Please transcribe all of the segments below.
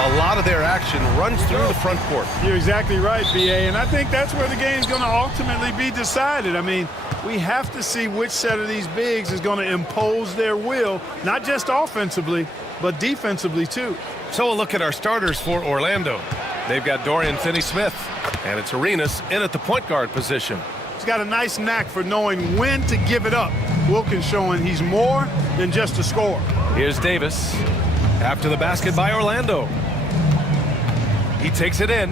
A lot of their action runs through the front court. You're exactly right, B.A., and I think that's where the game's going to ultimately be decided. I mean, we have to see which set of these bigs is going to impose their will, not just offensively, but defensively too. So a look at our starters for Orlando. They've got Dorian Finney-Smith, and it's Arenas in at the point guard position. He's got a nice knack for knowing when to give it up. Wilkins showing he's more than just a scorer. Here's Davis after the basket by Orlando. He takes it in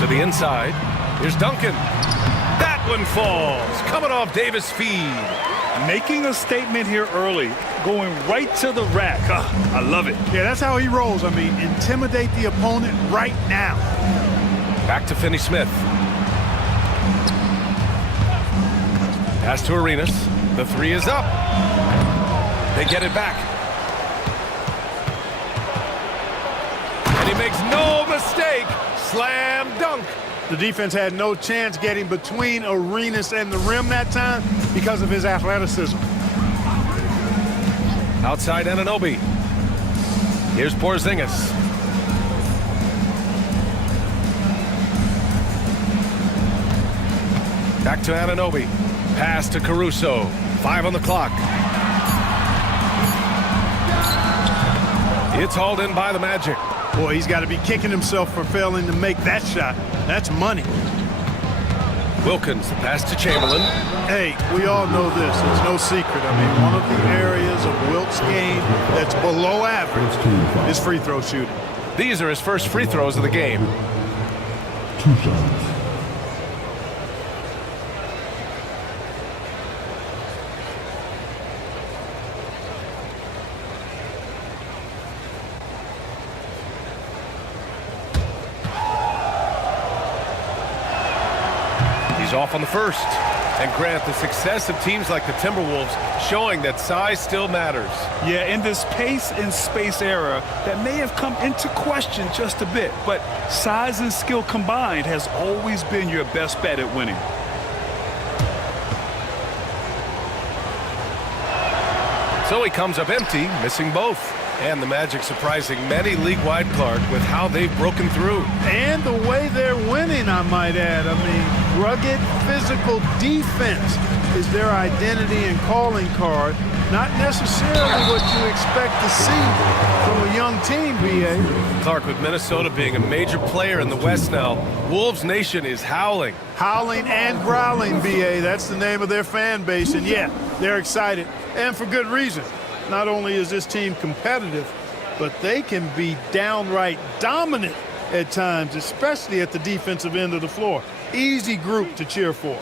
to the inside. Here's Duncan. That one falls, coming off Davis' feed. Making a statement here early, going right to the rack. I love it. Yeah, that's how he rolls. I mean, intimidate the opponent right now. Back to Finney-Smith. Pass to Arenas. The three is up. They get it back. And he makes no mistake. Slam dunk. The defense had no chance getting between Arenas and the rim that time because of his athleticism. Outside Anunoby. Here's Porzingis. Back to Anunoby. Pass to Caruso. 5 on the clock. It's hauled in by the Magic. Boy, he's got to be kicking himself for failing to make that shot. That's money. Wilkins, the pass to Chamberlain. Hey, we all know this. It's no secret. I mean, one of the areas of Wilt's game that's below average is free throw shooting. These are his first free throws of the game. 2 shots. He's off on the first. And Grant, the success of teams like the Timberwolves showing that size still matters. Yeah, in this pace and space era, that may have come into question just a bit, but size and skill combined has always been your best bet at winning. So he comes up empty, missing both. And the Magic surprising many league-wide, Clark, with how they've broken through. And the way they're winning, I might add. I mean, rugged physical defense is their identity and calling card. Not necessarily what you expect to see from a young team, B.A. Clark, with Minnesota being a major player in the West now, Wolves Nation is howling. Howling and growling, B.A. That's the name of their fan base. And, yeah, they're excited. And for good reason. Not only is this team competitive, but they can be downright dominant at times, especially at the defensive end of the floor. Easy group to cheer for.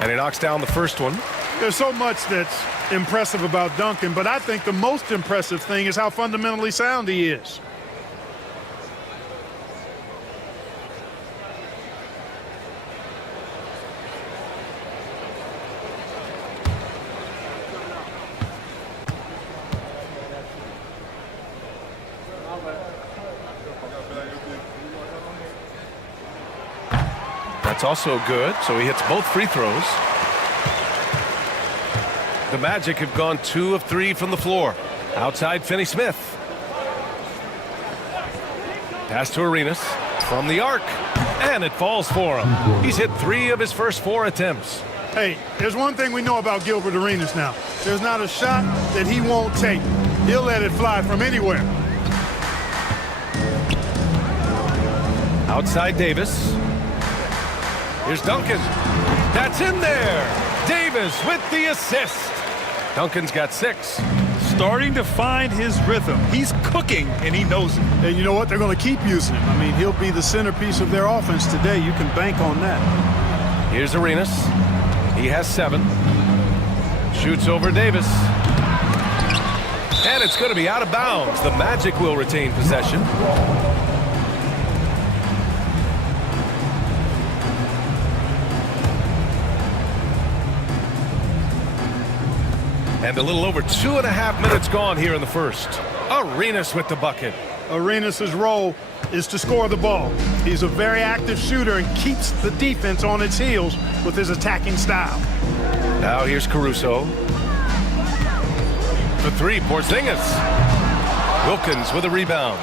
And he knocks down the first one. There's so much that's impressive about Duncan, but I think the most impressive thing is how fundamentally sound he is. That's also good, so he hits both free throws. The Magic have gone 2 of 3 from the floor. Outside Finney-Smith. Pass to Arenas from the arc, and it falls for him. He's hit 3 of his first 4 attempts. Hey, there's one thing we know about Gilbert Arenas now. There's not a shot that he won't take. He'll let it fly from anywhere. Outside Davis. Here's Duncan. That's in there. Davis with the assist. Duncan's got 6. Starting to find his rhythm. He's cooking, and he knows it. And you know what? They're going to keep using him. I mean, he'll be the centerpiece of their offense today. You can bank on that. Here's Arenas. He has 7. Shoots over Davis. And it's going to be out of bounds. The Magic will retain possession. And a little over 2.5 minutes gone here in the first. Arenas with the bucket. Arenas' role is to score the ball. He's a very active shooter and keeps the defense on its heels with his attacking style. Now here's Caruso. For three, Porzingis. Wilkins with a rebound.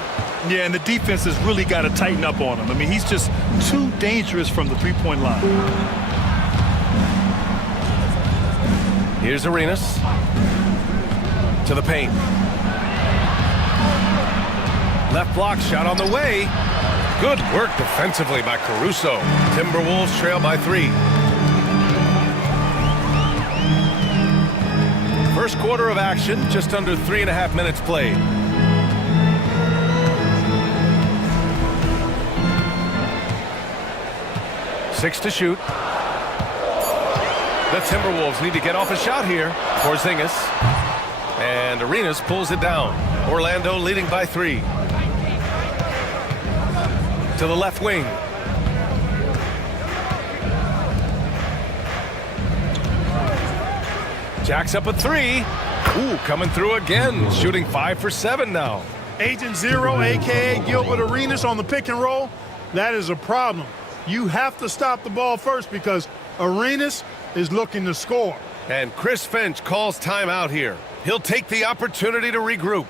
Yeah, and the defense has really got to tighten up on him. I mean, he's just too dangerous from the three-point line. Here's Arenas. To the paint. Left block shot on the way. Good work defensively by Caruso. Timberwolves trail by 3. First quarter of action, just under 3.5 minutes played. Six to shoot. The Timberwolves need to get off a shot here. Porzingis. And Arenas pulls it down. Orlando leading by 3. To the left wing. Jacks up a 3. Ooh, coming through again. Shooting 5 for 7 now. Agent Zero, a.k.a. Gilbert Arenas on the pick and roll. That is a problem. You have to stop the ball first because Arenas is looking to score. And Chris Finch calls timeout here. He'll take the opportunity to regroup.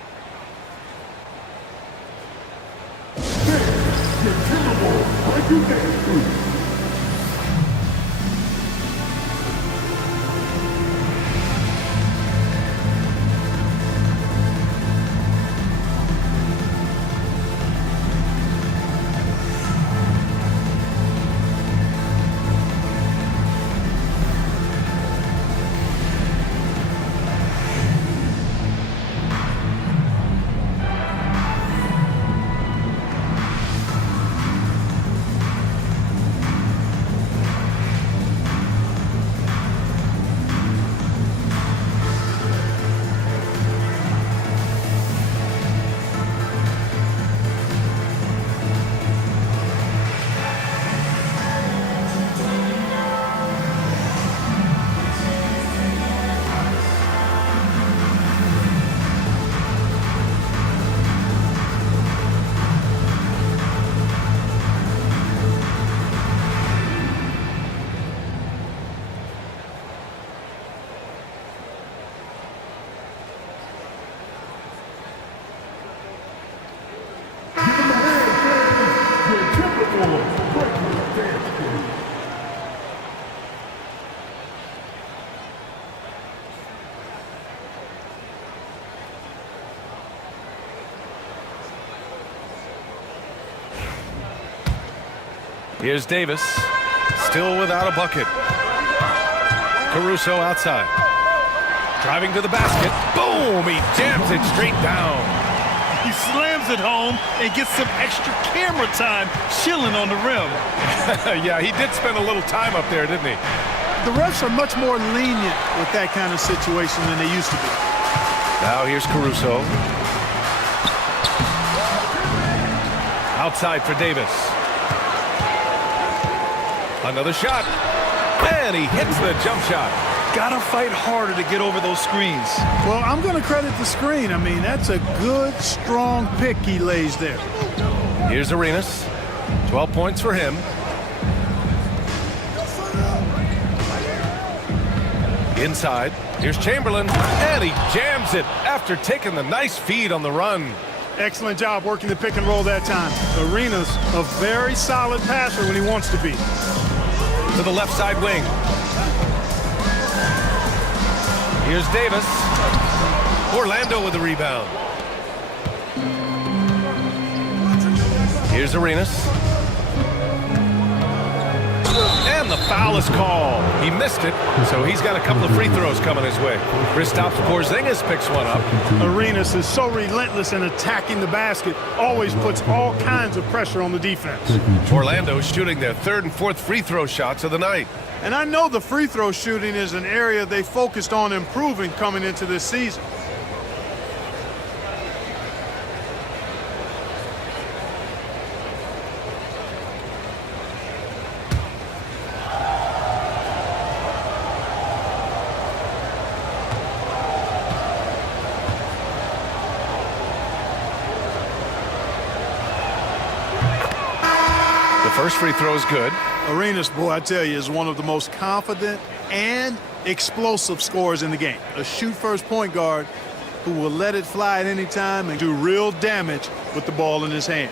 Here's Davis, still without a bucket. Caruso outside. Driving to the basket. Boom! He jams it straight down. He slams it home and gets some extra camera time chilling on the rim. Yeah, he did spend a little time up there, didn't he? The refs are much more lenient with that kind of situation than they used to be. Now here's Caruso. Outside for Davis. Another shot. And he hits the jump shot. Gotta fight harder to get over those screens. Well, I'm going to credit the screen. I mean, that's a good, strong pick he lays there. Here's Arenas. 12 points for him. Inside. Here's Chamberlain. And he jams it after taking the nice feed on the run. Excellent job working the pick and roll that time. Arenas, a very solid passer when he wants to be. To the left side wing. Here's Davis. Orlando with the rebound. Here's Arenas. And the foul is called. He missed it, so he's got a couple of free throws coming his way. Kristaps Porzingis picks one up. Arenas is so relentless in attacking the basket, always puts all kinds of pressure on the defense. Orlando shooting their third and fourth free throw shots of the night. And I know the free throw shooting is an area they focused on improving coming into this season. First free throw is good. Arenas, boy, I tell you, is one of the most confident and explosive scorers in the game. A shoot-first point guard who will let it fly at any time and do real damage with the ball in his hands.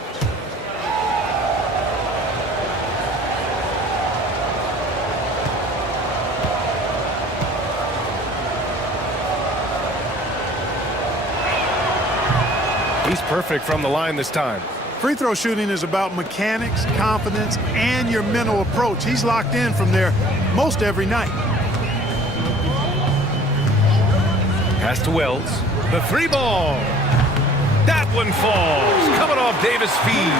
He's perfect from the line this time. Free throw shooting is about mechanics, confidence, and your mental approach. He's locked in from there most every night. Pass to Wells. The three ball. That one falls. Coming off Davis' feed.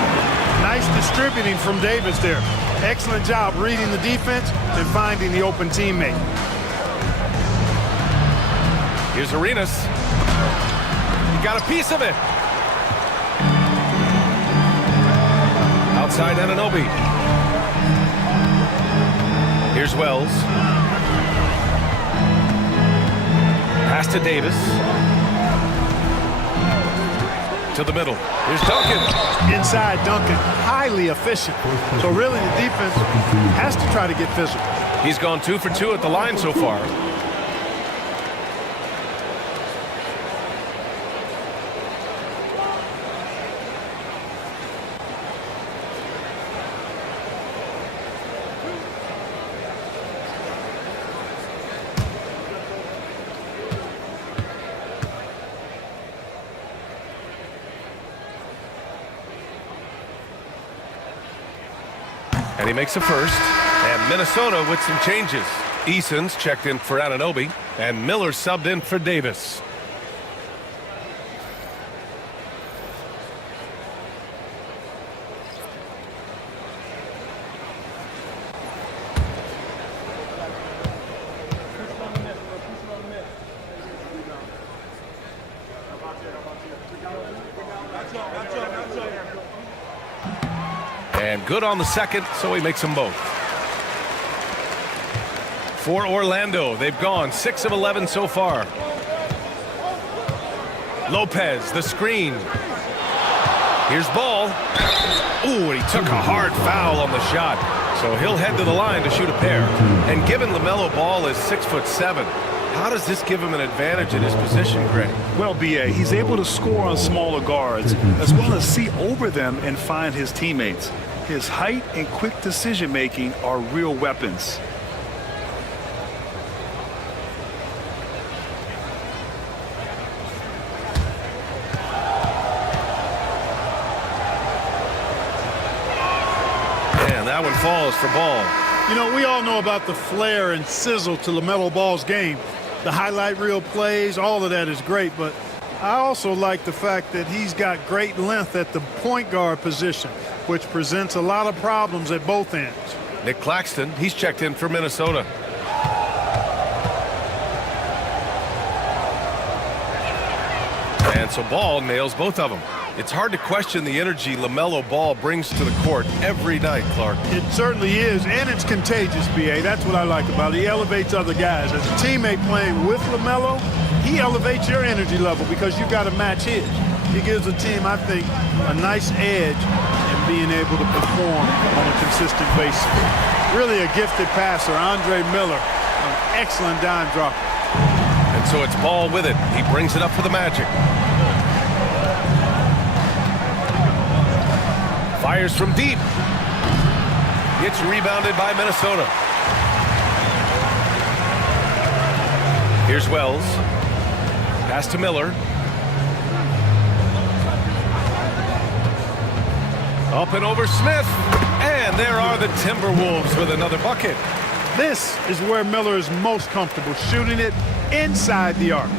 Nice distributing from Davis there. Excellent job reading the defense and finding the open teammate. Here's Arenas. He got a piece of it. Outside Anunoby. Here's Wells. Pass to Davis. To the middle. Here's Duncan. Inside Duncan, highly efficient. So really the defense has to try to get physical. He's gone 2 for 2 at the line so far. And he makes a first. And Minnesota with some changes. Eason's checked in for Anunoby. And Miller subbed in for Davis. And good on the second, so he makes them both. For Orlando, they've gone 6 of 11 so far. Lopez, the screen. Here's Ball. Ooh, and he took a hard foul on the shot. So he'll head to the line to shoot a pair. And given LaMelo Ball is 6'7", how does this give him an advantage in his position, Greg? Well, B.A., he's able to score on smaller guards, as well as see over them and find his teammates. His height and quick decision-making are real weapons. And that one falls for Ball. You know, we all know about the flair and sizzle to LaMelo Ball's game. The highlight reel plays, all of that is great, but I also like the fact that he's got great length at the point guard position, which presents a lot of problems at both ends. Nick Claxton, he's checked in for Minnesota. And so Ball nails both of them. It's hard to question the energy LaMelo Ball brings to the court every night, Clark. It certainly is, and it's contagious, B.A. That's what I like about it. He elevates other guys. As a teammate playing with LaMelo, he elevates your energy level because you've got to match his. He gives the team, I think, a nice edge in being able to perform on a consistent basis. Really a gifted passer, Andre Miller, an excellent dime dropper. And so it's Ball with it. He brings it up for the Magic. Fires from deep. Gets rebounded by Minnesota. Here's Wells. Pass to Miller. Up and over Smith. And there are the Timberwolves with another bucket. This is where Miller is most comfortable, shooting it inside the arc.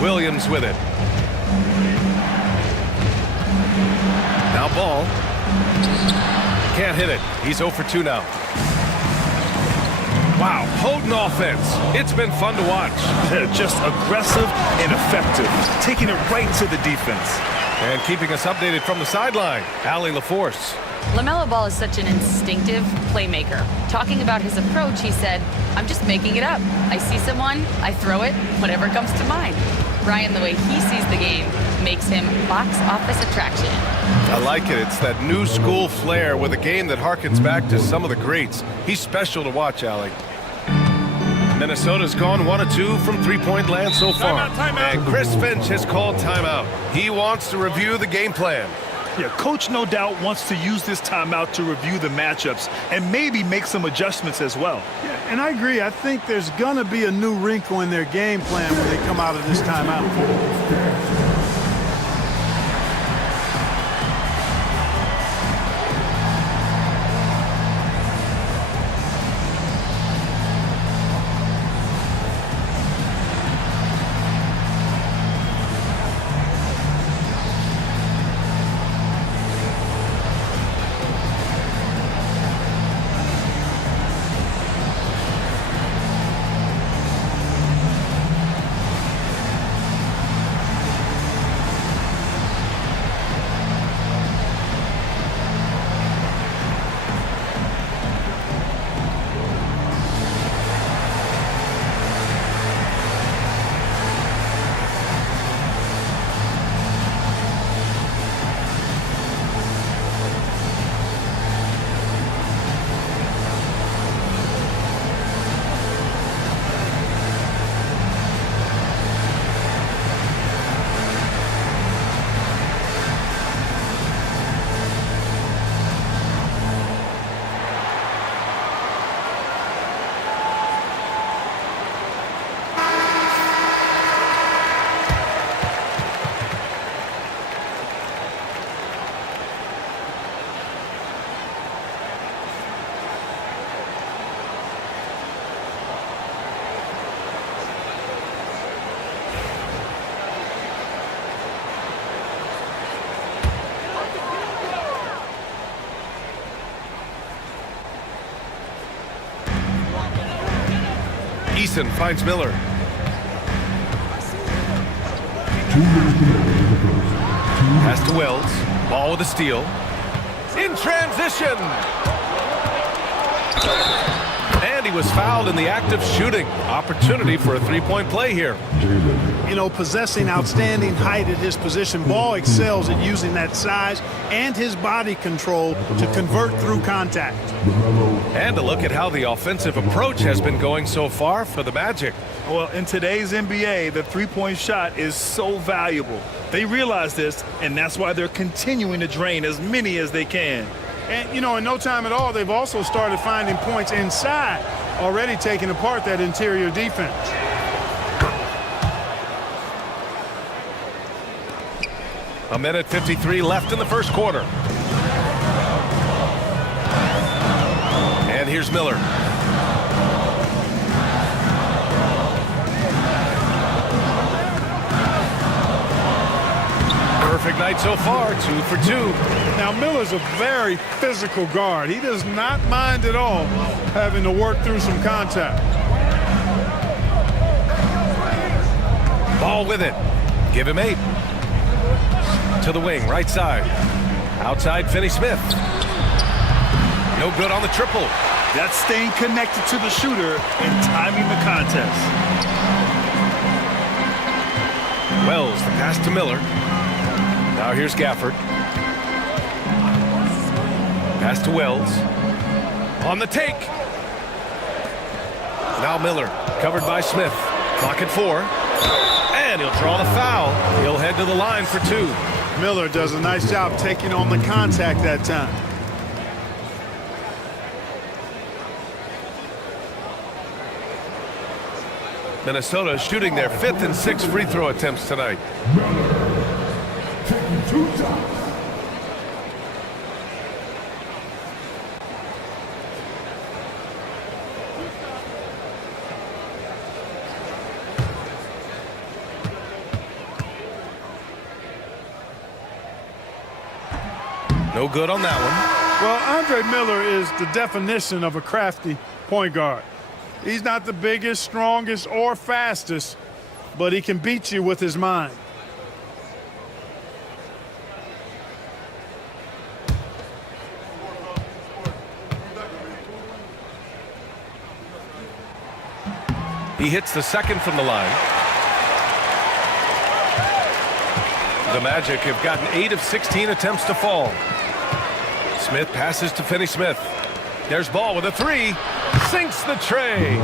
Williams with it. Now Ball. Can't hit it. He's 0 for 2 now. Wow, potent offense. It's been fun to watch. Just aggressive and effective, taking it right to the defense. And keeping us updated from the sideline, Allie LaForce. LaMelo Ball is such an instinctive playmaker. Talking about his approach, he said, "I'm just making it up. I see someone, I throw it, whatever comes to mind." Ryan, the way he sees the game makes him box office attraction. I like it. It's that new school flair with a game that harkens back to some of the greats. He's special to watch, Allie. Minnesota's gone 1 of 2 from three-point land so far. Timeout. And Chris Finch has called timeout. He wants to review the game plan. Yeah, coach no doubt wants to use this timeout to review the matchups and maybe make some adjustments as well. Yeah, and I agree. I think there's going to be a new wrinkle in their game plan when they come out of this timeout. Eason finds Miller. 2 minutes remaining in the first. Pass to Wells. Ball with a steal. In transition. And he was fouled in the act of shooting. Opportunity for a three-point play here. Jalen. You know, possessing outstanding height at his position, Ball excels at using that size and his body control to convert through contact. And a look at how the offensive approach has been going so far for the Magic. Well, in today's NBA, the three-point shot is so valuable. They realize this, and that's why they're continuing to drain as many as they can. And, you know, in no time at all, they've also started finding points inside, already taking apart that interior defense. A minute 53 left in the first quarter. And here's Miller. Perfect night so far, 2 for 2. Now, Miller's a very physical guard. He does not mind at all having to work through some contact. Ball with it. Give him 8. To the wing, right side. Outside, Finney-Smith. No good on the triple. That's staying connected to the shooter and timing the contest. Wells, the pass to Miller. Now here's Gafford. Pass to Wells. On the take. Now Miller, covered by Smith. Clock at 4. And he'll draw the foul. He'll head to the line for 2. Miller does a nice job taking on the contact that time. Minnesota shooting their 5th and 6th free throw attempts tonight. Taking 2 shots. No good on that one. Well, Andre Miller is the definition of a crafty point guard. He's not the biggest, strongest, or fastest, but he can beat you with his mind. He hits the second from the line. The Magic have gotten 8 of 16 attempts to fall. Smith passes to Finney-Smith. There's Ball with a 3. Sinks the tray.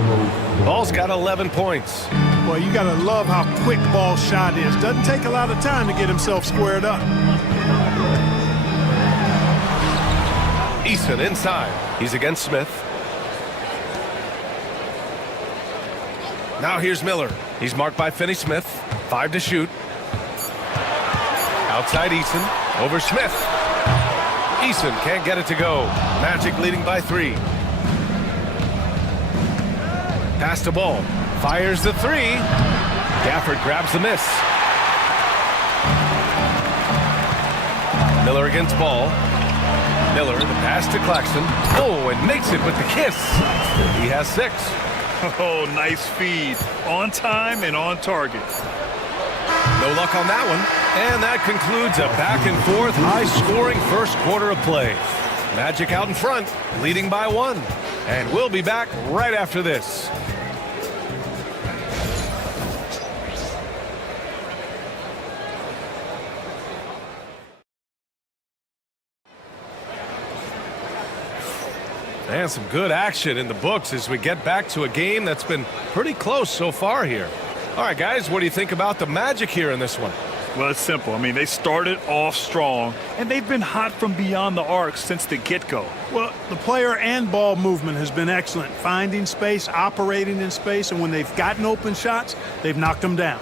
Ball's got 11 points. Boy, you got to love how quick Ball's shot is. Doesn't take a lot of time to get himself squared up. Eason inside. He's against Smith. Now here's Miller. He's marked by Finney-Smith. 5 to shoot. Outside Eason. Over Smith. Eason can't get it to go. Magic leading by 3. Pass to Ball. Fires the 3. Gafford grabs the miss. Miller against Ball. Miller, the pass to Claxton. Oh, and makes it with the kiss. He has 6. Oh, nice feed. On time and on target. No luck on that one. And that concludes a back-and-forth, high-scoring first quarter of play. Magic out in front, leading by 1. And we'll be back right after this. And some good action in the books as we get back to a game that's been pretty close so far here. All right, guys, what do you think about the Magic here in this one? Well, it's simple. I mean, they started off strong, and they've been hot from beyond the arc since the get-go. Well, the player and ball movement has been excellent. Finding space, operating in space, and when they've gotten open shots, they've knocked them down.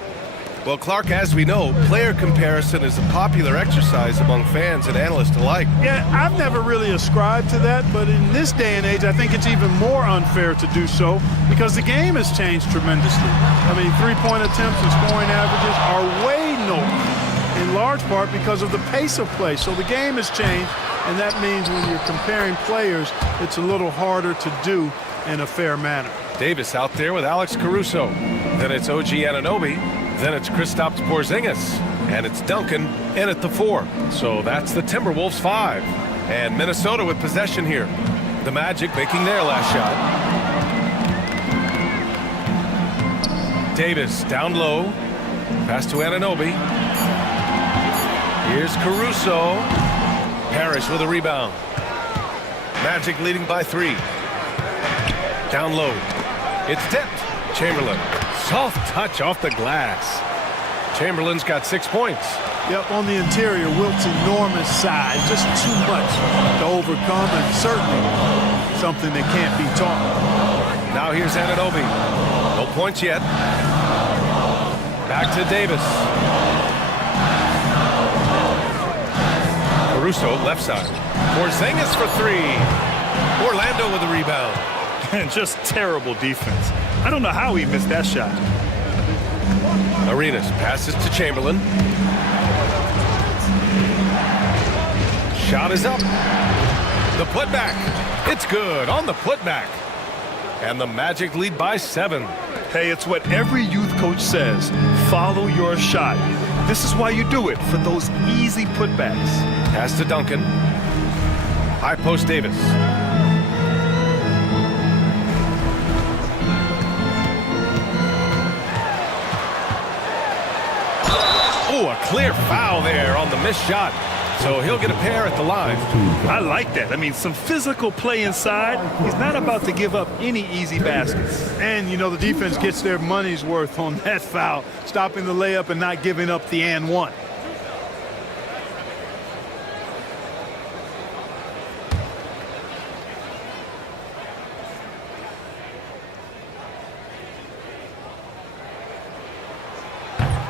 Well, Clark, as we know, player comparison is a popular exercise among fans and analysts alike. Yeah, I've never really ascribed to that, but in this day and age, I think it's even more unfair to do so because the game has changed tremendously. I mean, three-point attempts and scoring averages are way north, in large part because of the pace of play. So the game has changed, and that means when you're comparing players, it's a little harder to do in a fair manner. Davis out there with Alex Caruso. Then it's OG Anunoby. Then it's Kristaps Porzingis. And it's Duncan in at the 4. So that's the Timberwolves 5. And Minnesota with possession here. The Magic making their last shot. Davis down low. Pass to Anunoby. Here's Caruso. Parrish with a rebound. Magic leading by 3. Down low. It's tipped. Chamberlain. Soft touch off the glass. Chamberlain's got 6 points. Yep, on the interior, Wilt's enormous size. Just too much to overcome, and certainly something that can't be taught. Now here's Anunoby. No points yet. Back to Davis. Caruso, left side. Porzingis for 3. Orlando with the rebound. And just terrible defense. I don't know how he missed that shot. Arenas passes to Chamberlain. Shot is up. The putback. It's good on the putback. And the Magic lead by 7. Hey, it's what every youth coach says. Follow your shot. This is why you do it, for those easy putbacks. Pass to Duncan. High post Davis. Oh, a clear foul there on the missed shot. So he'll get a pair at the line. I like that. I mean, some physical play inside. He's not about to give up any easy baskets. And, you know, the defense gets their money's worth on that foul, stopping the layup and not giving up the and one.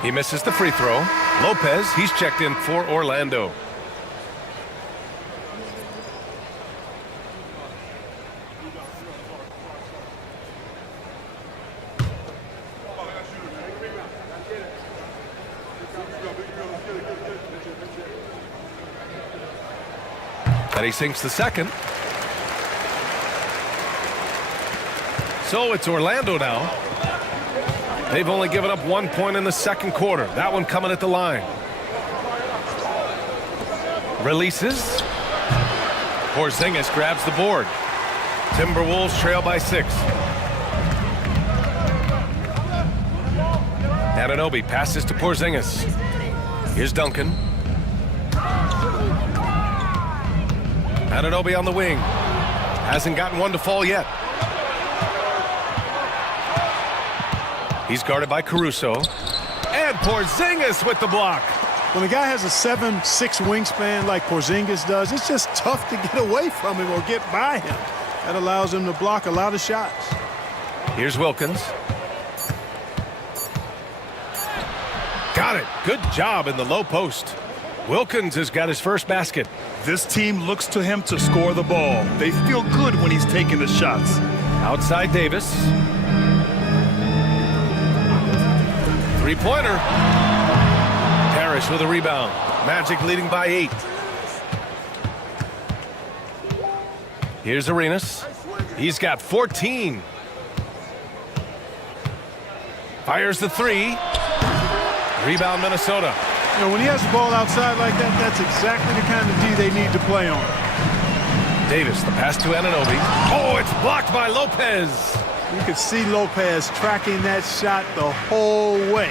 He misses the free throw. Lopez, he's checked in for Orlando. And he sinks the second. So it's Orlando now. They've only given up 1 point in the second quarter. That one coming at the line. Releases. Porzingis grabs the board. Timberwolves trail by 6. Anunoby passes to Porzingis. Here's Duncan. Anunoby on the wing. Hasn't gotten one to fall yet. He's guarded by Caruso. And Porzingis with the block. When a guy has a 7'6" wingspan like Porzingis does, it's just tough to get away from him or get by him. That allows him to block a lot of shots. Here's Wilkins. Got it. Good job in the low post. Wilkins has got his first basket. This team looks to him to score the ball. They feel good when he's taking the shots. Outside Davis. Three-pointer. Parrish with a rebound. Magic leading by 8. Here's Arenas. He's got 14. Fires the 3. Rebound Minnesota. You know, when he has the ball outside like that, that's exactly the kind of D they need to play on. Davis, the pass to Anunoby. Oh, it's blocked by Lopez. You could see Lopez tracking that shot the whole way.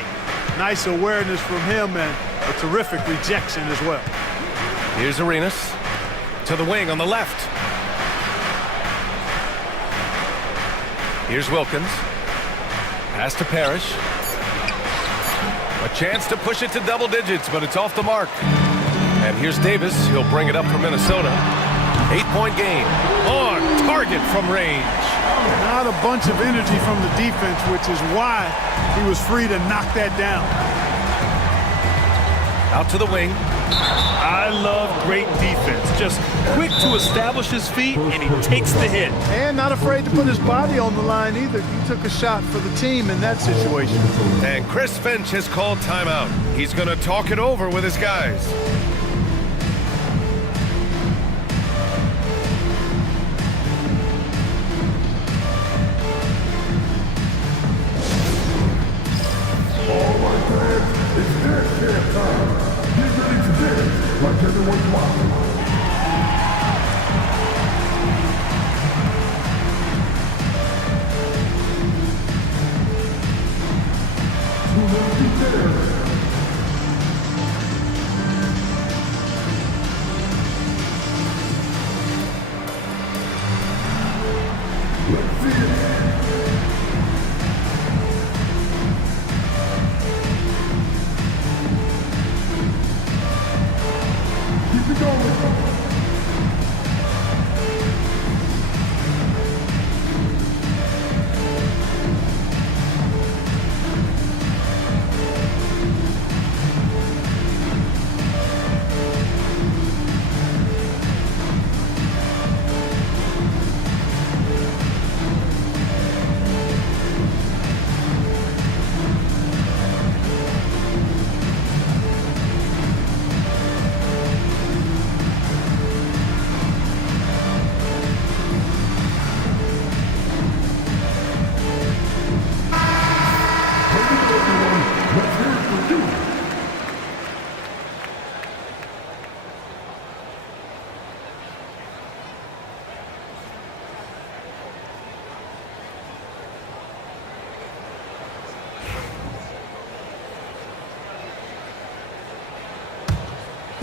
Nice awareness from him and a terrific rejection as well. Here's Arenas to the wing on the left. Here's Wilkins. Pass to Parrish. A chance to push it to double digits, but it's off the mark. And here's Davis. He'll bring it up for Minnesota. 8-point game. On target from range. Not a bunch of energy from the defense, which is why he was free to knock that down. Out to the wing. I love great defense. Just quick to establish his feet, and he takes the hit. And not afraid to put his body on the line either. He took a shot for the team in that situation. And Chris Finch has called timeout. He's going to talk it over with his guys. All right, fans, it's dance camp time. Get ready to dance like everyone's watching.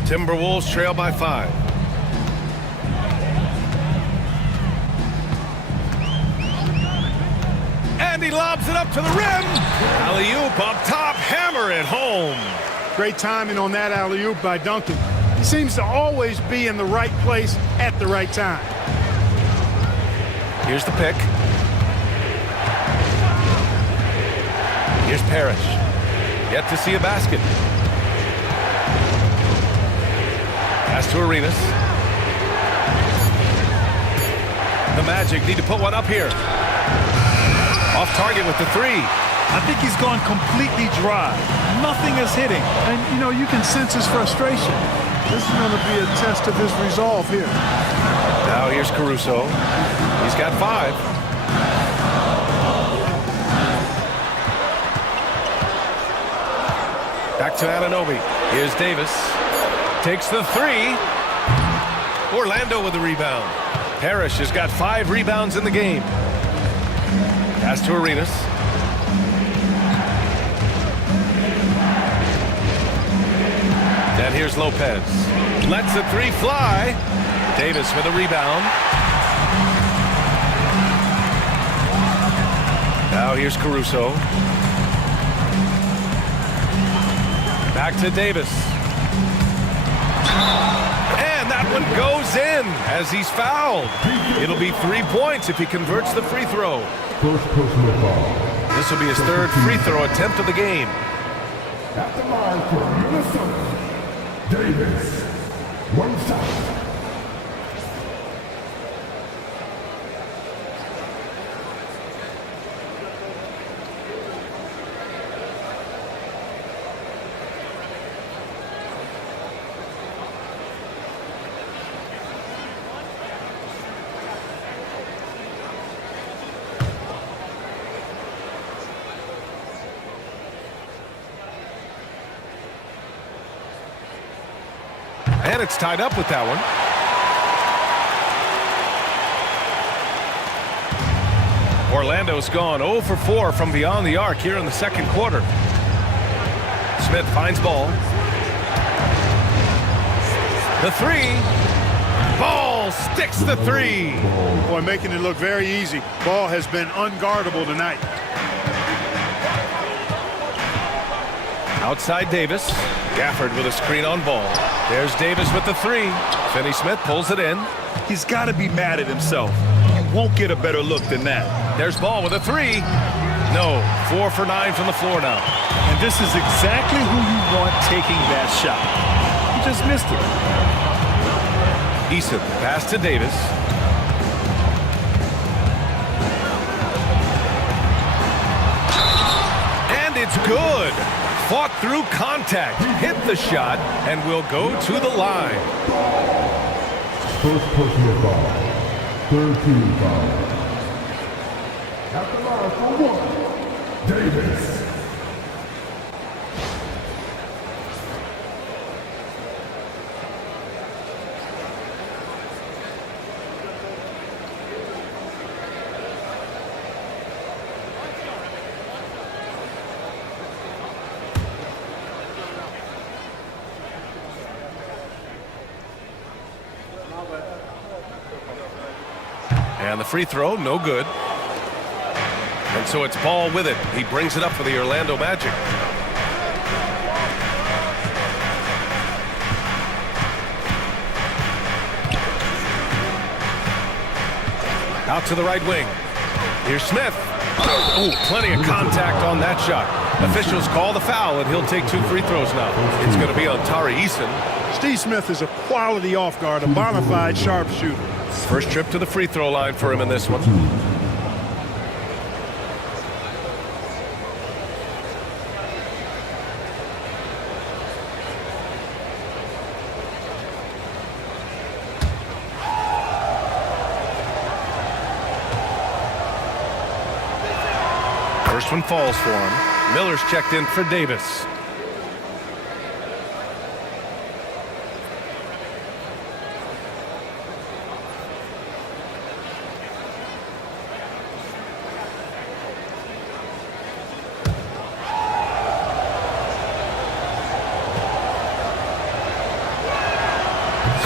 Timberwolves trail by 5. And he lobs it up to the rim. Alley-oop up top, hammer it home. Great timing on that alley-oop by Duncan. He seems to always be in the right place at the right time. Here's the pick. Here's Parrish. Yet to see a basket. Pass to Arenas. The Magic need to put one up here. Off target with the 3. I think he's gone completely dry. Nothing is hitting. And, you know, you can sense his frustration. This is going to be a test of his resolve here. Now here's Caruso. He's got 5. Back to Anunoby. Here's Davis. Takes the 3. Orlando with the rebound. Parrish has got 5 rebounds in the game. Pass to Arenas. And here's Lopez. Lets the three fly. Davis with a rebound. Now here's Caruso. Back to Davis. And that one goes in as he's fouled. It'll be 3 points if he converts the free throw. First personal foul. This will be his third free throw attempt of the game. At the line for Minnesota, Davis. One shot. And it's tied up with that one. Orlando's gone 0 for 4 from beyond the arc here in the second quarter. Smith finds Ball. The three. Ball sticks the three. Boy, making it look very easy. Ball has been unguardable tonight. Outside Davis. Gafford with a screen on Ball. There's Davis with the three. Finney-Smith pulls it in. He's got to be mad at himself. You won't get a better look than that. There's Ball with a three. No, 4 for 9 from the floor now. And this is exactly who you want taking that shot. He just missed it. Eason pass to Davis. And it's good. Fought through contact, hit the shot, and will go to the line. First personal foul. Third team foul. At the line for one, Davis. And the free throw, no good. And so it's Ball with it. He brings it up for the Orlando Magic. Out to the right wing. Here's Smith. Oh, plenty of contact on that shot. Officials call the foul, and he'll take 2 free throws now. It's going to be on Tari Eason. Steve Smith is a quality off guard, a bona fide sharpshooter. First trip to the free throw line for him in this one. First one falls for him. Miller's checked in for Davis.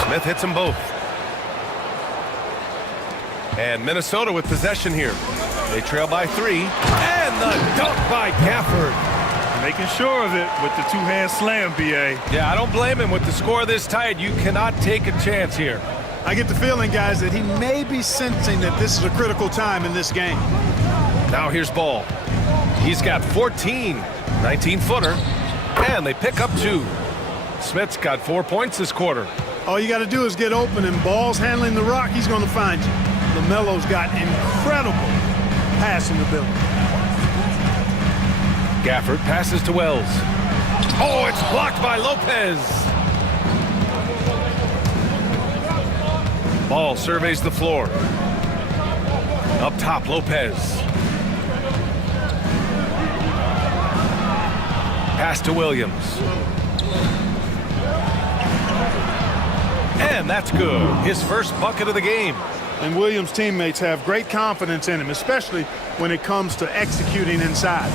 Smith hits them both. And Minnesota with possession here. They trail by 3. And the dunk by Gafford. Making sure of it with the two-hand slam, B.A. Yeah, I don't blame him. With the score this tight, you cannot take a chance here. I get the feeling, guys, that he may be sensing that this is a critical time in this game. Now here's Ball. He's got 14, 19-footer, and they pick up 2. Smith's got 4 points this quarter. All you got to do is get open, and Ball's handling the rock. He's going to find you. LaMelo's got incredible passing ability. Gafford passes to Wells. Oh, it's blocked by Lopez. Ball surveys the floor. Up top, Lopez. Pass to Williams. And that's good. His first bucket of the game. And Williams' teammates have great confidence in him, especially when it comes to executing inside.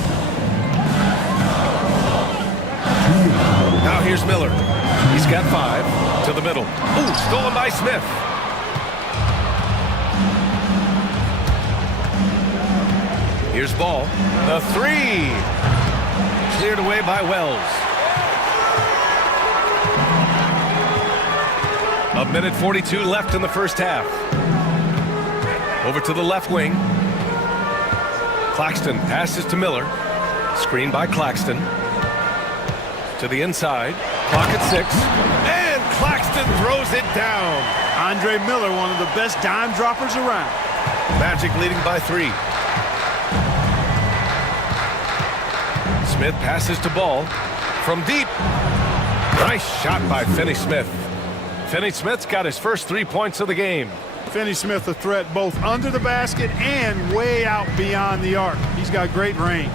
Now here's Miller. He's got 5 to the middle. Ooh, stolen by Smith. Here's Ball. The 3. Cleared away by Wells. A minute 42 left in the first half. Over to the left wing. Claxton passes to Miller. Screen by Claxton. To the inside. Clock at 6. And Claxton throws it down. Andre Miller, one of the best dime droppers around. Magic leading by 3. Smith passes to Ball. From deep. Nice shot by Finney Smith. Finney Smith's got his first 3 points of the game. Finney Smith a threat both under the basket and way out beyond the arc. He's got great range.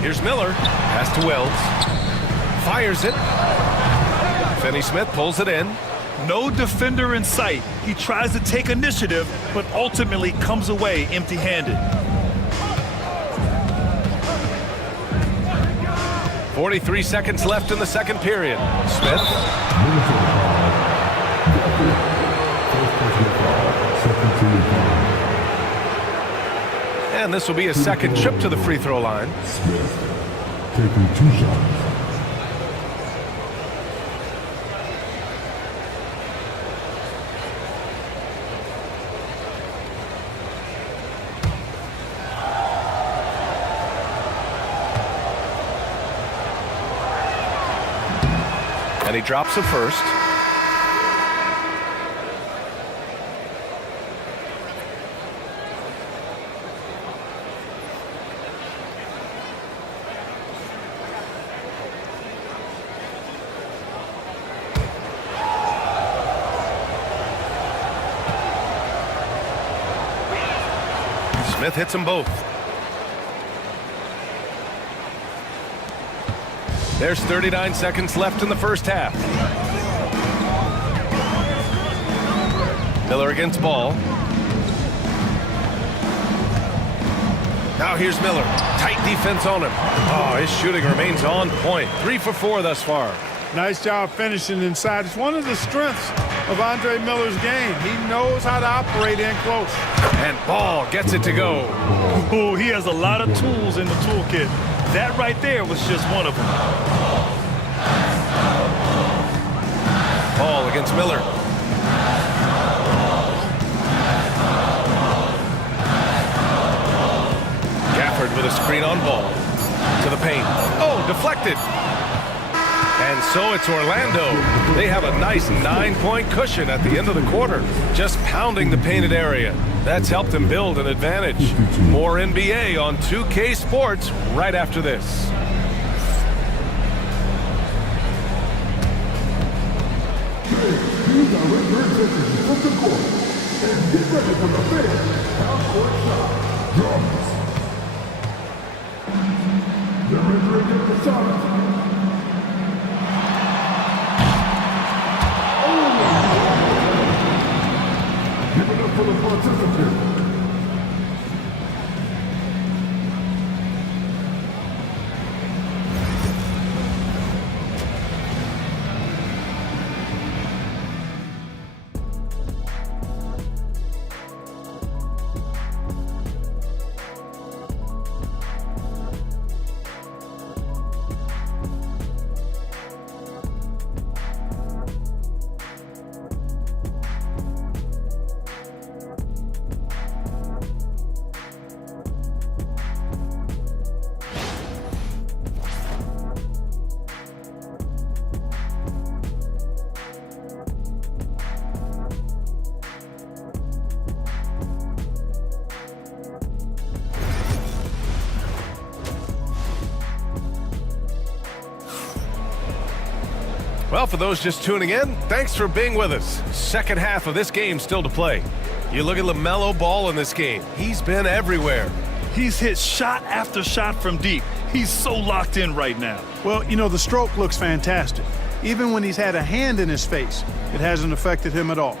Here's Miller. Pass to Wells. Fires it. Finney Smith pulls it in. No defender in sight. He tries to take initiative, but ultimately comes away empty-handed. 43 seconds left in the second period. Smith. And this will be a second trip to the free throw line. Smith taking 2 shots. And he drops it first. Smith hits them both. There's 39 seconds left in the first half. Miller against Ball. Now here's Miller. Tight defense on him. Oh, his shooting remains on point. 3 for 4 thus far. Nice job finishing inside. It's one of the strengths of Andre Miller's game. He knows how to operate in close. And Ball gets it to go. Oh, he has a lot of tools in the toolkit. That right there was just one of them. Ball against Miller. Gafford with a screen on Ball. To the paint. Oh, deflected. And so it's Orlando. They have a nice 9-point cushion at the end of the quarter, just pounding the painted area. That's helped them build an advantage. More NBA on 2K Sports right after this. Direct your attention from the court and get ready for the big half-court shot. Drums. They're ready to get the shot. Give it up for the participant. Well, for those just tuning in, thanks for being with us. Second half of this game still to play. You look at LaMelo Ball in this game. He's been everywhere. He's hit shot after shot from deep. He's so locked in right now. Well, you know, the stroke looks fantastic. Even when he's had a hand in his face, it hasn't affected him at all.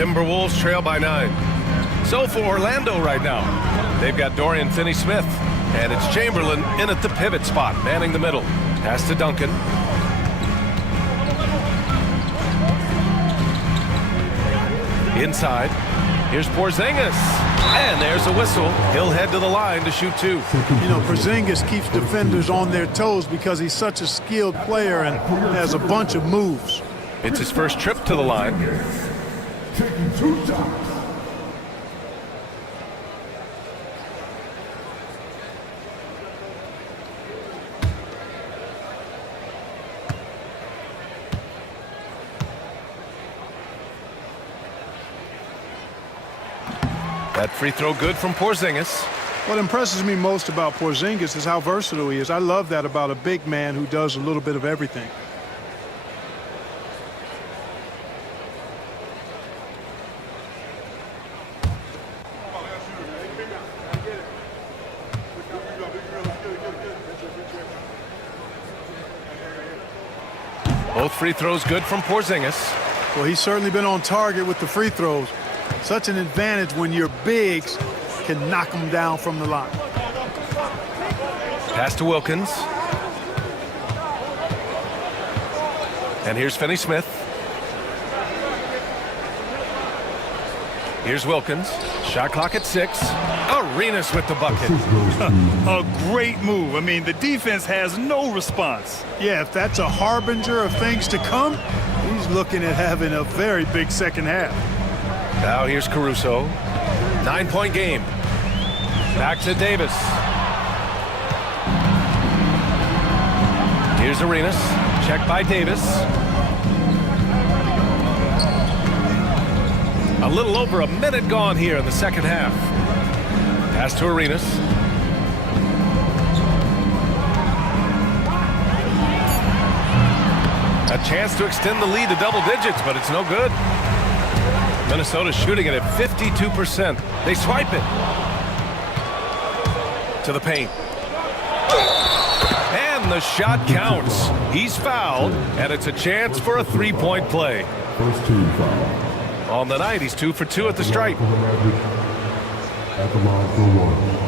Timberwolves trail by 9. So for Orlando right now, they've got Dorian Finney-Smith, and it's Chamberlain in at the pivot spot, manning the middle. Pass to Duncan. Inside. Here's Porzingis. And there's a whistle. He'll head to the line to shoot 2. You know, Porzingis keeps defenders on their toes because he's such a skilled player and has a bunch of moves. It's his first trip to the line. Taking 2 shots. That free throw good from Porzingis. What impresses me most about Porzingis is how versatile he is. I love that about a big man who does a little bit of everything. Both free throws good from Porzingis. Well, he's certainly been on target with the free throws. Such an advantage when your bigs can knock them down from the line. Pass to Wilkins. And here's Finney-Smith. Here's Wilkins. Shot clock at 6. Arenas with the bucket. A great move. I mean, the defense has no response. Yeah, if that's a harbinger of things to come, he's looking at having a very big second half. Now here's Caruso. 9-point game. Back to Davis. Here's Arenas. Check by Davis. A little over a minute gone here in the second half. Pass to Arenas. A chance to extend the lead to double digits, but it's no good. Minnesota shooting it at 52%. They swipe it to the paint. And the shot counts. He's fouled, and it's a chance for a 3-point play. First team foul. On the night, he's 2 for 2 at the stripe. For the Magic. At the line for 1.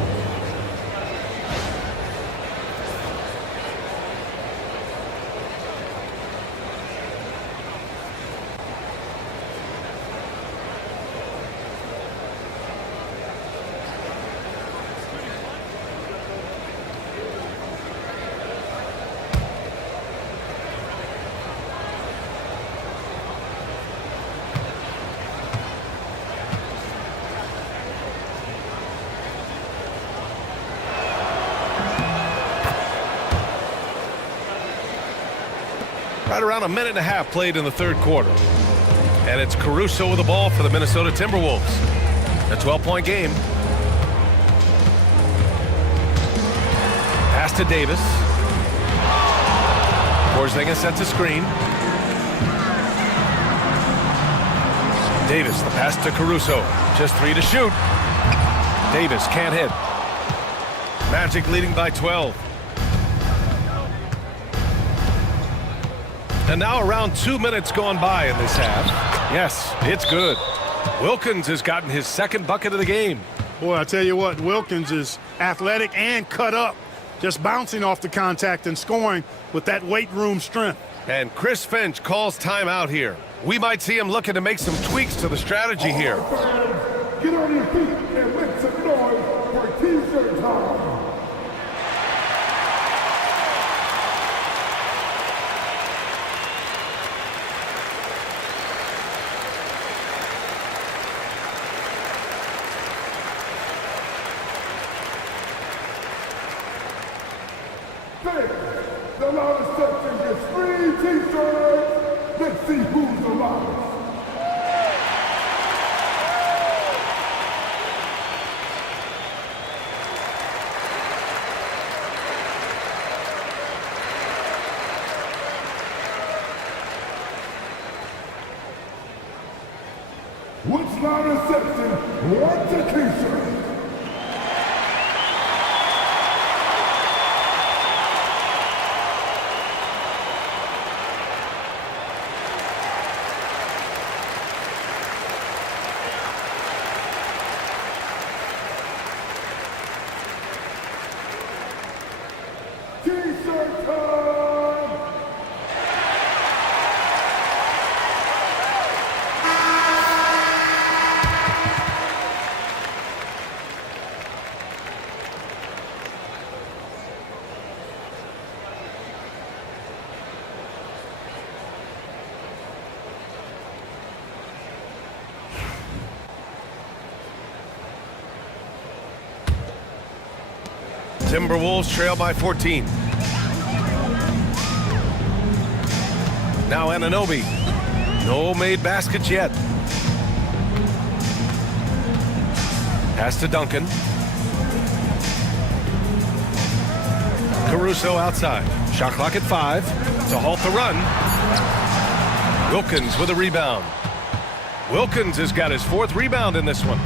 Right around a minute and a half played in the third quarter. And it's Caruso with the ball for the Minnesota Timberwolves. A 12-point game. Pass to Davis. Porzingis sets a screen. Davis, the pass to Caruso. Just 3 to shoot. Davis can't hit. Magic leading by 12. And now around 2 minutes gone by in this half. Yes, it's good. Wilkins has gotten his second bucket of the game. Boy, I tell you what, Wilkins is athletic and cut up. Just bouncing off the contact and scoring with that weight room strength. And Chris Finch calls timeout here. We might see him looking to make some tweaks to the strategy here. Get on your feet and make some noise for T-shirt time. The loudest section gets free T-shirts. Let's see who's the loudest. Which loudest section wants a T-shirt? Timberwolves trail by 14. Now Anunoby. No made baskets yet. Pass to Duncan. Caruso outside. Shot clock at 5 to halt the run. Wilkins with a rebound. Wilkins has got his 4th rebound in this one.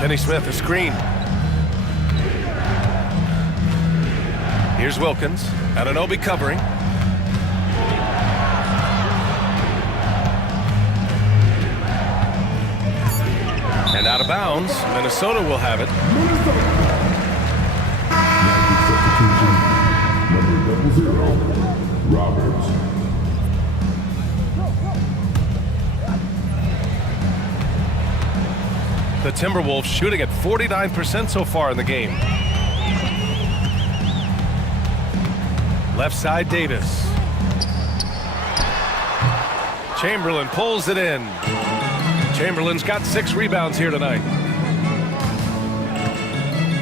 Finney Smith a screen. Here's Wilkins. Anunoby covering. And out of bounds. Minnesota will have it. Substitution. Number 00, Roberts. The Timberwolves shooting at 49% so far in the game. Left side, Davis. Chamberlain pulls it in. Chamberlain's got 6 rebounds here tonight.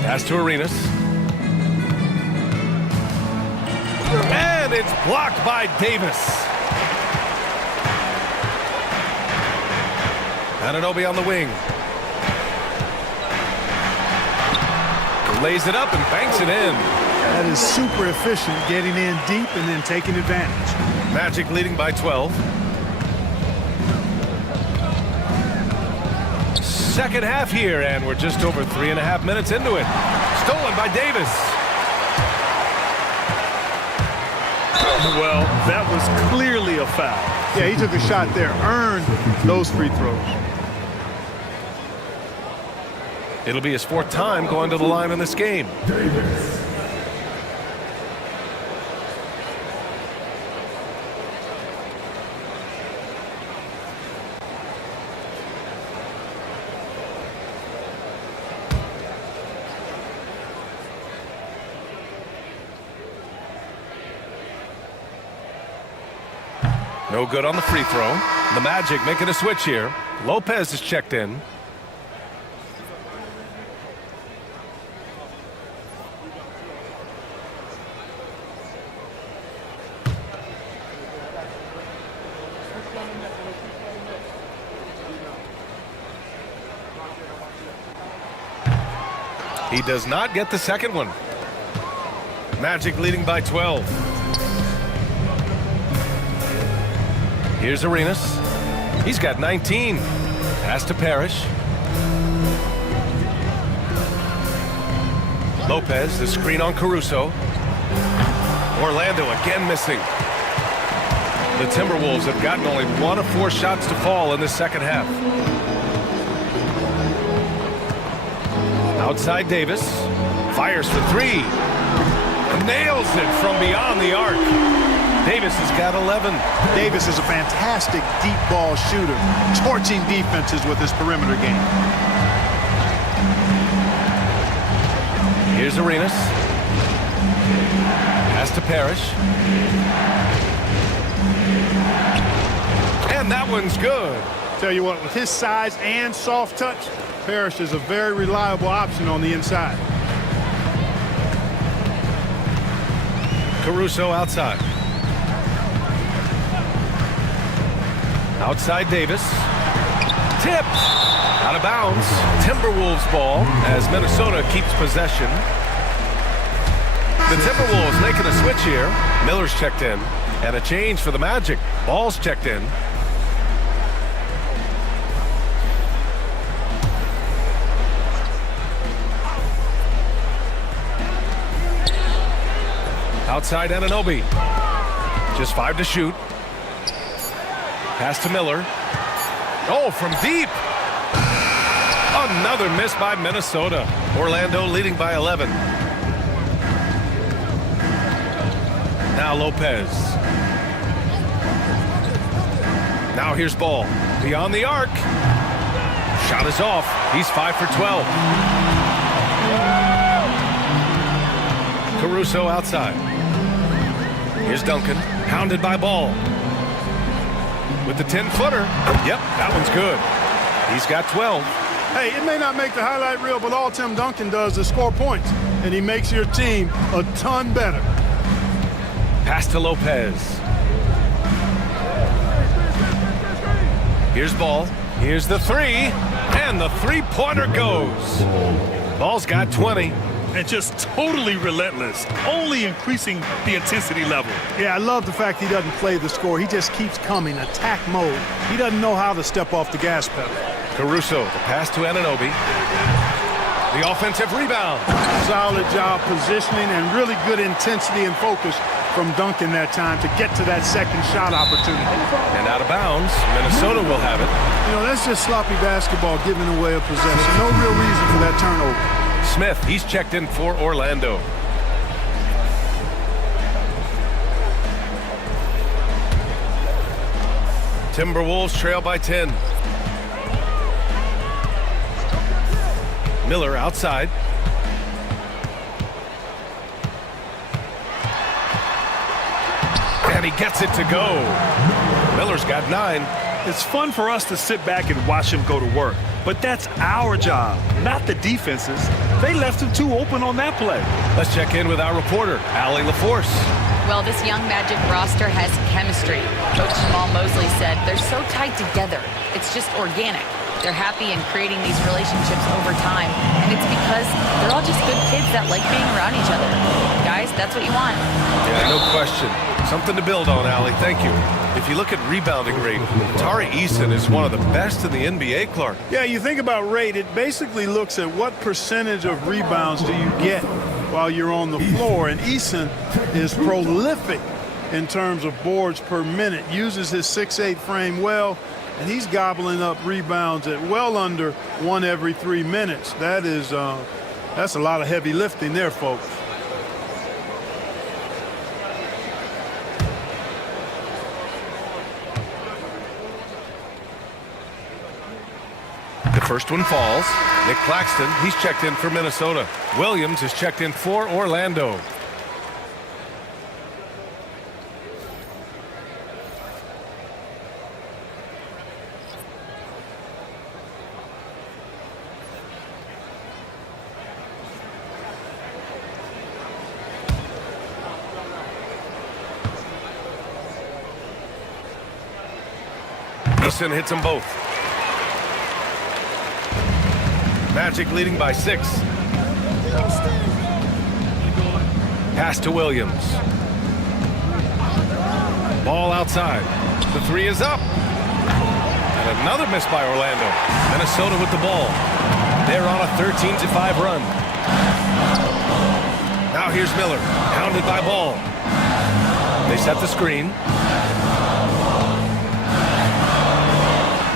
Pass to Arenas. And it's blocked by Davis. Anunoby on the wing. Lays it up and banks it in. That is super efficient, getting in deep and then taking advantage. Magic leading by 12. Second half here, and we're just over 3.5 minutes into it. Stolen by Davis. Well, that was clearly a foul. Yeah, he took a shot there, earned those free throws. It'll be his 4th time going to the line in this game. Davis. No good on the free throw. The Magic making a switch here. Lopez is checked in. He does not get the second one. Magic leading by 12. Here's Arenas. He's got 19. Pass to Parrish. Lopez, the screen on Caruso. Orlando again missing. The Timberwolves have gotten only 1 of 4 shots to fall in the second half. Outside Davis. Fires for 3. Nails it from beyond the arc. Davis has got 11. Davis is a fantastic deep ball shooter, torching defenses with his perimeter game. Here's Arenas. Pass to Parrish. And that one's good. Tell you what, with his size and soft touch, Parrish is a very reliable option on the inside. Caruso outside. Outside Davis. Tipped. Out of bounds. Timberwolves ball as Minnesota keeps possession. The Timberwolves making a switch here. Miller's checked in. And a change for the Magic. Ball's checked in. Outside Anunoby. Just 5 to shoot. Pass to Miller. Oh, from deep. Another miss by Minnesota. Orlando leading by 11. Now Lopez. Now here's Ball. Beyond the arc. Shot is off. He's 5 for 12. Caruso outside. Here's Duncan. Hounded by Ball. With the 10-footer. Yep, that one's good. He's got 12. Hey, it may not make the highlight reel, but all Tim Duncan does is score points, and he makes your team a ton better. Pass to Lopez. Here's Ball. Here's the three. And the three-pointer goes. Ball's got 20. And just totally relentless, only increasing the intensity level. Yeah, I love the fact he doesn't play the score. He just keeps coming, attack mode. He doesn't know how to step off the gas pedal. Caruso, the pass to Anunoby. The offensive rebound. Solid job positioning and really good intensity and focus from Duncan that time to get to that second shot opportunity. And out of bounds, Minnesota will have it. You know, that's just sloppy basketball giving away a possession. No real reason for that turnover. Smith, he's checked in for Orlando. Timberwolves trail by 10. Miller outside. And he gets it to go. Miller's got 9. It's fun for us to sit back and watch him go to work. But that's our job, not the defense's. They left him too open on that play. Let's check in with our reporter, Allie LaForce. Well, this young Magic roster has chemistry. Coach Jamal Mosley said they're so tied together. It's just organic. They're happy in creating these relationships over time. And it's because they're all just good kids that like being around each other. Guys, that's what you want. Yeah, no question. Something to build on, Allie. Thank you. If you look at rebounding rate, Tari Eason is one of the best in the NBA, Clark. Yeah, you think about rate, it basically looks at what percentage of rebounds do you get while you're on the floor. And Eason is prolific in terms of boards per minute, uses his 6'8" frame well, and he's gobbling up rebounds at well under 1 every 3 minutes. That's a lot of heavy lifting there, folks. The first one falls. Nick Claxton, he's checked in for Minnesota. Williams is checked in for Orlando. Eason hits them both. Magic leading by 6. Pass to Williams. Ball outside. The 3 is up. And another miss by Orlando. Minnesota with the ball. They're on a 13-5 run. Now here's Miller. Hounded by Ball. They set the screen.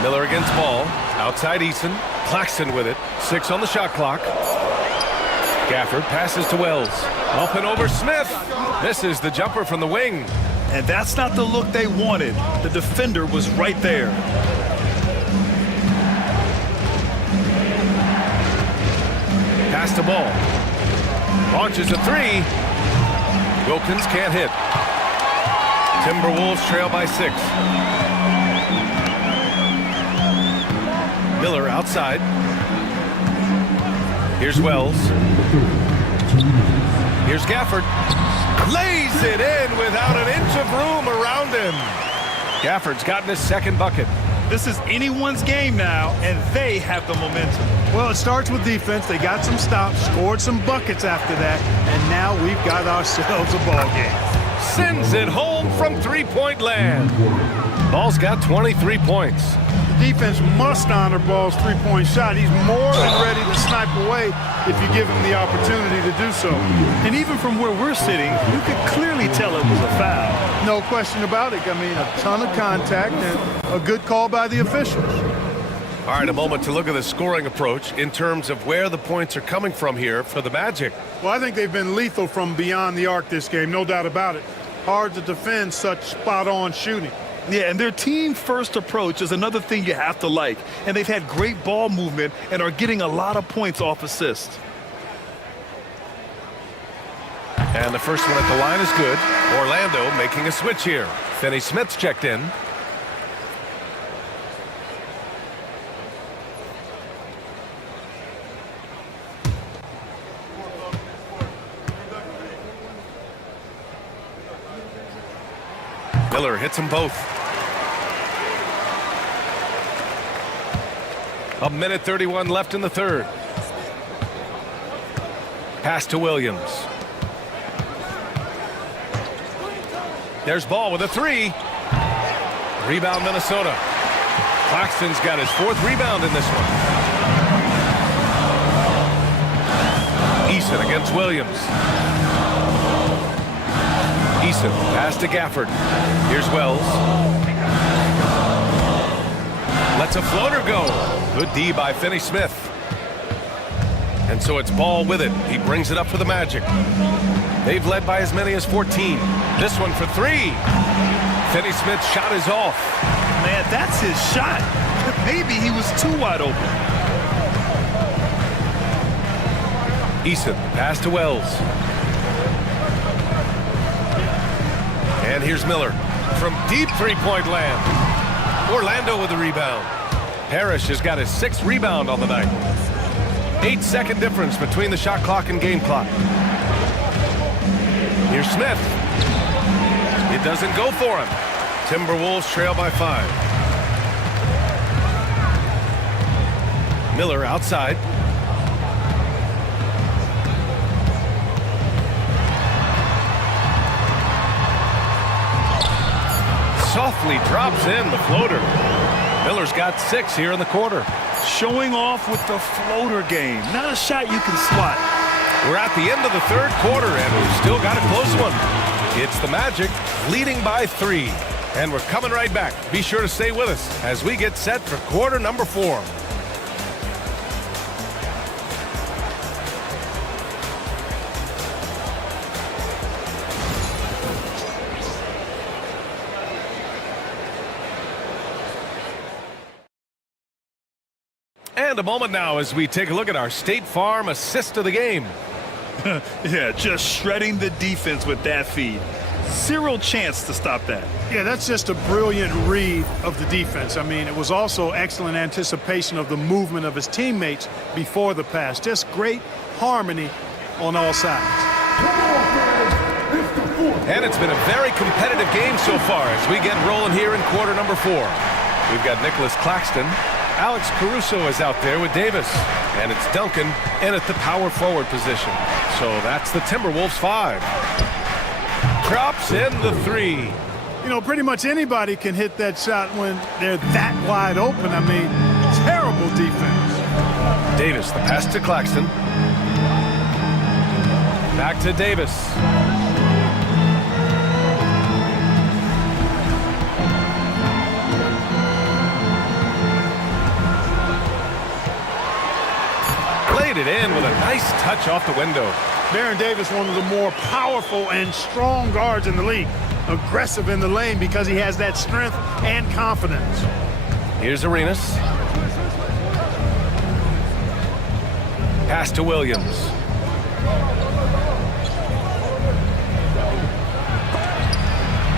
Miller against Ball. Outside Eason. Claxton with it. 6 on the shot clock. Gafford passes to Wells. Up and over Smith. Misses the jumper from the wing. And that's not the look they wanted. The defender was right there. Pass to Ball. Launches a 3. Wilkins can't hit. Timberwolves trail by 6. Miller outside. Here's Wells. Here's Gafford. Lays it in without an inch of room around him. Gafford's gotten his second bucket. This is anyone's game now, and they have the momentum. Well, it starts with defense. They got some stops, scored some buckets after that, and now we've got ourselves a ball game. Sends it home from three-point land. Ball's got 23 points. Defense must honor Ball's three-point shot. He's more than ready to snipe away if you give him the opportunity to do so. And even from where we're sitting, you could clearly tell it was a foul. No question about it. I mean, a ton of contact and a good call by the officials. All right, a moment to look at the scoring approach in terms of where the points are coming from here for the Magic. Well, I think they've been lethal from beyond the arc this game, no doubt about it. Hard to defend such spot-on shooting. Yeah, and their team-first approach is another thing you have to like. And they've had great ball movement and are getting a lot of points off assists. And the first one at the line is good. Orlando making a switch here. Finney Smith's checked in. Miller hits them both. A minute 31 left in the third. Pass to Williams. There's Ball with a three. Rebound Minnesota. Claxton's got his fourth rebound in this one. Eason against Williams. Eason pass to Gafford. Here's Wells. Lets a floater go. Good D by Finney Smith. And so it's Ball with it. He brings it up for the Magic. They've led by as many as 14. This one for three. Finney Smith's shot is off. Man, that's his shot. Maybe he was too wide open. Eason pass to Wells. And here's Miller from deep three-point land. Orlando with the rebound. Parrish has got his sixth rebound on the night. 8-second difference between the shot clock and game clock. Here's Smith. It doesn't go for him. Timberwolves trail by 5. Miller outside. Softly drops in the floater. Miller's got 6 here in the quarter. Showing off with the floater game. Not a shot you can swat. We're at the end of the third quarter, and we've still got a close one. It's the Magic leading by 3. And we're coming right back. Be sure to stay with us as we get set for quarter number 4. And a moment now as we take a look at our State Farm assist of the game. Yeah, just shredding the defense with that feed. Zero chance to stop that. Yeah, that's just a brilliant read of the defense. I mean, it was also excellent anticipation of the movement of his teammates before the pass. Just great harmony on all sides. And it's been a very competitive game so far as we get rolling here in quarter number 4. We've got Nicholas Claxton. Alex Caruso is out there with Davis. And it's Duncan in at the power forward position. So that's the Timberwolves 5. Drops in the 3. You know, pretty much anybody can hit that shot when they're that wide open. I mean, terrible defense. Davis, the pass to Claxton. Back to Davis. Laid it in with a nice touch off the window. Baron Davis, one of the more powerful and strong guards in the league. Aggressive in the lane because he has that strength and confidence. Here's Arenas. Pass to Williams.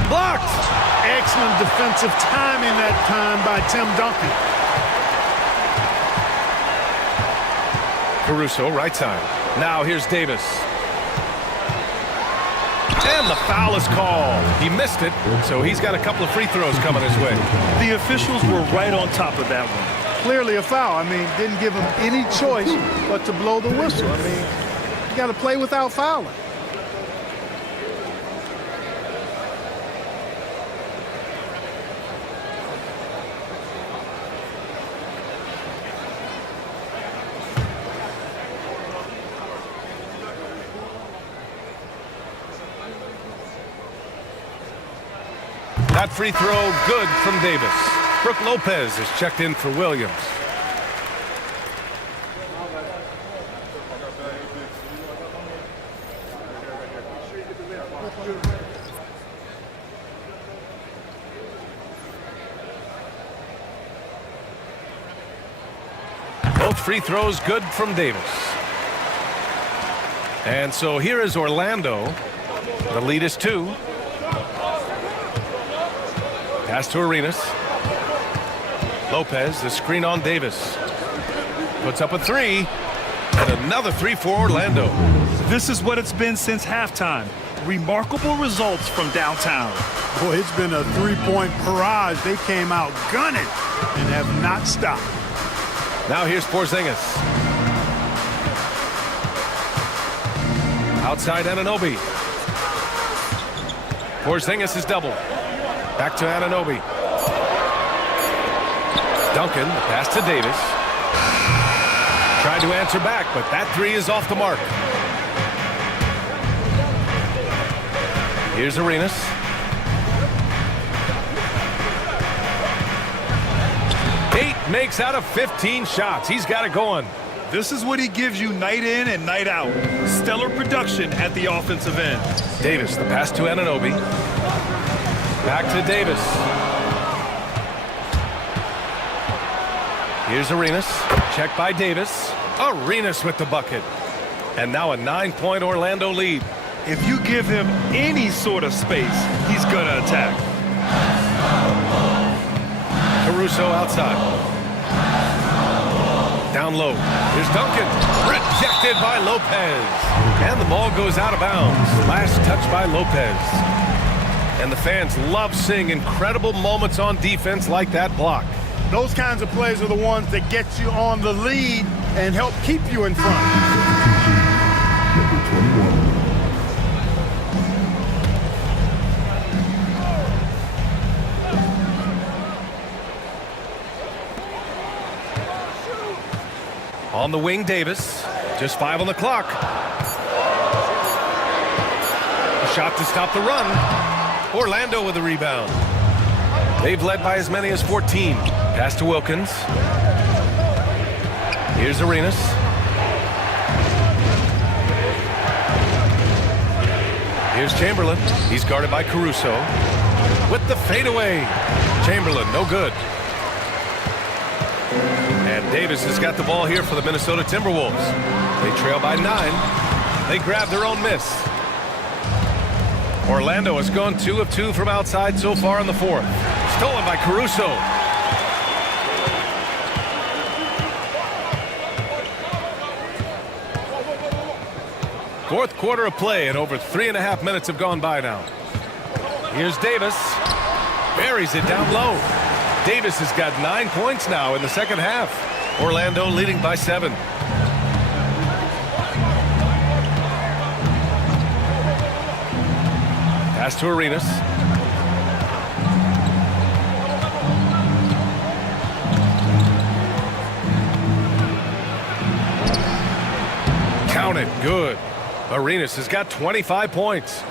Blocked! Excellent defensive timing that time by Tim Duncan. Caruso, right side. Now here's Davis. And the foul is called. He missed it, so he's got a couple of free throws coming his way. The officials were right on top of that one. Clearly a foul. I mean, didn't give him any choice but to blow the whistle. I mean, you got to play without fouling. That free throw good from Davis. Brooke Lopez is checked in for Williams. Both free throws good from Davis. And so here is Orlando. The lead is 2. Pass to Arenas. Lopez, the screen on Davis. Puts up a 3. And another 3 for Orlando. This is what it's been since halftime. Remarkable results from downtown. Boy, it's been a three-point barrage. They came out gunning and have not stopped. Now here's Porzingis. Outside Anunoby. Porzingis is double. Back to Anunoby. Duncan, the pass to Davis. Tried to answer back, but that 3 is off the mark. Here's Arenas. Eight makes out of 15 shots. He's got it going. This is what he gives you night in and night out. Stellar production at the offensive end. Davis, the pass to Anunoby. Back to Davis. Here's Arenas. Check by Davis. Arenas with the bucket. And now a 9-point Orlando lead. If you give him any sort of space, he's going to attack. Caruso outside. Down low. Here's Duncan. Rejected by Lopez. And the ball goes out of bounds. Last touch by Lopez. And the fans love seeing incredible moments on defense like that block. Those kinds of plays are the ones that get you on the lead and help keep you in front. Number 21. On the wing, Davis. Just 5 on the clock. A shot to stop the run. Orlando with the rebound. They've led by as many as 14. Pass to Wilkins. Here's Arenas. Here's Chamberlain. He's guarded by Caruso. With the fadeaway. Chamberlain, no good. And Davis has got the ball here for the Minnesota Timberwolves. They trail by 9. They grab their own miss. Orlando has gone 2 of 2 from outside so far in the 4th. Stolen by Caruso. Fourth quarter of play, and over 3.5 minutes have gone by now. Here's Davis. Buries it down low. Davis has got 9 points now in the second half. Orlando leading by 7. Pass to Arenas. Count it. Good. Arenas has got 25 points.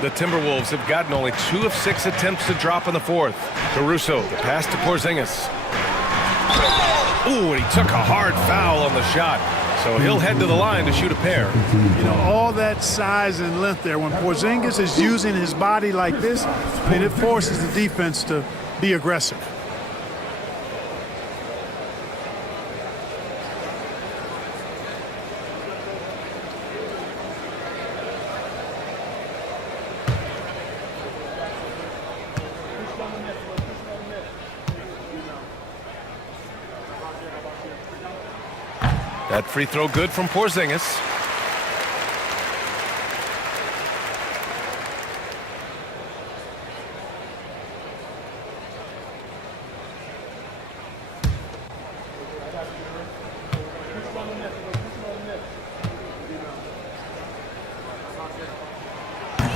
The Timberwolves have gotten only 2 of 6 attempts to drop in the 4th. Caruso, the pass to Porzingis. Ooh, and he took a hard foul on the shot. So he'll head to the line to shoot a pair. You know, all that size and length there. When Porzingis is using his body like this, I mean, it forces the defense to be aggressive. That free throw good from Porzingis.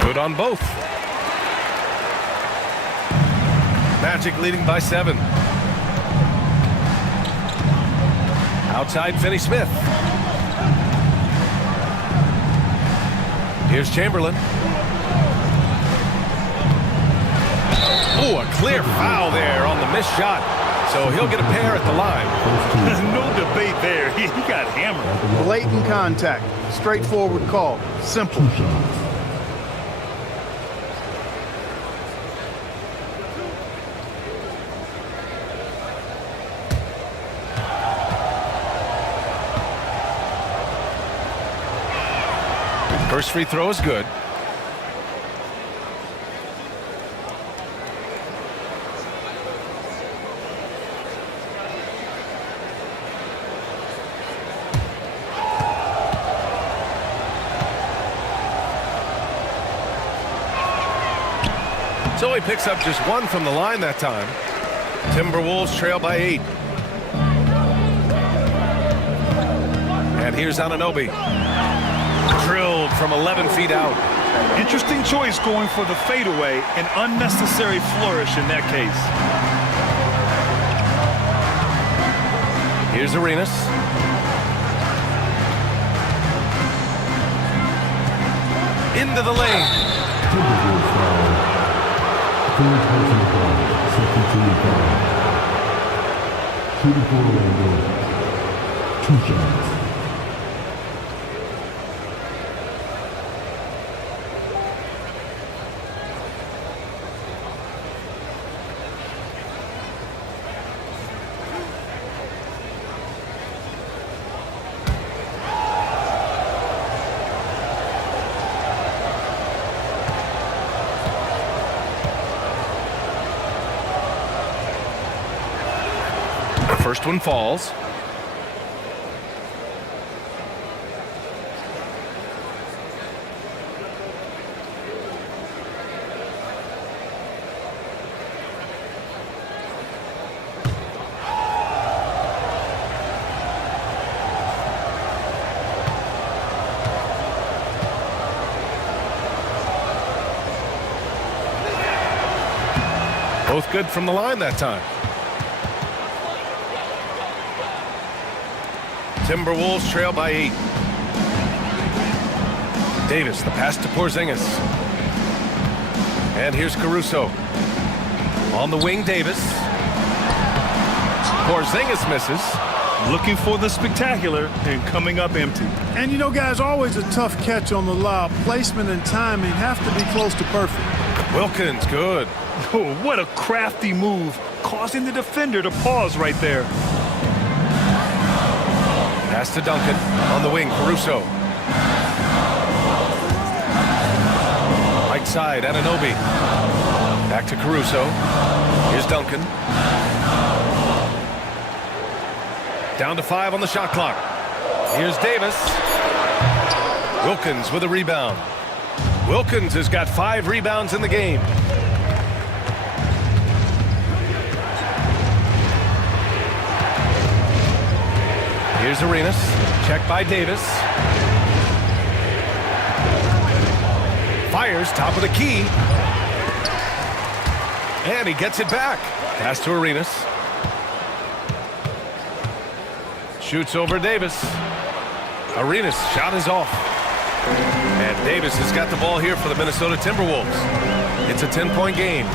Good on both. Magic leading by 7. Outside Finney-Smith. Here's Chamberlain. Oh, a clear foul there on the missed shot. So he'll get a pair at the line. No debate there. He got hammered. Blatant contact. Straightforward call. Simple. First free throw is good. So he picks up just one from the line that time. Timberwolves trail by 8. And here's Anunoby. Drilled from 11 feet out. Interesting choice going for the fadeaway. An unnecessary flourish in that case. Here's Arenas. Into the lane. Timberwolves foul. Third personal foul. Second team foul. Shooting for Orlando. 2 shots. First one falls. Both good from the line that time. Timberwolves trail by 8. Davis, the pass to Porzingis. And here's Caruso. On the wing, Davis. Porzingis misses. Looking for the spectacular and coming up empty. And you know, guys, always a tough catch on the lob. Placement and timing have to be close to perfect. Wilkins, good. Oh, what a crafty move, causing the defender to pause right there. Pass to Duncan. On the wing, Caruso. Right side, Anunoby. Back to Caruso. Here's Duncan. Down to 5 on the shot clock. Here's Davis. Wilkins with a rebound. Wilkins has got 5 rebounds in the game. Here's Arenas. Check by Davis. Fires top of the key. And he gets it back. Pass to Arenas. Shoots over Davis. Arenas' shot is off. And Davis has got the ball here for the Minnesota Timberwolves. It's a 10-point game.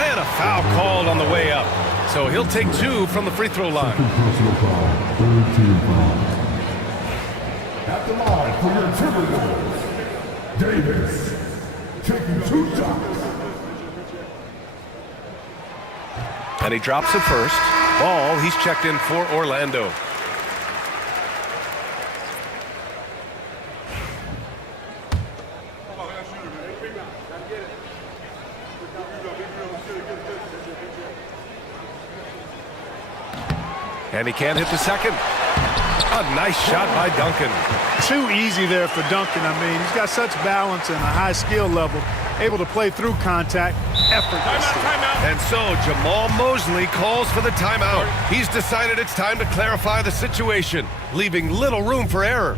And a foul called on the way up. So he'll take 2 from the free throw line. Second personal foul. Third team foul. At the line for your Timberwolves. Davis taking 2 shots. And he drops it first. Ball, he's checked in for Orlando. And he can't hit the second. A nice shot by Duncan. Too easy there for Duncan. I mean, he's got such balance and a high skill level, able to play through contact effortlessly. And so Jamal Mosley calls for the timeout. He's decided it's time to clarify the situation, leaving little room for error.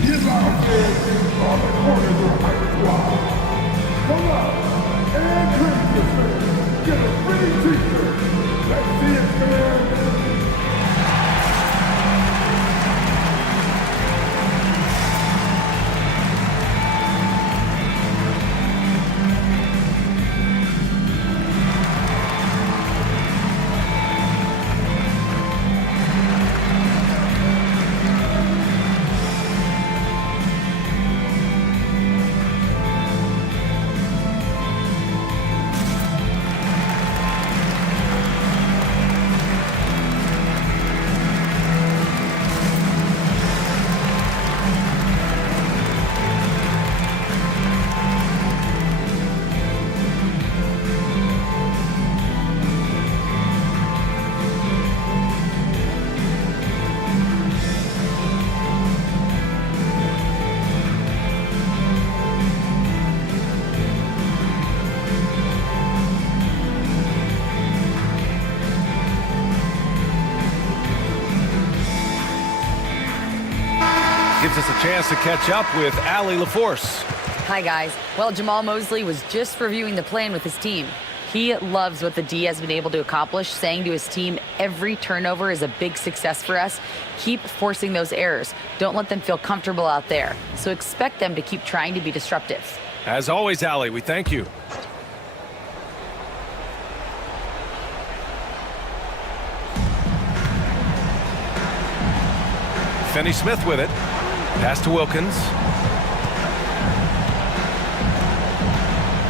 He's out there on the corner of the squad. Come on, and Christmas, get a free t-shirt. Let's see it, man. gives us a chance to catch up with Allie LaForce. Hi, guys. Well, Jamal Mosley was just reviewing the plan with his team. He loves what the D has been able to accomplish, saying to his team, every turnover is a big success for us. Keep forcing those errors. Don't let them feel comfortable out there. So expect them to keep trying to be disruptive. As always, Allie, we thank you. Finney Smith with it. Pass to Wilkins.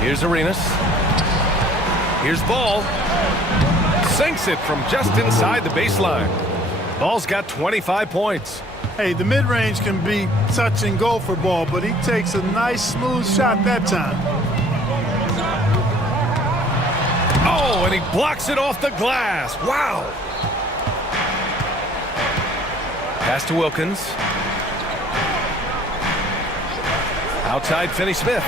Here's Arenas. Here's Ball. Sinks it from just inside the baseline. Ball's got 25 points. Hey, the mid-range can be touch and go for Ball, but he takes a nice, smooth shot that time. Oh, and he blocks it off the glass. Wow. Pass to Wilkins. Outside Finney Smith.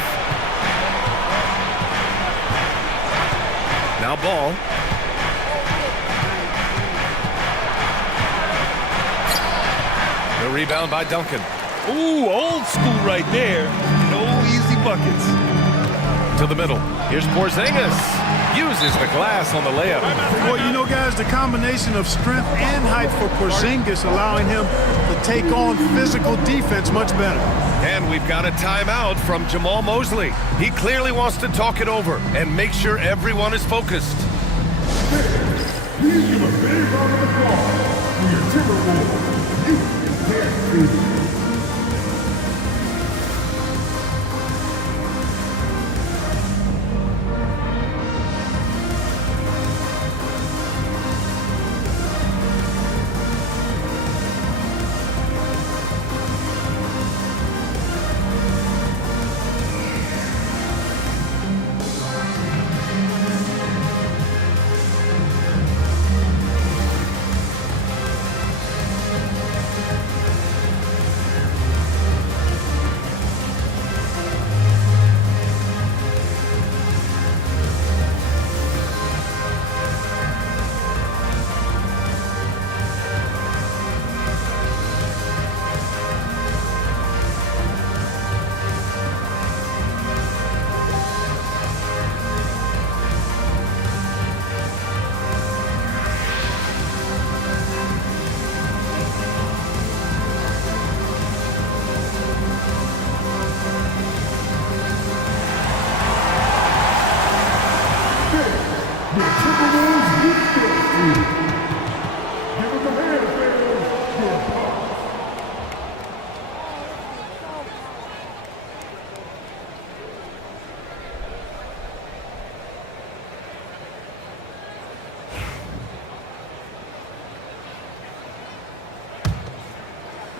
Now Ball. The rebound by Duncan. Ooh, old school right there. No easy buckets. To the middle. Here's Porzingis. Uses the glass on the layup. Well, you know, guys, the combination of strength and height for Porzingis allowing him to take on physical defense much better. And we've got a timeout from Jamal Mosley. He clearly wants to talk it over and make sure everyone is focused. Please give a big round of applause for your Timberwolves. You can't beat it.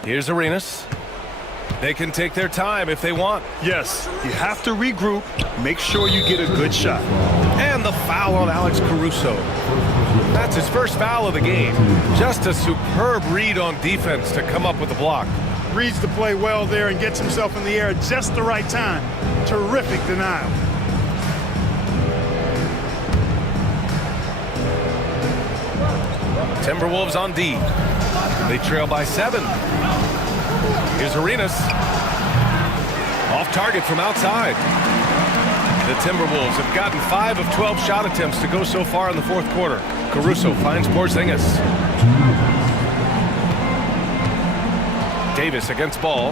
Here's Arenas. They can take their time if they want. Yes, you have to regroup. Make sure you get a good shot. And the foul on Alex Caruso. That's his first foul of the game. Just a superb read on defense to come up with the block. Reads the play well there and gets himself in the air at just the right time. Terrific denial. Timberwolves on D. They trail by 7. Here's Arenas. Off target from outside. The Timberwolves have gotten 5 of 12 shot attempts to go so far in the fourth quarter. Caruso finds Porzingis. Davis against Ball.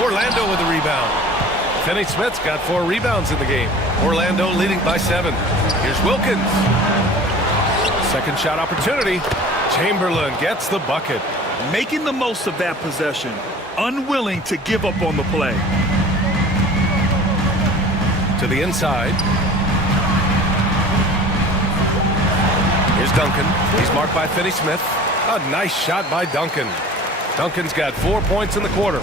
Orlando with the rebound. Finney Smith's got 4 rebounds in the game. Orlando leading by 7. Here's Wilkins. Second shot opportunity. Chamberlain gets the bucket. Making the most of that possession. Unwilling to give up on the play. To the inside. Here's Duncan. He's marked by Finney Smith. A nice shot by Duncan. Duncan's got 4 points in the quarter.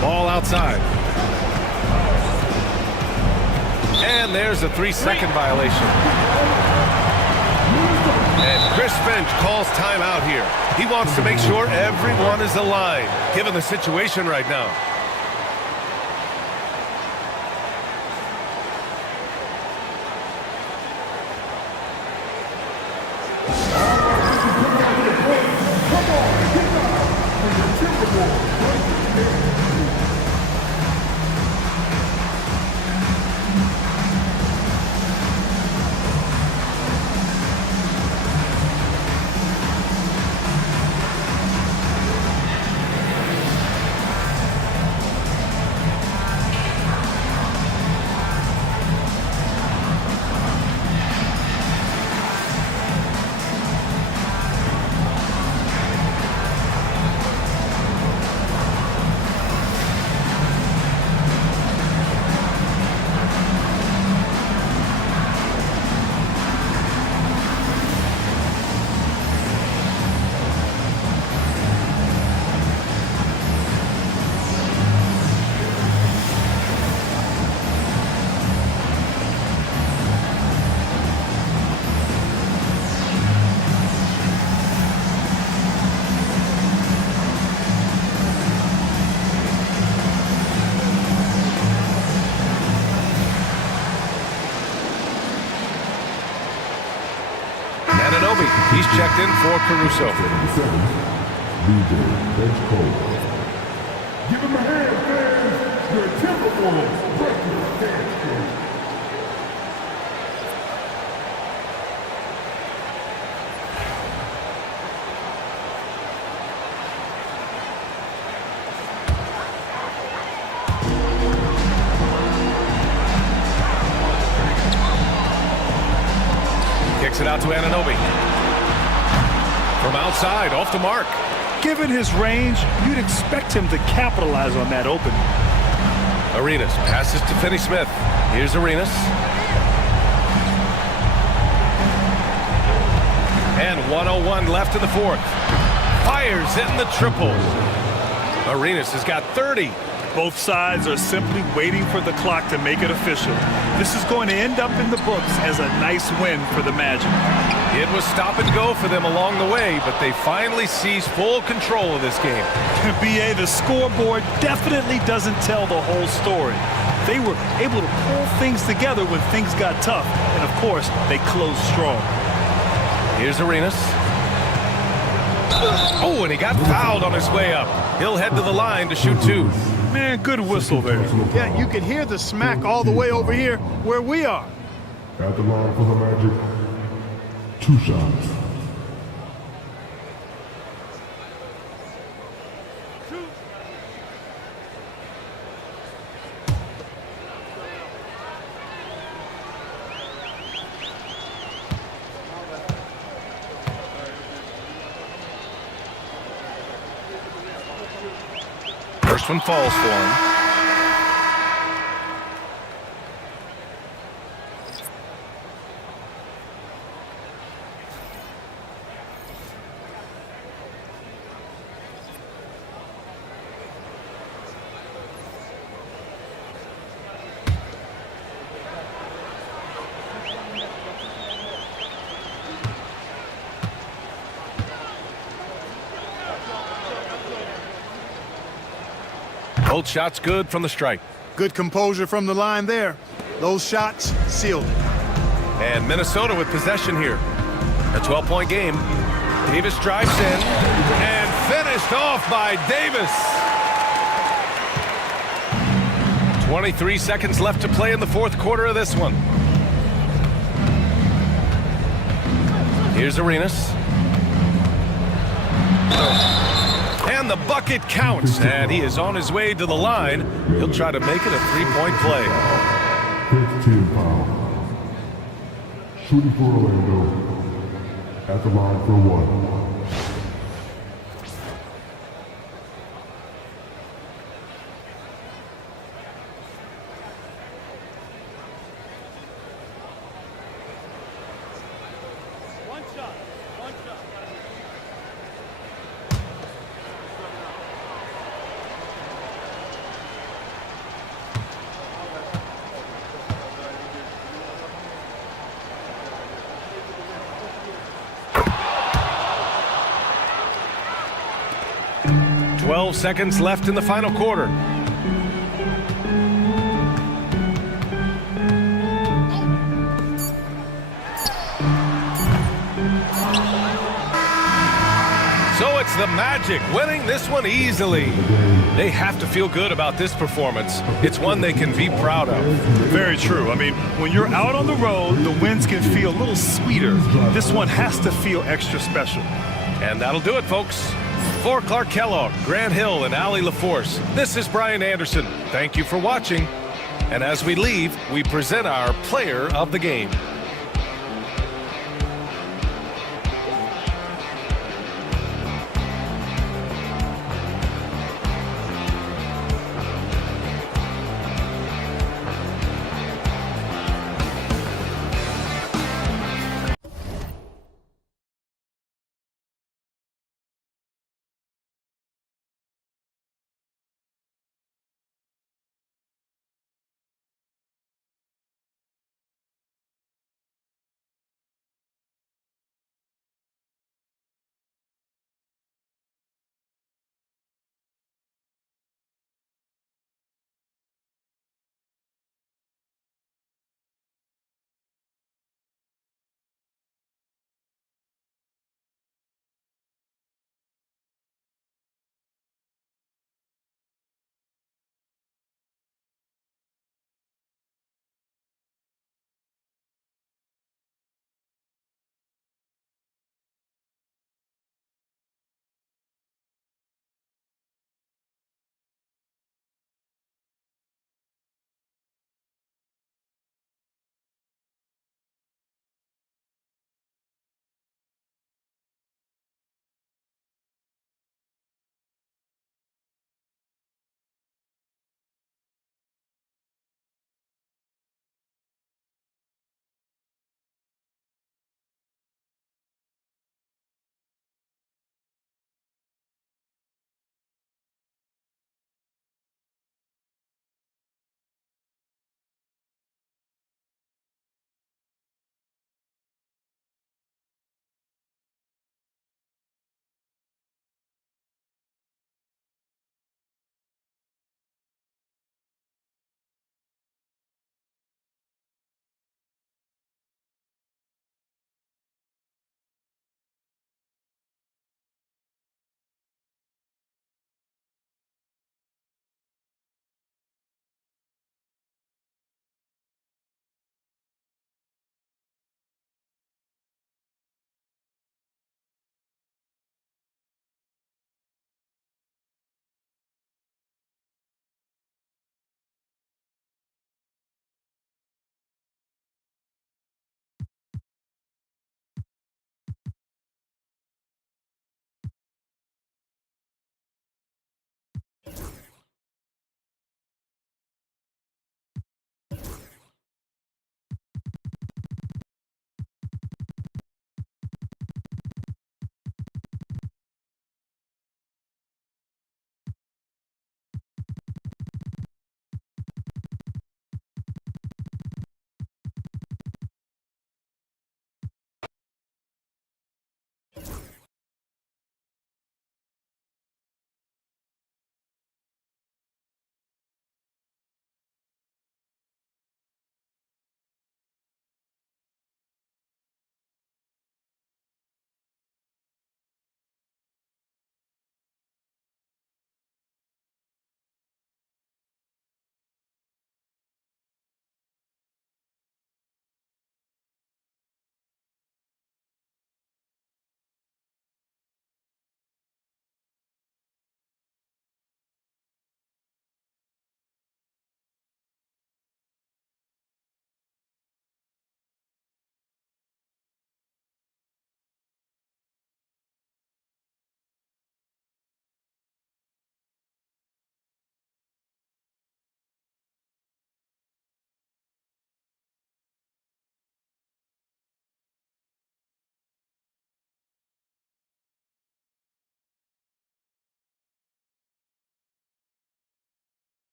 Ball outside. And there's a 3-second violation. And Chris Finch calls timeout here. He wants to make sure everyone is aligned, given the situation right now. He's checked in for Caruso. 7 seconds. DJ, bench coach. Give him a hand, fans. Your Timberwolves break your dance coach. Kicks it out to Anunoby. From outside, off the mark. Given his range, you'd expect him to capitalize on that opening. Arenas passes to Finney-Smith. Here's Arenas. And 1:01 left in the fourth. Fires in the triple. Arenas has got 30. Both sides are simply waiting for the clock to make it official. This is going to end up in the books as a nice win for the Magic. It was stop and go for them along the way, but they finally seized full control of this game. BA, the scoreboard definitely doesn't tell the whole story. They were able to pull things together when things got tough, and of course, they closed strong. Here's Arenas. Oh, and he got fouled on his way up. He'll head to the line to shoot two. Man, good whistle there. Yeah, you can hear the smack all the way over here where we are. At the line for the Magic. 2 shots. First one falls for him. Both shots good from the stripe. Good composure from the line there. Those shots sealed it. And Minnesota with possession here. A 12-point game. Davis drives in and finished off by Davis. 23 seconds left to play in the fourth quarter of this one. Here's Arenas. And the bucket counts, and he is on his way to the line. He'll try to make it a three-point play. 15 foul. Shooting for Orlando. At the line for 1. Twelve seconds left in the final quarter. So it's the Magic, winning this one easily. They have to feel good about this performance. It's one they can be proud of. Very true. I mean, when you're out on the road, the wins can feel a little sweeter. This one has to feel extra special. And that'll do it, folks. For Clark Kellogg, Grant Hill, and Allie LaForce, this is Brian Anderson. Thank you for watching. And as we leave, we present our player of the game.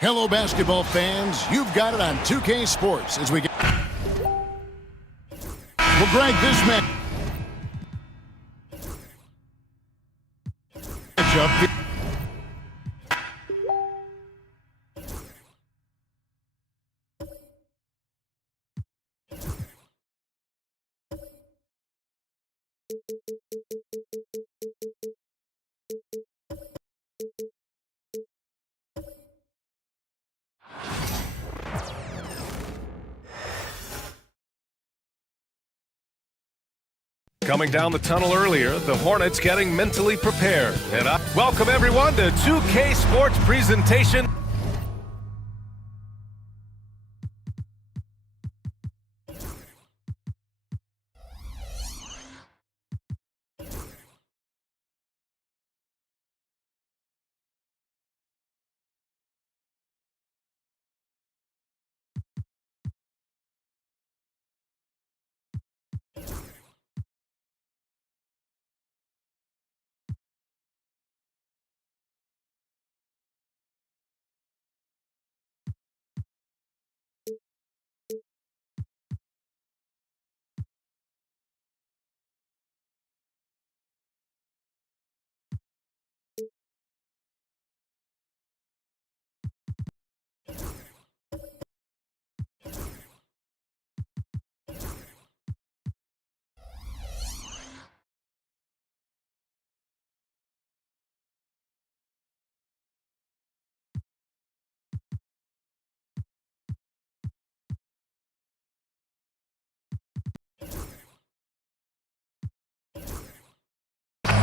Hello, basketball fans. You've got it on 2K Sports as we get... Well, Greg, this matchup... Coming down the tunnel earlier, the Hornets getting mentally prepared. And welcome everyone to 2K Sports presentation.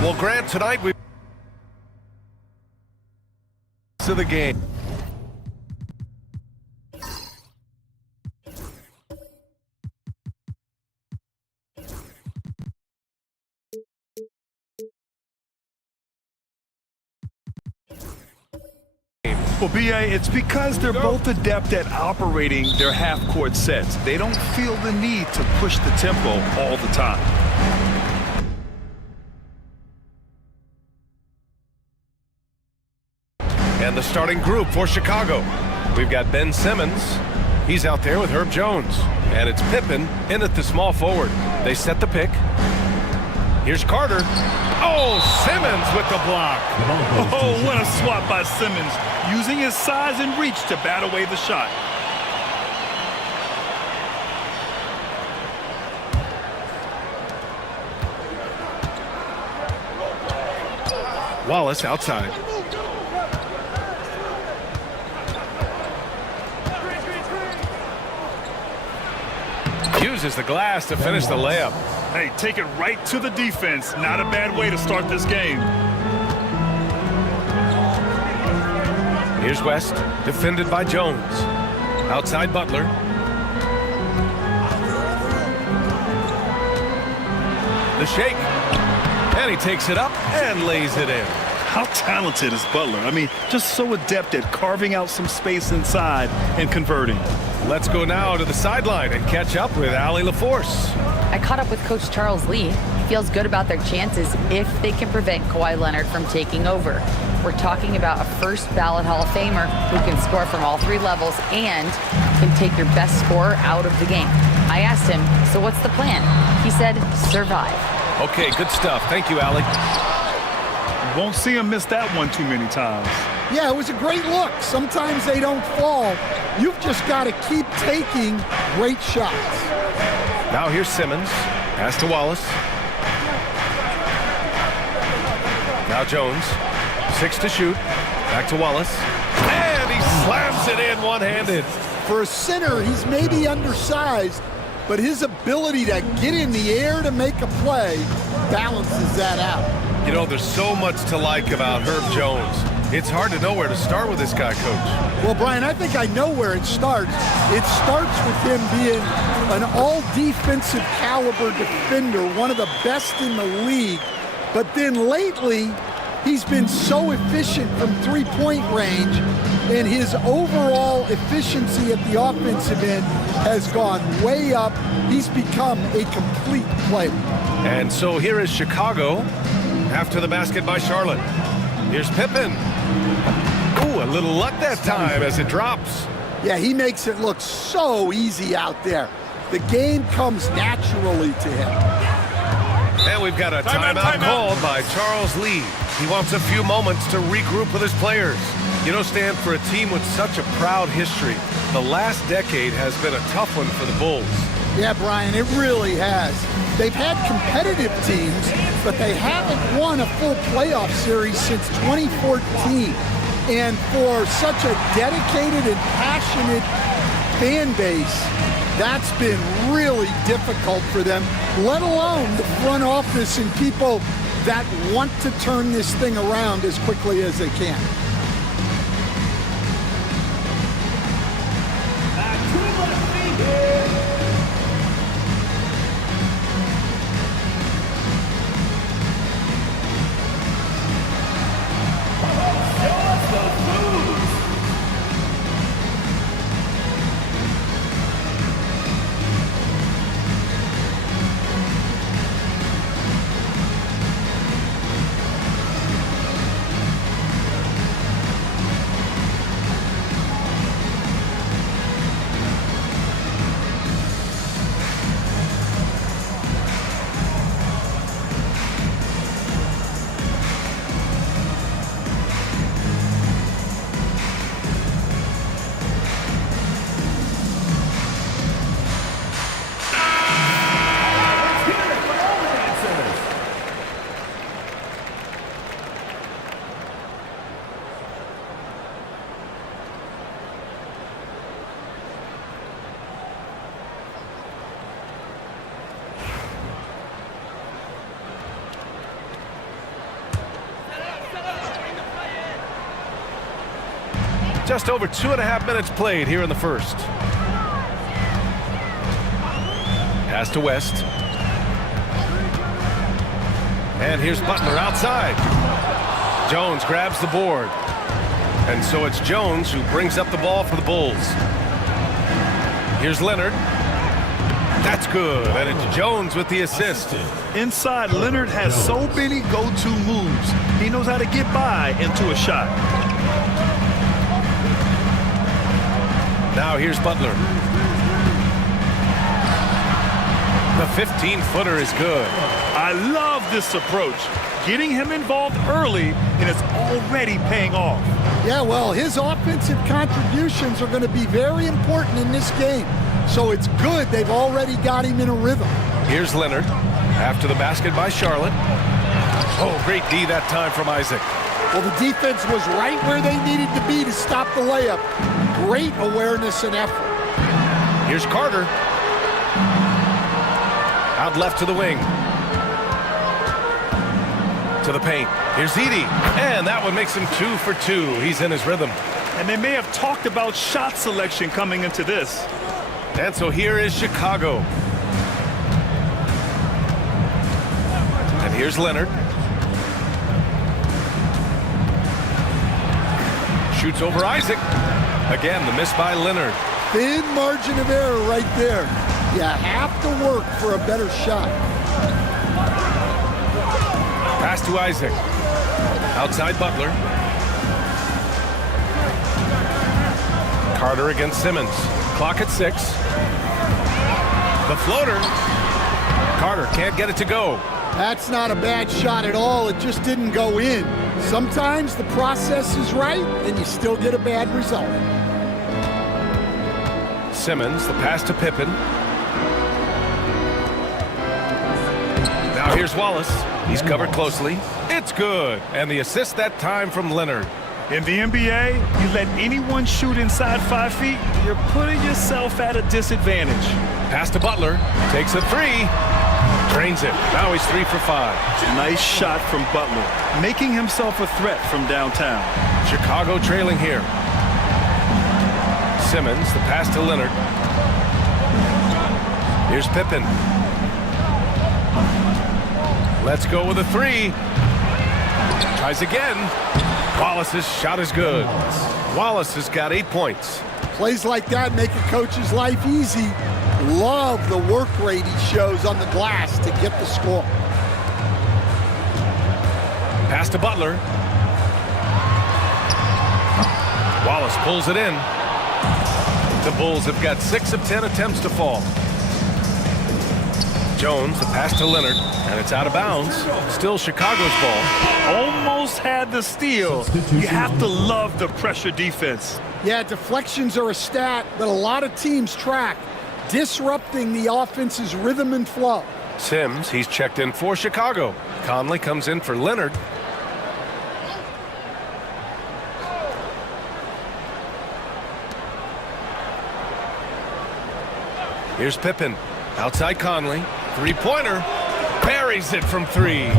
Well, Grant, tonight we minutes of the game. Well, B.A., it's because they're both adept at operating their half-court sets. They don't feel the need to push the tempo all the time. And the starting group for Chicago. We've got Ben Simmons. He's out there with Herb Jones. And it's Pippen in at the small forward. They set the pick. Here's Carter. Oh, Simmons with the block. Oh, what a swat by Simmons, using his size and reach to bat away the shot. Wallace outside. Uses the glass to finish the layup. Hey, take it right to the defense. Not a bad way to start this game. Here's West, defended by Jones. Outside Butler. The shake. And he takes it up and lays it in. How talented is Butler? I mean, just so adept at carving out some space inside and converting. Let's go now to the sideline and catch up with Allie LaForce. I caught up with Coach Charles Lee. He feels good about their chances if they can prevent Kawhi Leonard from taking over. We're talking about a first ballot Hall of Famer who can score from all three levels and can take your best scorer out of the game. I asked him, so what's the plan? He said, survive. Okay, good stuff. Thank you, Allie. Won't see him miss that one too many times. Yeah, it was a great look. Sometimes they don't fall. You've just got to keep taking great shots. Now here's Simmons. Pass to Wallace. Now Jones. 6 to shoot. Back to Wallace. And he slams it in one-handed. For a center, he's maybe undersized, but his ability to get in the air to make a play balances that out. You know, there's so much to like about Herb Jones. It's hard to know where to start with this guy, Coach. Well, Brian, I think I know where it starts. It starts with him being an all-defensive caliber defender, one of the best in the league. But then lately, he's been so efficient from three-point range, and his overall efficiency at the offensive end has gone way up. He's become a complete player. And so here is Chicago after the basket by Charlotte. Here's Pippen. Ooh, a little luck that time as it drops. Yeah, he makes it look so easy out there. The game comes naturally to him. And we've got a timeout called by Charles Lee. He wants a few moments to regroup with his players. You know, Stan, for a team with such a proud history, the last decade has been a tough one for the Bulls. Yeah, Brian, it really has. They've had competitive teams, but they haven't won a full playoff series since 2014. And for such a dedicated and passionate fan base, that's been really difficult for them, let alone the front office and people that want to turn this thing around as quickly as they can. Just over 2.5 minutes played here in the first. Pass to West. And here's Butler outside. Jones grabs the board. And so it's Jones who brings up the ball for the Bulls. Here's Leonard. That's good, and it's Jones with the assist. Inside, Leonard has so many go-to moves. He knows how to get by into a shot. Now here's Butler. The 15-footer is good. I love this approach. Getting him involved early, and it's already paying off. Yeah, well, his offensive contributions are going to be very important in this game. So it's good they've already got him in a rhythm. Here's Leonard. After the basket by Charlotte. Oh, great D that time from Isaac. Well, the defense was right where they needed to be to stop the layup. Great awareness and effort. Here's Carter. Out left to the wing. To the paint. Here's Edey. And that one makes him 2 for 2. He's in his rhythm. And they may have talked about shot selection coming into this. And so here is Chicago. And here's Leonard. Shoots over Isaac. Again, the miss by Leonard. Thin margin of error right there. You have to work for a better shot. Pass to Isaac. Outside Butler. Carter against Simmons. Clock at 6. The floater. Carter can't get it to go. That's not a bad shot at all. It just didn't go in. Sometimes the process is right and you still get a bad result. Simmons, the pass to Pippen. Now here's Wallace. He's covered closely. It's good. And the assist that time from Leonard. In the NBA, you let anyone shoot inside 5 feet, you're putting yourself at a disadvantage. Pass to Butler. Takes a 3. Drains it. Now he's 3 for 5. Nice shot from Butler, making himself a threat from downtown. Chicago trailing here. Simmons, the pass to Leonard. Here's Pippen. Let's go with a 3. Tries again. Wallace's shot is good. Wallace has got 8 points. Plays like that make a coach's life easy. Love the work rate he shows on the glass to get the score. Pass to Butler. Wallace pulls it in. The Bulls have got 6 of 10 attempts to fall. Jones, the pass to Leonard, and it's out of bounds. Still Chicago's ball. Almost had the steal. You have to love the pressure defense. Yeah, deflections are a stat that a lot of teams track, disrupting the offense's rhythm and flow. Sims, he's checked in for Chicago. Conley comes in for Leonard. Here's Pippen. Outside Conley. Three-pointer. Buries it from 3.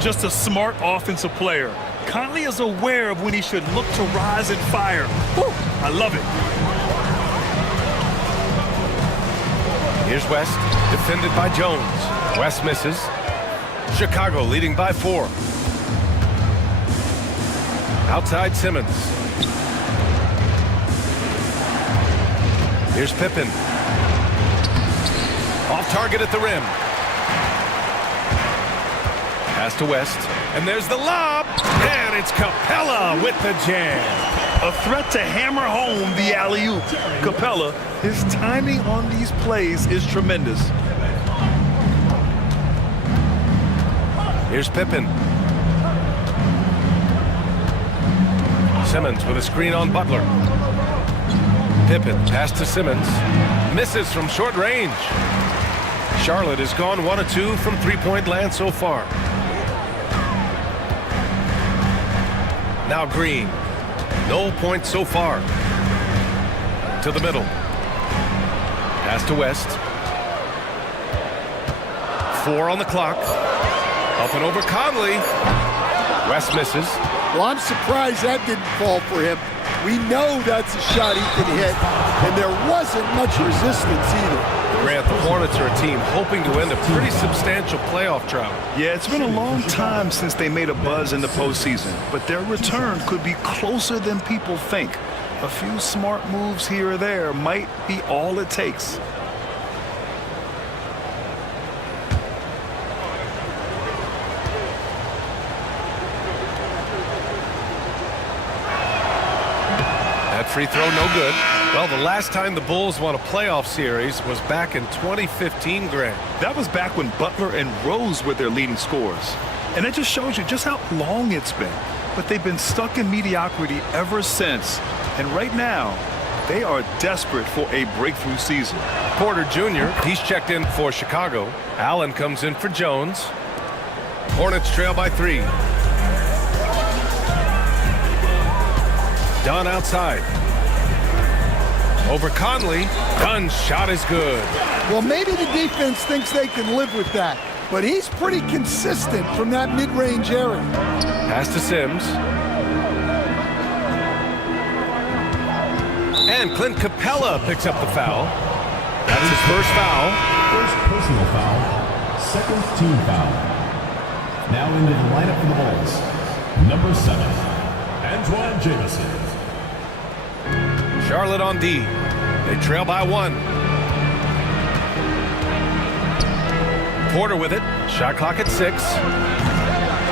Just a smart offensive player. Conley is aware of when he should look to rise and fire. Woo, I love it. Here's West. Defended by Jones. West misses. Chicago leading by 4. Outside Simmons. Here's Pippen. Off target at the rim. Pass to West. And there's the lob. And it's Capella with the jam. A threat to hammer home the alley-oop. Capella, his timing on these plays is tremendous. Here's Pippen. Simmons with a screen on Butler. Pippen, pass to Simmons. Misses from short range. Charlotte has gone 1 of 2 from three-point land so far. Now Green. No points so far. To the middle. Pass to West. 4 on the clock. Up and over Conley. West misses. Well, I'm surprised that didn't fall for him. We know that's a shot he can hit, and there wasn't much resistance either. Grant, the Hornets are a team hoping to end a pretty substantial playoff drought. Yeah, it's been a long time since they made a buzz in the postseason, but their return could be closer than people think. A few smart moves here or there might be all it takes. That free throw, no good. Well, the last time the Bulls won a playoff series was back in 2015, Grant. That was back when Butler and Rose were their leading scorers. And it just shows you just how long it's been. But they've been stuck in mediocrity ever since. And right now, they are desperate for a breakthrough season. Porter Jr., he's checked in for Chicago. Allen comes in for Jones. Hornets trail by 3. Dunn outside. Over Conley. Dunn's shot is good. Well, maybe the defense thinks they can live with that, but he's pretty consistent from that mid-range area. Pass to Sims. And Clint Capella picks up the foul. That's his first foul. First personal foul, second team foul. Now into the lineup for the Bulls. Number 7, Antoine Jamison. Charlotte on D. They trail by 1. Porter with it. Shot clock at 6.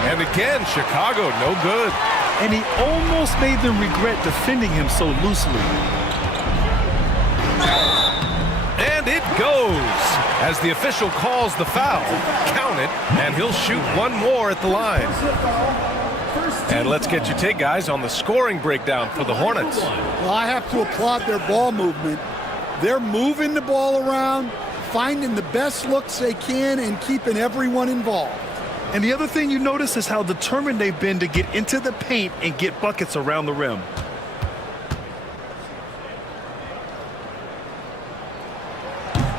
And again, Chicago, no good. And he almost made them regret defending him so loosely. And it goes as the official calls the foul. Count it, and he'll shoot one more at the line. And let's get your take, guys, on the scoring breakdown for the Hornets. Well, I have to applaud their ball movement. They're moving the ball around, finding the best looks they can, and keeping everyone involved. And the other thing you notice is how determined they've been to get into the paint and get buckets around the rim.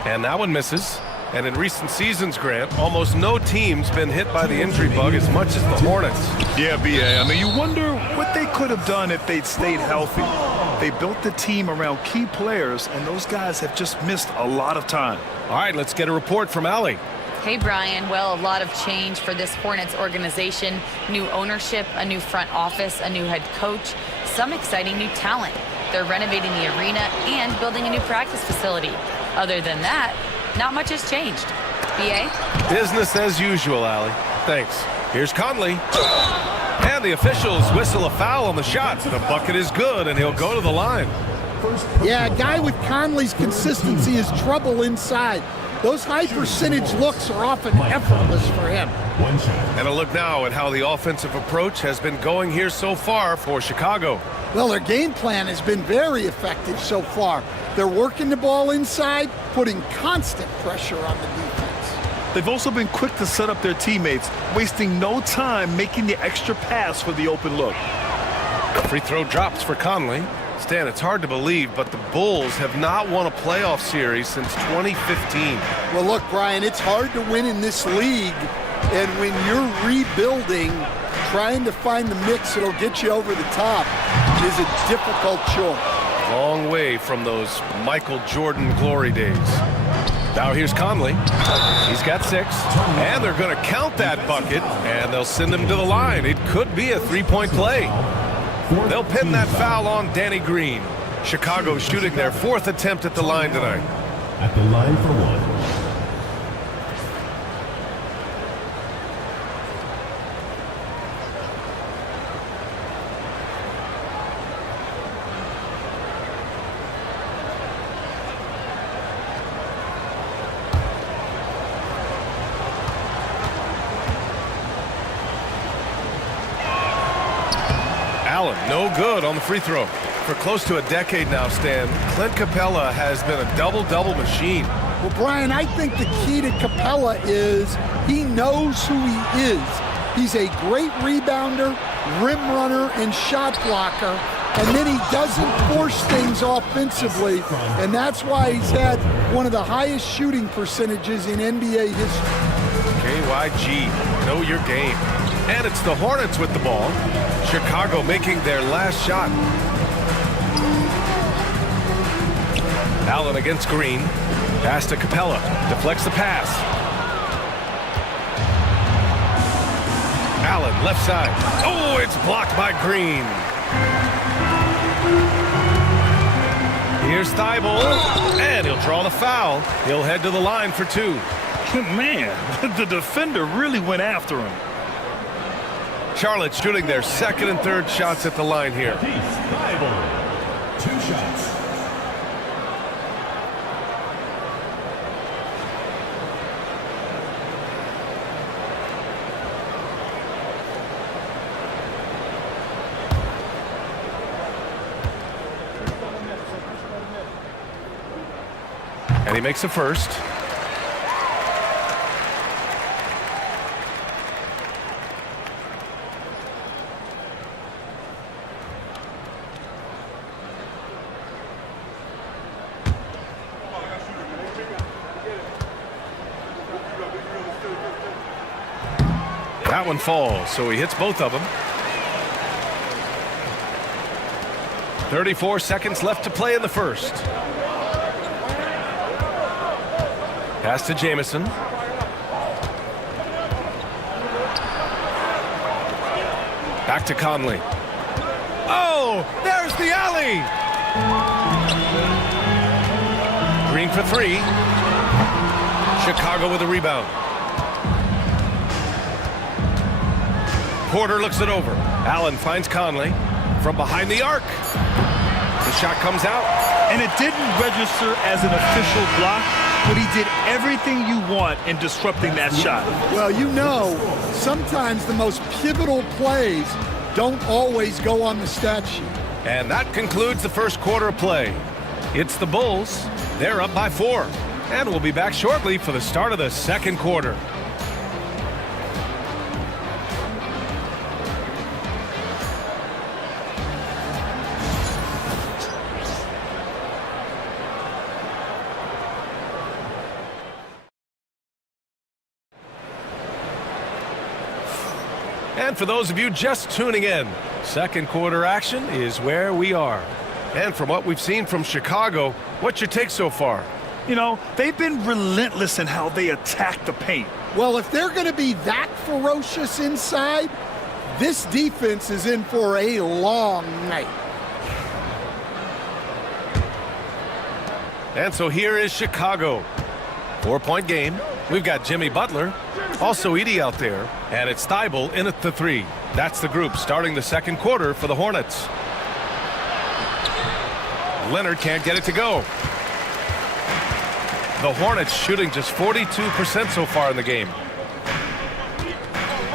And that one misses. And in recent seasons, Grant, almost no team's been hit by the injury bug as much as the Hornets. Yeah, B.A. I mean, you wonder what they could have done if they'd stayed healthy. They built the team around key players, and those guys have just missed a lot of time. All right, let's get a report from Allie. Hey, Brian. Well, a lot of change for this Hornets organization. New ownership, a new front office, a new head coach, some exciting new talent. They're renovating the arena and building a new practice facility. Other than that, not much has changed. B.A.? Business as usual, Allie. Thanks. Here's Conley. And the officials whistle a foul on the shot. The bucket is good, and he'll go to the line. Yeah, a guy with Conley's consistency is trouble inside. Those high percentage looks are often effortless for him. And a look now at how the offensive approach has been going here so far for Chicago. Well, their game plan has been very effective so far. They're working the ball inside, putting constant pressure on the defense. They've also been quick to set up their teammates, wasting no time making the extra pass for the open look. Free throw drops for Conley. Stan, it's hard to believe, but the Bulls have not won a playoff series since 2015. Well, look, Brian, it's hard to win in this league, and when you're rebuilding, trying to find the mix that'll get you over the top is a difficult chore. Long way from those Michael Jordan glory days. Now here's Conley. He's got 6, and they're going to count that bucket, and they'll send him to the line. It could be a three-point play. They'll pin that foul on Danny Green. Chicago shooting their 4th attempt at the line tonight. At the line for 1. Allen, no good on the free throw. For close to a decade now, Stan, Clint Capella has been a double-double machine. Well, Brian, I think the key to Capella is he knows who he is. He's a great rebounder, rim runner, and shot blocker, and then he doesn't force things offensively, and that's why he's had one of the highest shooting percentages in NBA history. KYG, know your game. And it's the Hornets with the ball. Chicago making their last shot. Allen against Green. Pass to Capella. Deflects the pass. Allen, left side. Oh, it's blocked by Green. Here's Thibault, and he'll draw the foul. He'll head to the line for 2. Man, the defender really went after him. Charlotte shooting their second and third shots at the line here. Thibault, 2 shots. And he makes the first. That one falls, so he hits both of them. 34 seconds left to play in the first. Pass to Jamison. Back to Conley. Oh, there's the alley. Green for 3. Chicago with a rebound. Porter looks it over. Allen finds Conley from behind the arc. The shot comes out. And it didn't register as an official block, but he did everything you want in disrupting that shot. Well, you know, sometimes the most pivotal plays don't always go on the stat sheet. And that concludes the first quarter of play. It's the Bulls. They're up by 4. And we'll be back shortly for the start of the second quarter. And for those of you just tuning in, second quarter action is where we are. And from what we've seen from Chicago, what's your take so far? You know, they've been relentless in how they attack the paint. Well, if they're going to be that ferocious inside, this defense is in for a long night. And so here is Chicago. 4-point game. We've got Jimmy Butler, also Edey out there, and it's Thibault in at the 3. That's the group starting the second quarter for the Hornets. Leonard can't get it to go. The Hornets shooting just 42% so far in the game.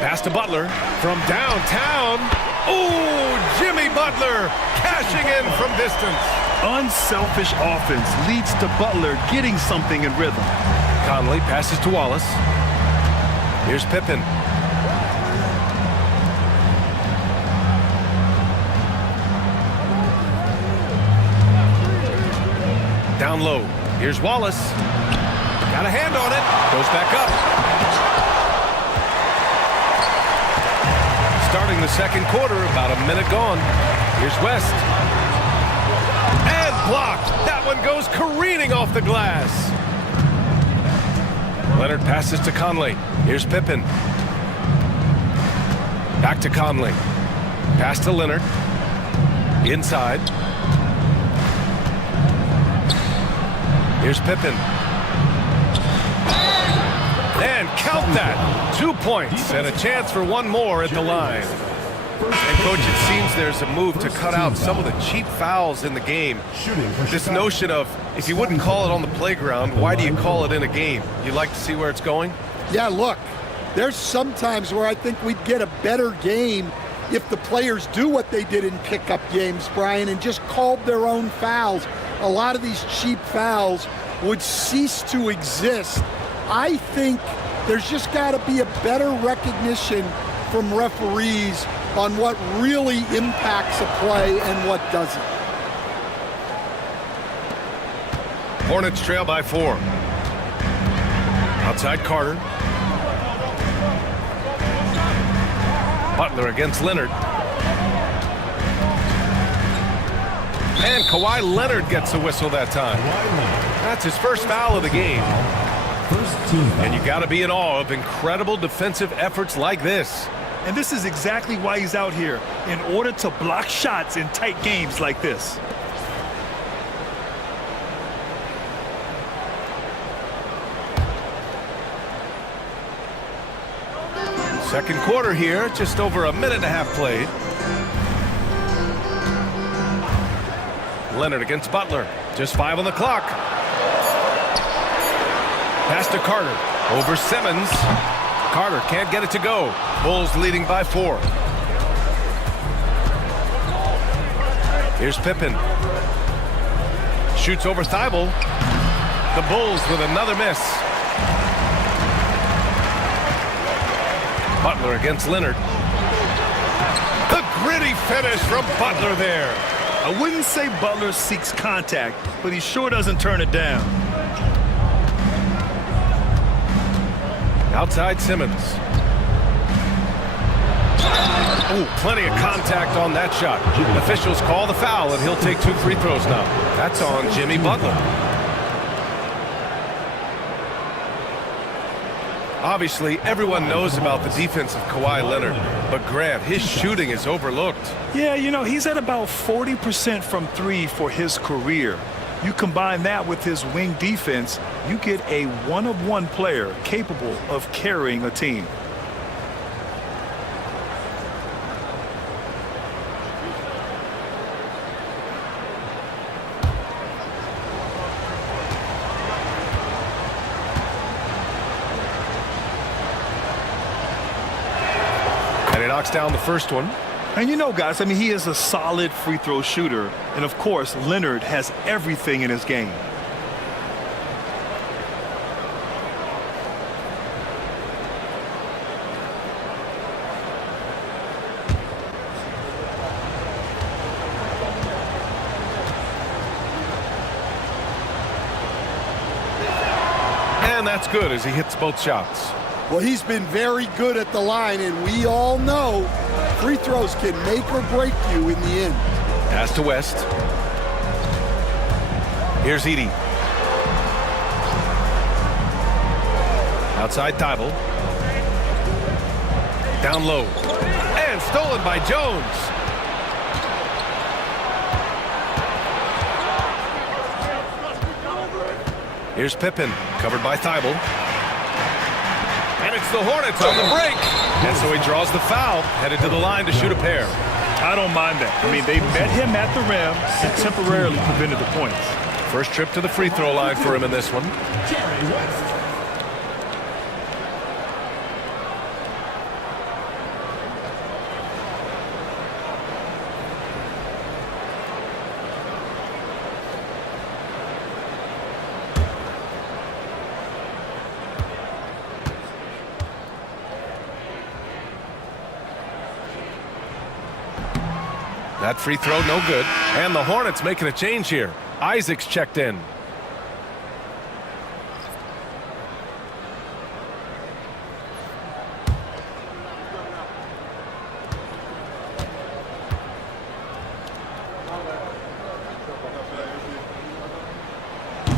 Pass to Butler from downtown. Oh, Jimmy Butler cashing in from distance. Unselfish offense leads to Butler getting something in rhythm. Conley passes to Wallace. Here's Pippen. Down low. Here's Wallace. Got a hand on it. Goes back up. Starting the second quarter, about a minute gone. Here's West. And blocked. That one goes careening off the glass. Leonard passes to Conley. Here's Pippen. Back to Conley. Pass to Leonard. Inside. Here's Pippen. And count that. 2 points and a chance for one more at the line. And, Coach, it seems there's a move to cut out some of the cheap fouls in the game. This notion of, if you wouldn't call it on the playground, why do you call it in a game? You like to see where it's going? Yeah, look, there's some times where I think we'd get a better game if the players do what they did in pickup games, Brian, and just called their own fouls. A lot of these cheap fouls would cease to exist. I think there's just got to be a better recognition from referees on what really impacts a play and what doesn't. Hornets trail by 4. Outside Carter. Butler against Leonard. And Kawhi Leonard gets the whistle that time. That's his first foul of the game. First team foul. And you got to be in awe of incredible defensive efforts like this. And this is exactly why he's out here, in order to block shots in tight games like this. Second quarter here, just over a minute and a half played. Leonard against Butler. Just 5 on the clock. Pass to Carter. Over Simmons. Carter can't get it to go. Bulls leading by 4. Here's Pippen. Shoots over Thibault. The Bulls with another miss. Butler against Leonard. The gritty finish from Butler there. I wouldn't say Butler seeks contact, but he sure doesn't turn it down. Outside Simmons. Oh, plenty of contact on that shot. Officials call the foul, and he'll take 2 free throws now. That's on Jimmy Butler. Obviously, everyone knows about the defense of Kawhi Leonard, but Grant, his shooting is overlooked. Yeah, you know, he's at about 40% from 3 for his career. You combine that with his wing defense, you get a one-of-one player capable of carrying a team. And he knocks down the first one. And you know, guys, I mean, he is a solid free throw shooter. And of course, Leonard has everything in his game. And that's good as he hits both shots. Well, he's been very good at the line, and we all know free throws can make or break you in the end. Pass to West. Here's Edey. Outside Thibault. Down low. And stolen by Jones. Here's Pippen, covered by Thibault. And it's the Hornets on the break. And so he draws the foul, headed to the line to shoot a pair. I don't mind that. I mean, they met him at the rim and temporarily prevented the points. First trip to the free throw line for him in this one. That free throw, no good. And the Hornets making a change here. Isaac's checked in.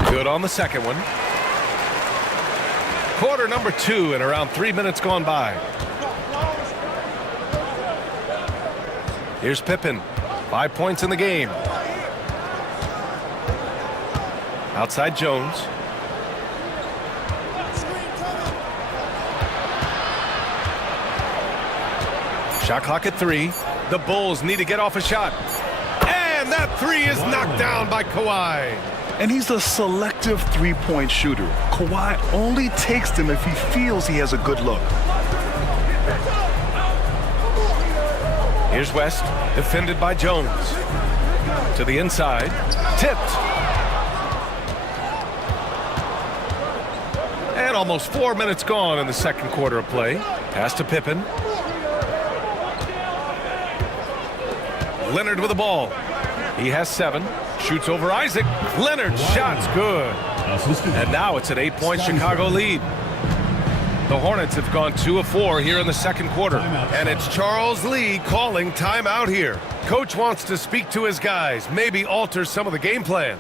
Good on the second one. Quarter number 2 and around 3 minutes gone by. Here's Pippen. 5 points in the game. Outside Jones. Shot clock at 3. The Bulls need to get off a shot. And that 3 is knocked down by Kawhi. And he's a selective three-point shooter. Kawhi only takes them if he feels he has a good look. Here's West, defended by Jones. To the inside, tipped. And almost 4 minutes gone in the second quarter of play. Pass to Pippen. Leonard with the ball. He has 7. Shoots over Isaac. Leonard's shot's good. And now it's an 8-point Chicago lead. The Hornets have gone 2 of 4 here in the second quarter. And it's Charles Lee calling timeout here. Coach wants to speak to his guys, maybe alter some of the game plan.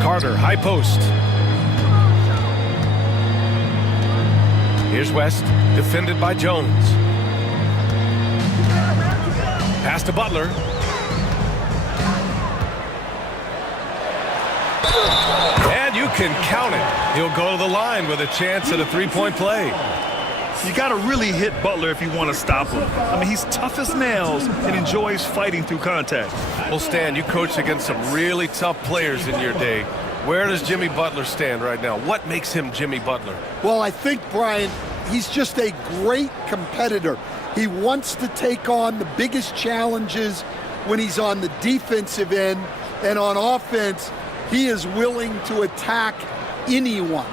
Carter, high post. Here's West, defended by Jones. Pass to Butler. And you can count it. He'll go to the line with a chance at a three-point play. You got to really hit Butler if you want to stop him. I mean, he's tough as nails and enjoys fighting through contact. Well, Stan, you coached against some really tough players in your day. Where does Jimmy Butler stand right now? What makes him Jimmy Butler? Well, I think, Brian, he's just a great competitor. He wants to take on the biggest challenges when he's on the defensive end, and on offense, he is willing to attack anyone.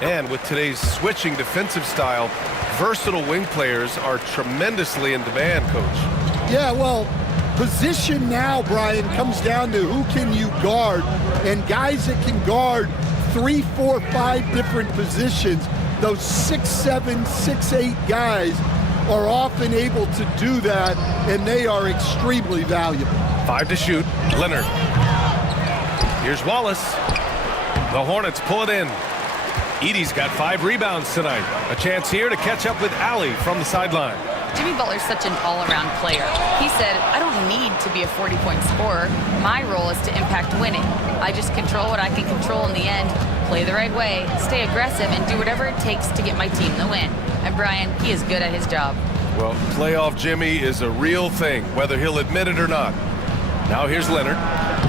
And with today's switching defensive style, versatile wing players are tremendously in demand, Coach. Yeah, well, position now, Brian, comes down to who can you guard, and guys that can guard 3, 4, 5 different positions, those 6'7", 6'8" guys are often able to do that, and they are extremely valuable. 5 to shoot. Leonard. Here's Wallace. The Hornets pull it in. Edey's got 5 rebounds tonight. A chance here to catch up with Allie from the sideline. Jimmy Butler's such an all-around player. He said, I don't need to be a 40-point scorer. My role is to impact winning. I just control what I can control in the end, play the right way, stay aggressive, and do whatever it takes to get my team the win. And Brian, he is good at his job. Well, playoff Jimmy is a real thing, whether he'll admit it or not. Now here's Leonard.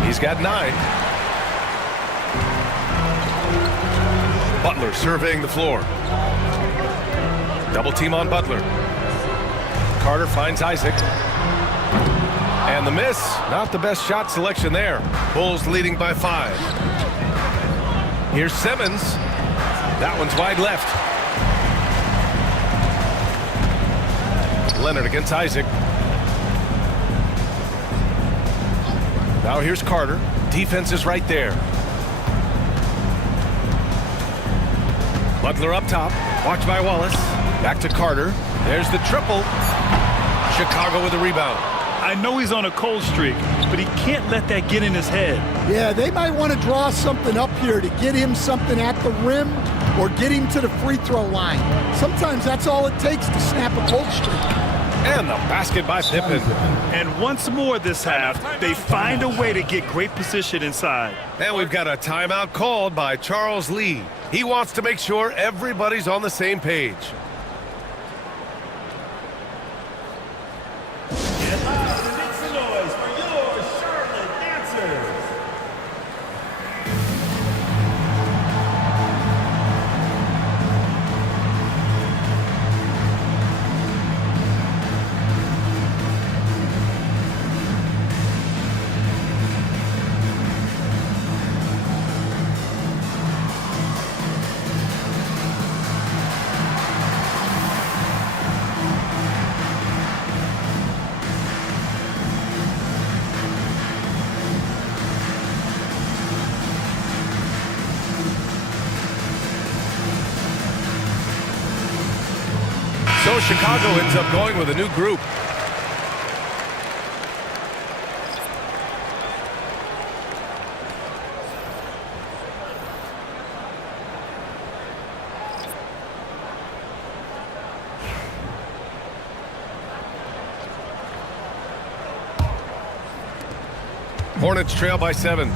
He's got 9. Butler surveying the floor. Double team on Butler. Carter finds Isaac. And the miss. Not the best shot selection there. Bulls leading by 5. Here's Simmons. That one's wide left. Leonard against Isaac. Now here's Carter. Defense is right there. Butler up top. Watched by Wallace. Back to Carter. There's the triple. Chicago with a rebound. I know he's on a cold streak, but he can't let that get in his head. Yeah, they might want to draw something up here to get him something at the rim or get him to the free throw line. Sometimes that's all it takes to snap a cold streak. And the basket by Pippen. And once more this half, they find a way to get great position inside. And we've got a timeout called by Charles Lee. He wants to make sure everybody's on the same page. Chicago ends up going with a new group. Hornets trail by 7.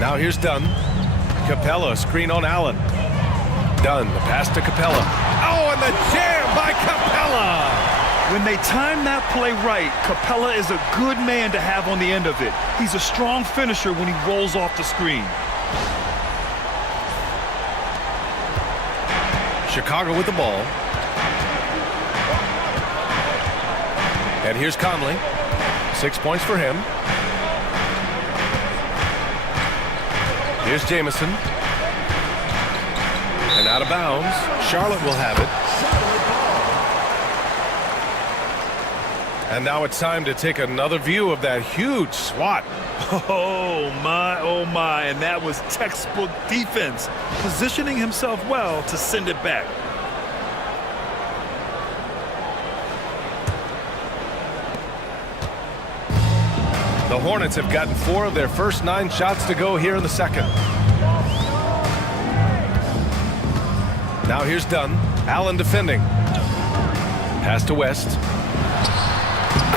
Now here's Dunn. Capella, screen on Allen. Dunn, the pass to Capella. Oh, and the jam by Capella! When they time that play right, Capella is a good man to have on the end of it. He's a strong finisher when he rolls off the screen. Chicago with the ball. And here's Conley. 6 points for him. Here's Jamison. And out of bounds. Charlotte will have it. And now it's time to take another view of that huge swat. Oh my, and that was textbook defense, positioning himself well to send it back. The Hornets have gotten 4 of their first 9 shots to go here in the second. Now here's Dunn. Allen defending. Pass to West.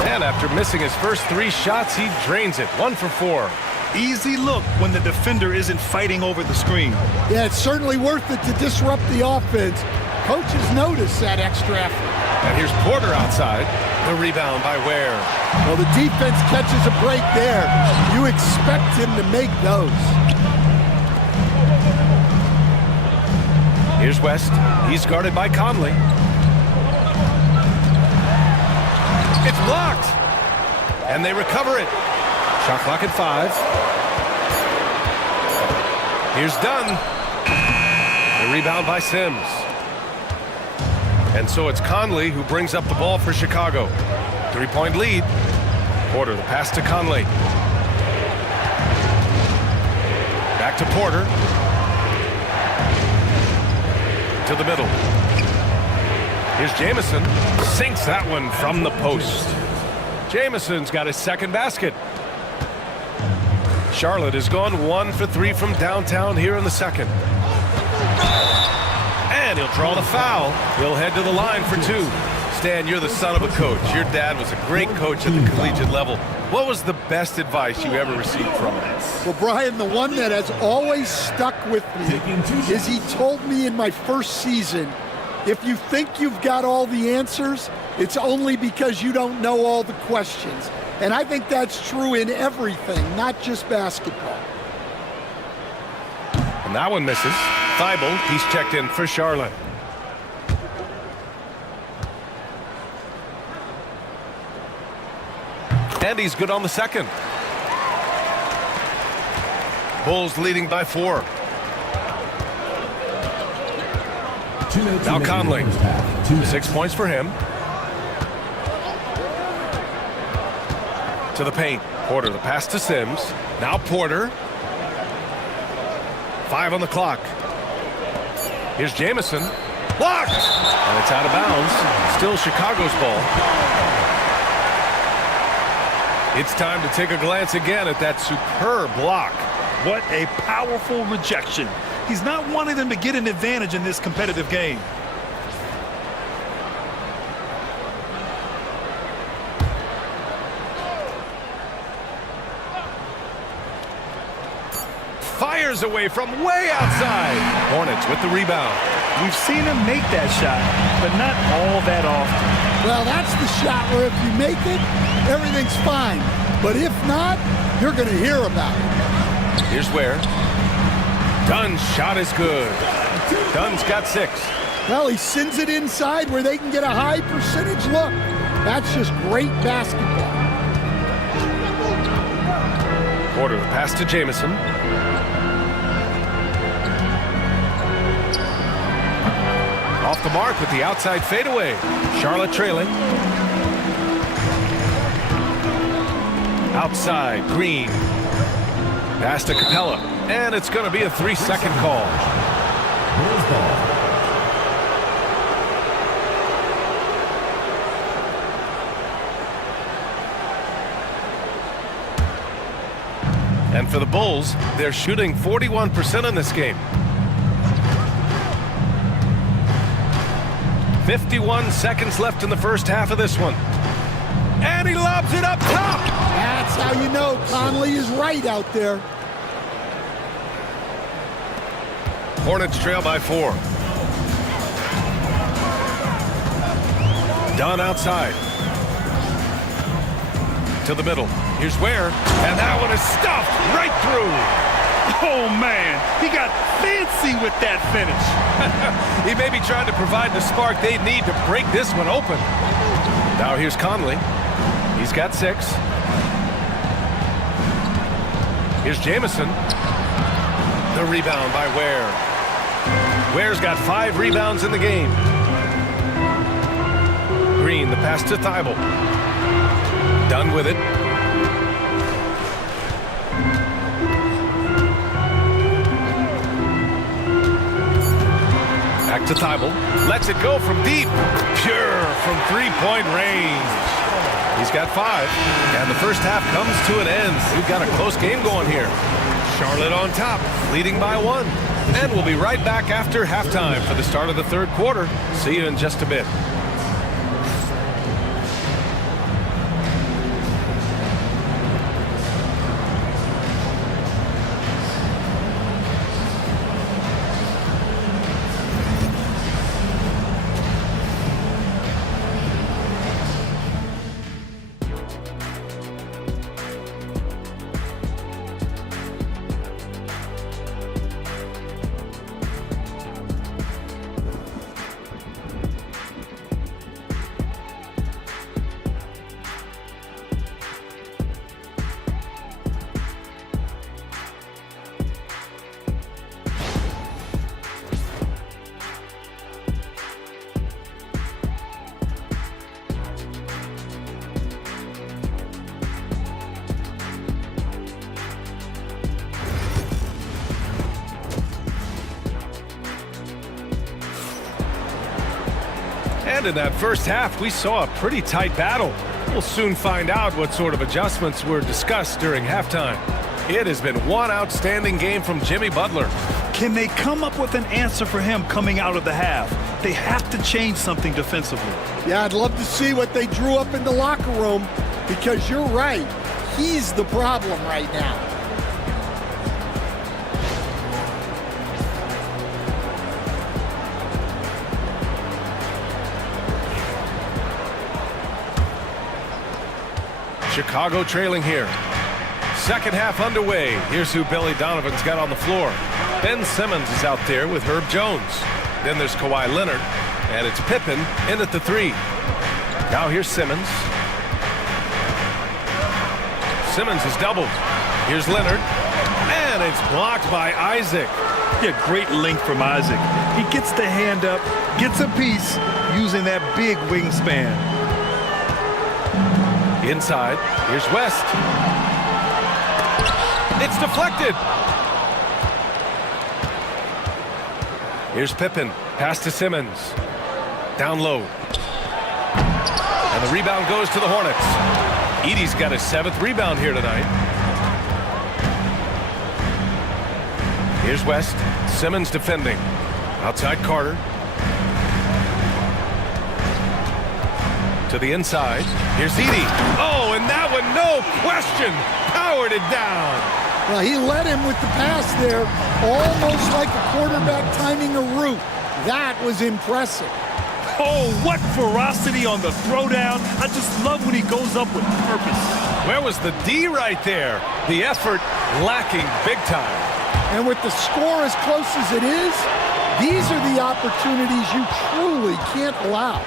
And after missing his first 3 shots, he drains it. 1 for 4. Easy look when the defender isn't fighting over the screen. Yeah, it's certainly worth it to disrupt the offense. Coaches notice that extra effort. And here's Porter outside. The rebound by Ware. Well, the defense catches a break there. You expect him to make those. Here's West. He's guarded by Conley. It's blocked. And they recover it. Shot clock at 5. Here's Dunn. The rebound by Sims. And so it's Conley who brings up the ball for Chicago. 3-point lead. Porter, the pass to Conley. Back to Porter. To the middle. Here's Jamison. Sinks that one from the post. Jamison's got his second basket. Charlotte has gone 1 for 3 from downtown here in the second. And he'll draw the foul. He'll head to the line for 2. Stan, you're the son of a coach. Your dad was a great coach at the collegiate level. What was the best advice you ever received from him? Well, Brian, the one that has always stuck with me is he told me in my first season, if you think you've got all the answers, it's only because you don't know all the questions. And I think that's true in everything, not just basketball. And that one misses. Thibault, he's checked in for Charlotte. And he's good on the second. Bulls leading by 4. Now Conley. 6 points for him. To the paint. Porter, the pass to Sims. Now Porter. 5 on the clock. Here's Jamison. Blocked! And it's out of bounds. Still Chicago's ball. It's time to take a glance again at that superb block. What a powerful rejection. He's not wanting them to get an advantage in this competitive game. Fires away from way outside. Hornets with the rebound. We've seen him make that shot, but not all that often. Well, that's the shot where if you make it, everything's fine. But if not, you're going to hear about it. Here's Ware. Dunn's shot is good. Dunn's got 6. Well, he sends it inside where they can get a high percentage look. That's just great basketball. Porter, the pass to Jamison. Off the mark with the outside fadeaway. Charlotte trailing. Outside, Green. Pass to Capella. And it's going to be a 3-second call. And for the Bulls, they're shooting 41% in this game. 51 seconds left in the first half of this one. And he lobs it up top. That's how you know Conley is right out there. Hornets trail by 4. Dunn outside. To the middle. Here's Ware. And that one is stuffed right through. Oh, man. He got fancy with that finish. He may be trying to provide the spark they need to break this one open. Now here's Conley. He's got 6. Here's Jamison. The rebound by Ware. Ware's got 5 rebounds in the game. Green, the pass to Thibault. Done with it. Back to Thibault. Lets it go from deep. Pure from three-point range. He's got 5. And the first half comes to an end. We've got a close game going here. Charlotte on top, leading by 1. And we'll be right back after halftime for the start of the third quarter. See you in just a bit. And in that first half, we saw a pretty tight battle. We'll soon find out what sort of adjustments were discussed during halftime. It has been one outstanding game from Jimmy Butler. Can they come up with an answer for him coming out of the half? They have to change something defensively. Yeah, I'd love to see what they drew up in the locker room, because you're right. He's the problem right now. Chicago trailing here. Second half underway. Here's who Billy Donovan's got on the floor. Ben Simmons is out there with Herb Jones. Then there's Kawhi Leonard, and it's Pippen in at the 3. Now here's Simmons. Simmons is doubled. Here's Leonard, and it's blocked by Isaac. Yeah, great length from Isaac. He gets the hand up, gets a piece using that big wingspan. Inside, here's West. It's deflected. Here's Pippen. Pass to Simmons. Down low. And the rebound goes to the Hornets. Edey's got his 7th rebound here tonight. Here's West. Simmons defending. Outside Carter. To the inside. Here's Edey. Oh, and that one, no question, powered it down. Well, he led him with the pass there, almost like a quarterback timing a route. That was impressive. Oh, what ferocity on the throwdown. I just love when he goes up with purpose. Where was the D right there? The effort lacking big time. And with the score as close as it is, these are the opportunities you truly can't allow.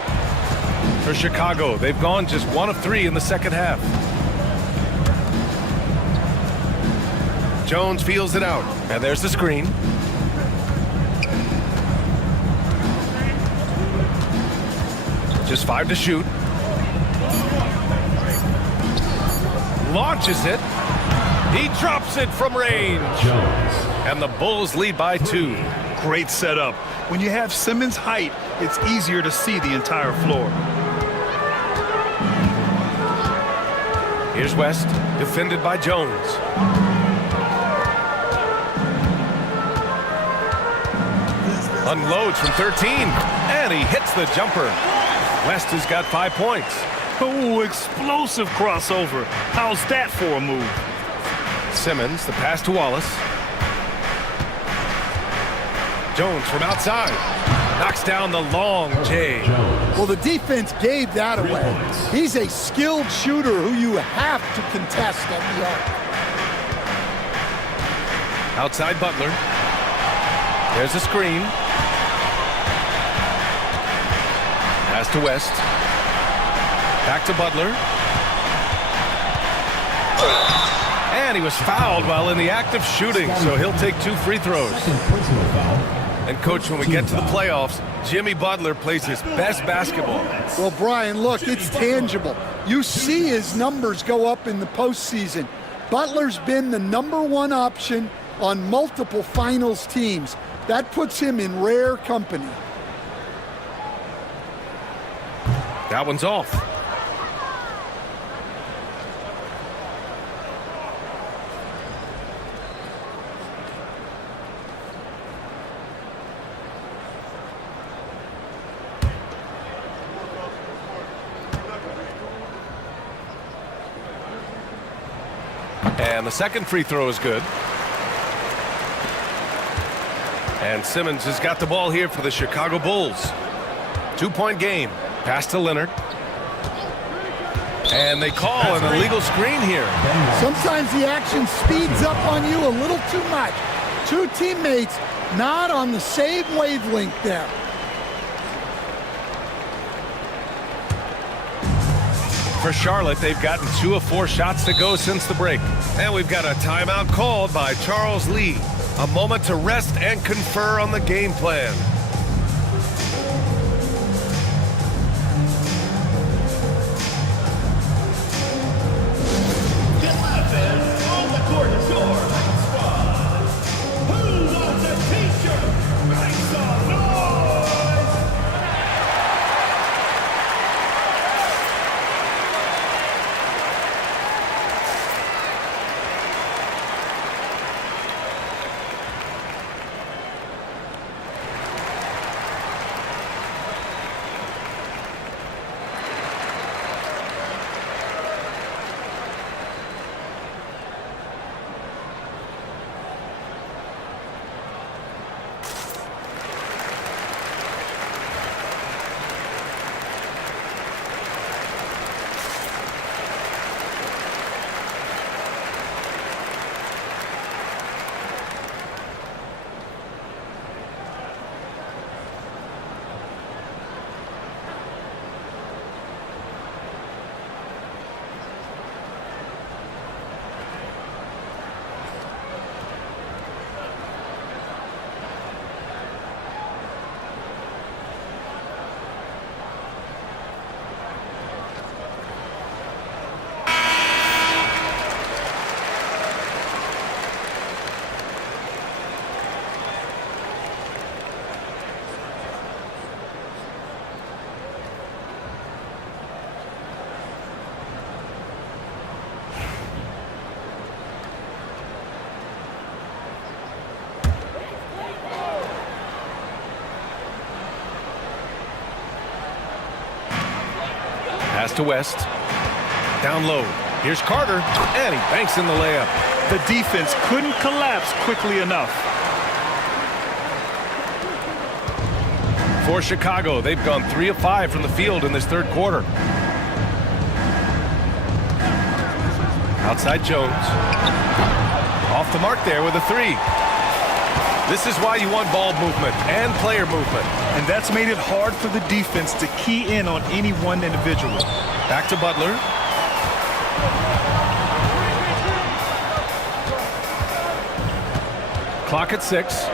For Chicago, they've gone just 1 of 3 in the second half. Jones feels it out, and there's the screen. Just 5 to shoot. Launches it. He drops it from range. Jones. And the Bulls lead by 2. Great setup. When you have Simmons' height, it's easier to see the entire floor. Here's West, defended by Jones. Unloads from 13, and he hits the jumper. West has got 5 points. Oh, explosive crossover. How's that for a move? Simmons, the pass to Wallace. Jones from outside. Knocks down the long J. Well, the defense gave that away. He's a skilled shooter who you have to contest at the arc. Outside Butler. There's a screen. Pass to West. Back to Butler. And he was fouled while in the act of shooting, so he'll take 2 free throws. Personal foul. And, Coach, when we get to the playoffs, Jimmy Butler plays his best basketball. Well, Brian, look, it's tangible. You see his numbers go up in the postseason. Butler's been the #1 option on multiple finals teams. That puts him in rare company. That one's off. And the second free throw is good. And Simmons has got the ball here for the Chicago Bulls. 2-point game. Pass to Leonard. And they call an illegal screen here. Sometimes the action speeds up on you a little too much. 2 teammates not on the same wavelength there. For Charlotte, they've gotten 2 of 4 shots to go since the break. And we've got a timeout called by Charles Lee. A moment to rest and confer on the game plan. Pass to West. Down low. Here's Carter, and he banks in the layup. The defense couldn't collapse quickly enough. For Chicago, they've gone 3 of 5 from the field in this third quarter. Outside Jones. Off the mark there with a 3. This is why you want ball movement and player movement. And that's made it hard for the defense to key in on any one individual. Back to Butler. Clock at 6.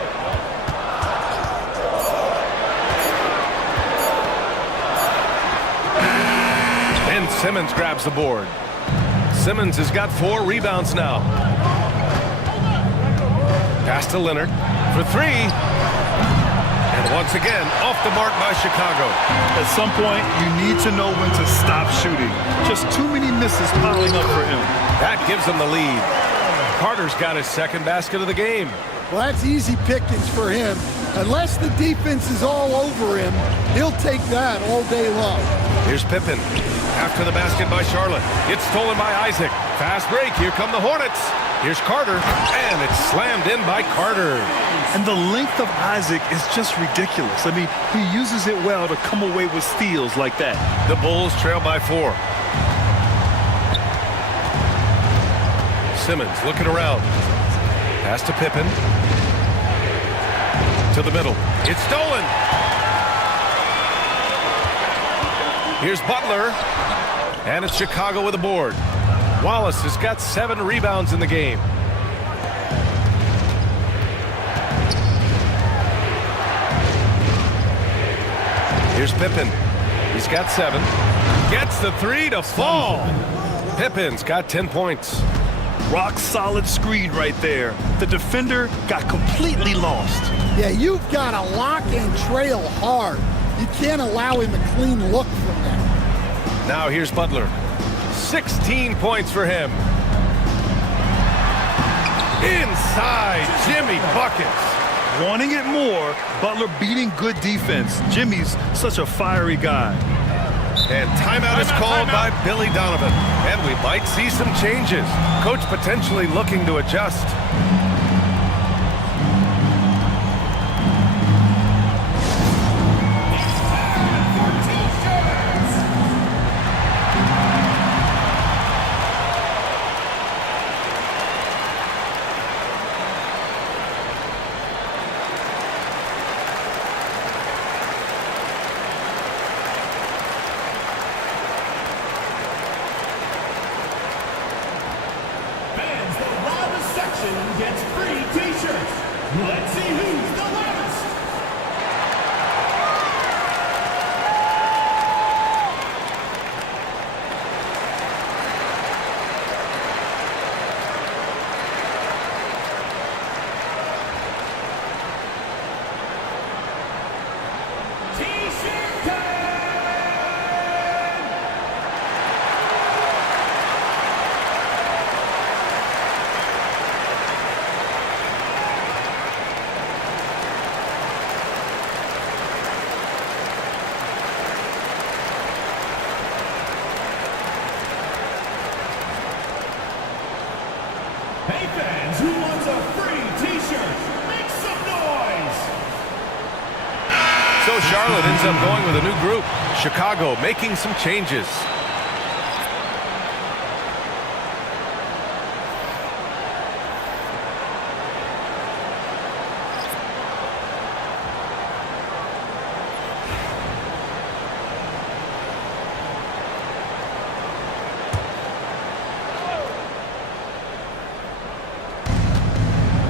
And Simmons grabs the board. Simmons has got 4 rebounds now. Pass to Leonard for 3. And once again, off the mark by Chicago. At some point, you need to know when to stop shooting. Just too many misses piling up for him. That gives him the lead. Carter's got his second basket of the game. Well, that's easy pickings for him. Unless the defense is all over him, he'll take that all day long. Here's Pippen. After the basket by Charlotte. It's stolen by Isaac. Fast break. Here come the Hornets. Here's Carter. And it's slammed in by Carter. And the length of Isaac is just ridiculous. I mean, he uses it well to come away with steals like that. The Bulls trail by 4. Simmons looking around. Pass to Pippen. To the middle. It's stolen. Here's Butler. And it's Chicago with a board. Wallace has got 7 rebounds in the game. Here's Pippen. He's got 7. Gets the 3 to fall. Pippen's got 10 points. Rock solid screen right there. The defender got completely lost. Yeah, you've got to lock and trail hard. You can't allow him a clean look from there. Now here's Butler. 16 points for him. Inside, Jimmy buckets. Wanting it more, Butler beating good defense. Jimmy's such a fiery guy. And timeout is called by Billy Donovan. And we might see some changes. Coach potentially looking to adjust. Gets free t-shirts. Let's see who's the loudest. T-shirt time. Hey fans, who wants a free t-shirt? Make some noise! So Charlotte ends up going with a new group. Chicago making some changes.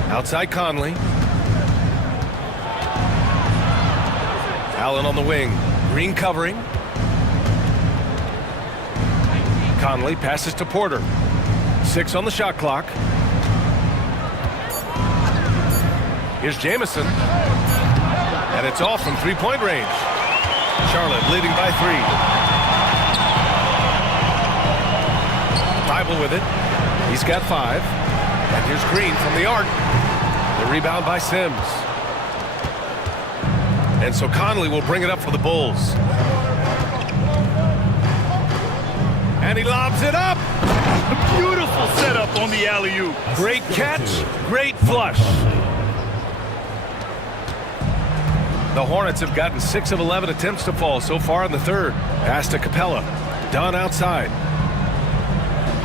Outside Conley. Allen on the wing. Green covering. Conley passes to Porter. 6 on the shot clock. Here's Jamison. And it's off from three-point range. Charlotte leading by 3. Bible with it. He's got 5. And here's Green from the arc. The rebound by Sims. And so Conley will bring it up for the Bulls. And he lobs it up. Beautiful setup on the alley-oop. Great catch, great flush. The Hornets have gotten 6 of 11 attempts to fall so far in the third. Pass to Capella. Dunn outside.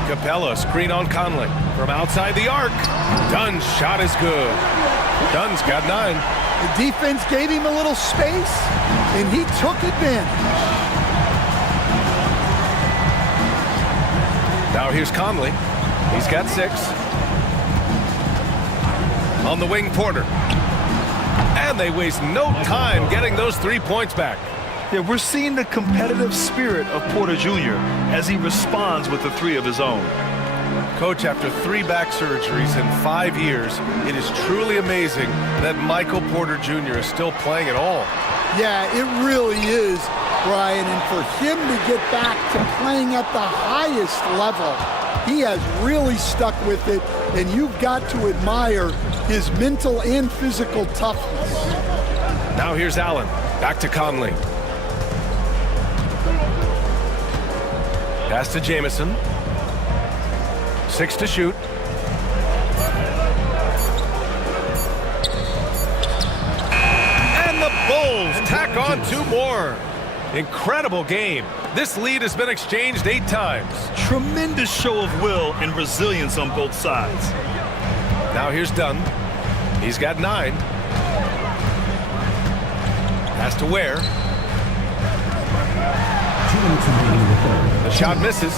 Capella screen on Conley. From outside the arc. Dunn's shot is good. Dunn's got 9. The defense gave him a little space, and he took advantage. Now here's Conley. He's got 6. On the wing, Porter. And they waste no time getting those 3 points back. Yeah, we're seeing the competitive spirit of Porter Jr. as he responds with the 3 of his own. Coach, after 3 back surgeries in 5 years, it is truly amazing that Michael Porter Jr. is still playing at all. Yeah, it really is, Brian. And for him to get back to playing at the highest level, he has really stuck with it. And you've got to admire his mental and physical toughness. Now here's Allen. Back to Conley. Pass to Jamison. 6 to shoot. And the Bulls tack on 2 more. Incredible game. This lead has been exchanged 8 times. Tremendous show of will and resilience on both sides. Now here's Dunn. He's got 9. Pass to Ware. 2 minutes remaining in the third. The shot misses.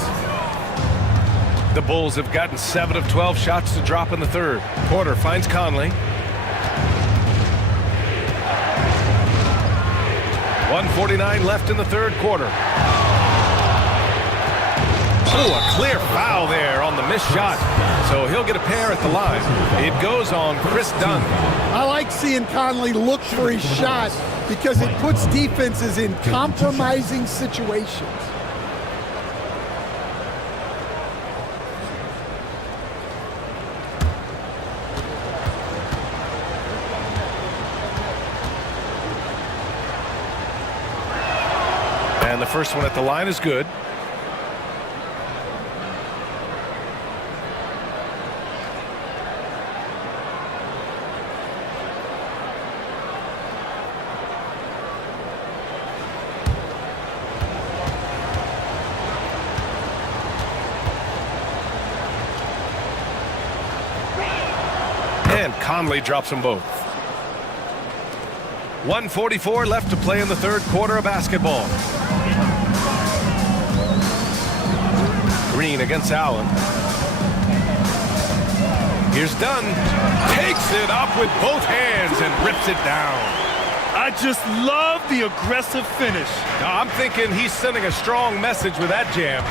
The Bulls have gotten 7 of 12 shots to drop in the third. Porter finds Conley. 1:49 left in the third quarter. Oh, a clear foul there on the missed shot. So he'll get a pair at the line. It goes on Chris Dunn. I like seeing Conley look for his shot because it puts defenses in compromising situations. And the first one at the line is good. And Conley drops them both. 1:44 left to play in the third quarter of basketball. Green against Allen. Here's Dunn. Takes it up with both hands and rips it down. I just love the aggressive finish. Now, I'm thinking he's sending a strong message with that jam.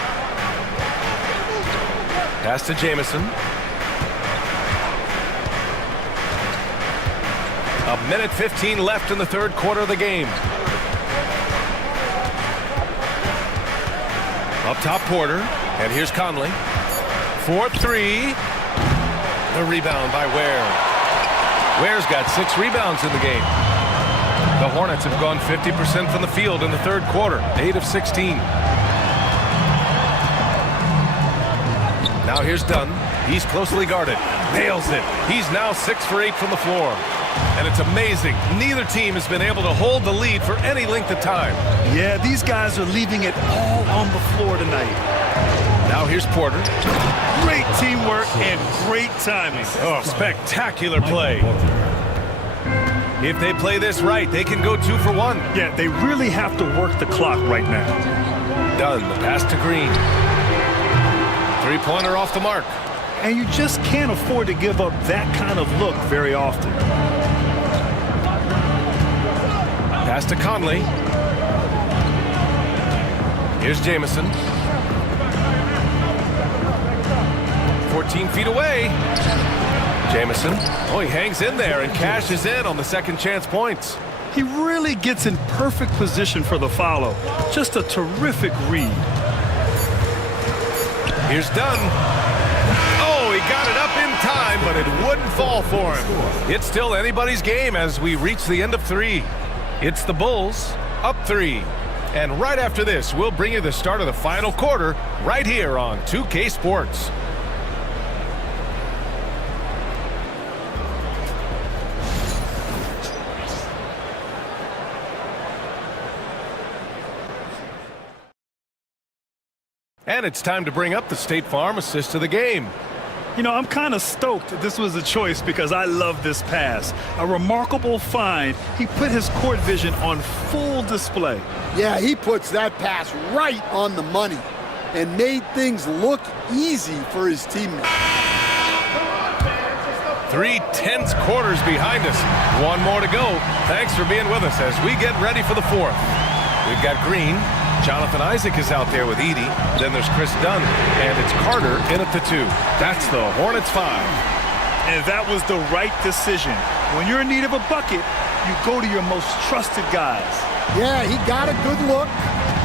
Pass to Jamison. 1:15 left in the third quarter of the game. Up top, Porter. And here's Conley. 4-3. The rebound by Ware. Ware's got 6 rebounds in the game. The Hornets have gone 50% from the field in the third quarter. 8 of 16. Now here's Dunn. He's closely guarded. Nails it. He's now 6 for 8 from the floor. And it's amazing. Neither team has been able to hold the lead for any length of time. Yeah, these guys are leaving it all on the floor tonight. Now here's Porter. Great teamwork and great timing. Oh, spectacular play. If they play this right, they can go 2 for 1. Yeah, they really have to work the clock right now. Dunn, the pass to Green. 3-pointer off the mark. And you just can't afford to give up that kind of look very often. Pass to Conley. Here's Jamison. 14 feet away. Jamison. Oh, he hangs in there and cashes in on the second chance points. He really gets in perfect position for the follow. Just a terrific read. Here's Dunn. Oh, he got it up in time, but it wouldn't fall for him. It's still anybody's game as we reach the end of 3. It's the Bulls up 3. And right after this, we'll bring you the start of the final quarter right here on 2K Sports. And it's time to bring up the State Farm assist of the game. You know, I'm kind of stoked this was a choice because I love this pass. A remarkable find. He put his court vision on full display. Yeah, he puts that pass right on the money and made things look easy for his teammates. 3 tense quarters behind us. 1 more to go. Thanks for being with us as we get ready for the 4th. We've got Green. Jonathan Isaac is out there with Edey. Then there's Chris Dunn. And it's Carter in at the 2. That's the Hornets 5. And that was the right decision. When you're in need of a bucket, you go to your most trusted guys. Yeah, he got a good look,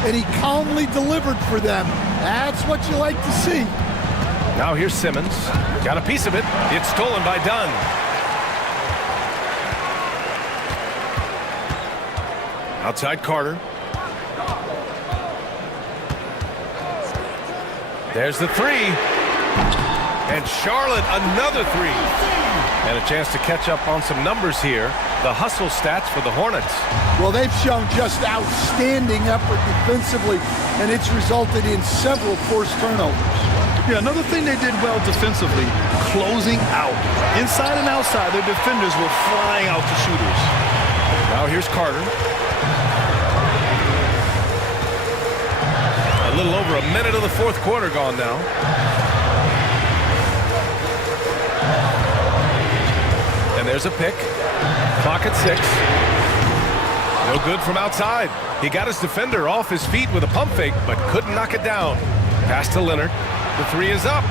and he calmly delivered for them. That's what you like to see. Now here's Simmons. Got a piece of it. It's stolen by Dunn. Outside Carter. There's the three. And Charlotte, another three. And a chance to catch up on some numbers here. The hustle stats for the Hornets. Well, they've shown just outstanding effort defensively, and it's resulted in several forced turnovers. Yeah, another thing they did well defensively, closing out. Inside and outside, their defenders were flying out to shooters. Now here's Carter. A little over a minute of the fourth quarter gone now. And there's a pick. Clock at 6. No good from outside. He got his defender off his feet with a pump fake, but couldn't knock it down. Pass to Leonard. The three is up.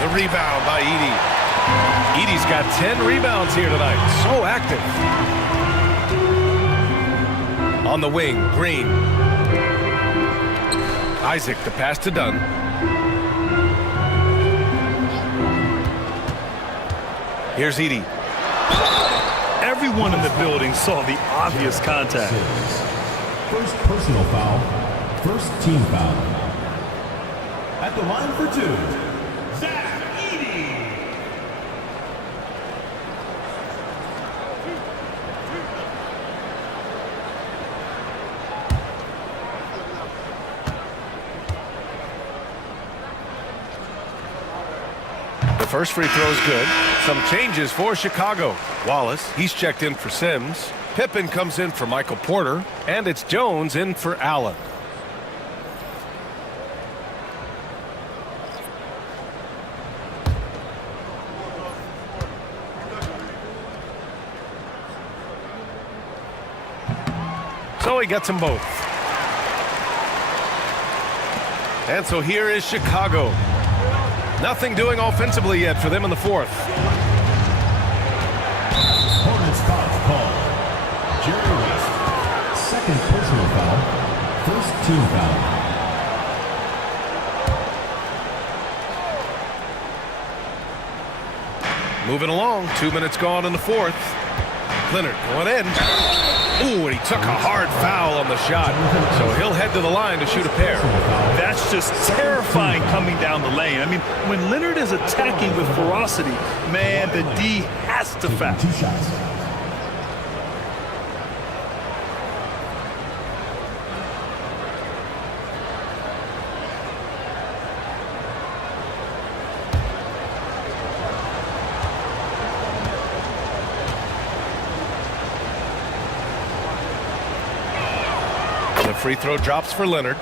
The rebound by Edey. Edey's got 10 rebounds here tonight. So active. On the wing, Green. Isaac, the pass to Dunn. Here's Edey. Everyone in the building saw the obvious contact. First personal foul. First team foul. At the line for 2, Zach Edey. The first free throw is good. Some changes for Chicago. Wallace, he's checked in for Sims. Pippen comes in for Michael Porter. And it's Jones in for Allen. So he gets them both. And so here is Chicago. Nothing doing offensively yet for them in the fourth. Hornets foul call. Jerry West. Second personal foul. First team foul. Moving along. 2 minutes gone in the fourth. Leonard going in. Ooh, and he took a hard foul on the shot. So he'll head to the line to shoot a pair. That's just terrifying coming down the lane. I mean, when Leonard is attacking with ferocity, man, the D has to foul. 2 shots. The free throw drops for Leonard.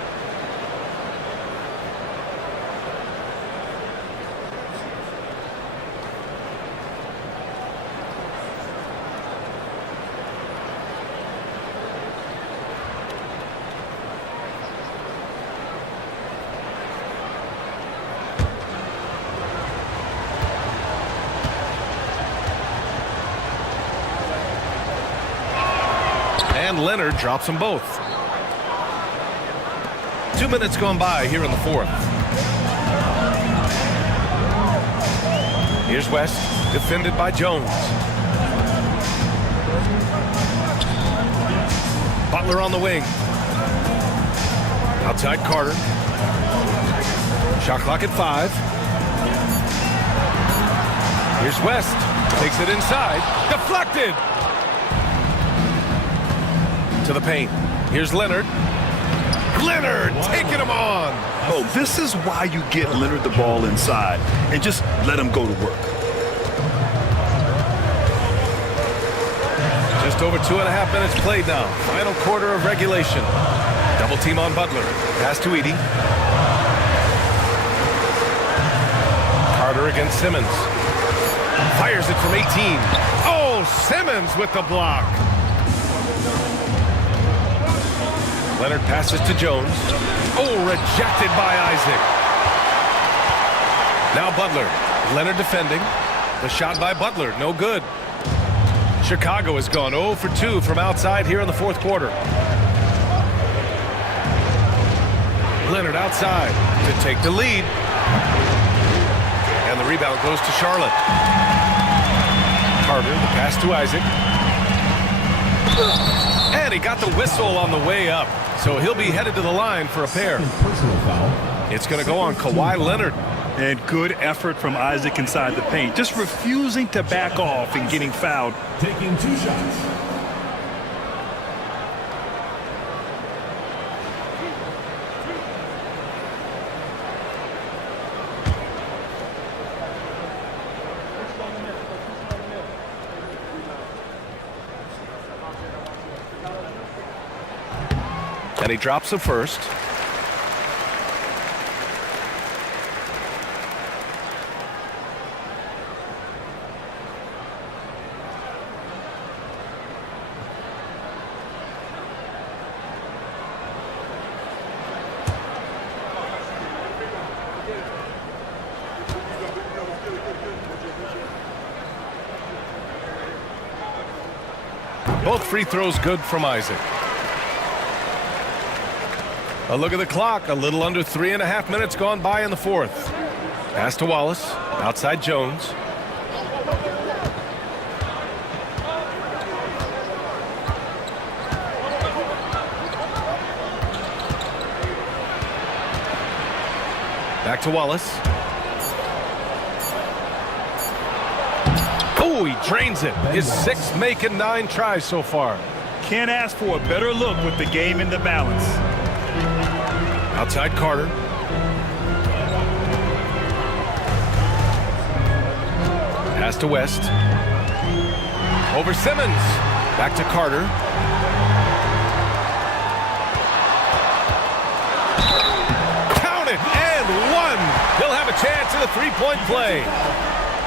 And Leonard drops them both. 2 minutes gone by here in the fourth. Here's West, defended by Jones. Butler on the wing. Outside Carter. Shot clock at 5. Here's West. Takes it inside. Deflected. To the paint. Here's Leonard. Leonard taking him on. Oh, this is why you get Leonard the ball inside and just let him go to work. Just over 2.5 minutes played now. Final quarter of regulation. Double team on Butler. Pass to Edey. Carter against Simmons. Fires it from 18. Oh, Simmons with the block. Leonard passes to Jones. Oh, rejected by Isaac. Now Butler. Leonard defending. The shot by Butler, no good. Chicago has gone 0 for 2 from outside here in the fourth quarter. Leonard outside to take the lead. And the rebound goes to Charlotte. Carter, the pass to Isaac. And And he got the whistle on the way up. So he'll be headed to the line for a pair. Personal foul. It's going to go on Kawhi Leonard. And good effort from Isaac inside the paint. Just refusing to back off and getting fouled. Taking 2 shots. And he drops the first. Both free throws good from Isaac. A look at the clock. A little under 3.5 minutes gone by in the fourth. Pass to Wallace. Outside Jones. Back to Wallace. Oh, he drains it. His 6th make in 9 tries so far. Can't ask for a better look with the game in the balance. Outside Carter. Pass to West. Over Simmons. Back to Carter. Count it, and 1. He'll have a chance at a 3-point play.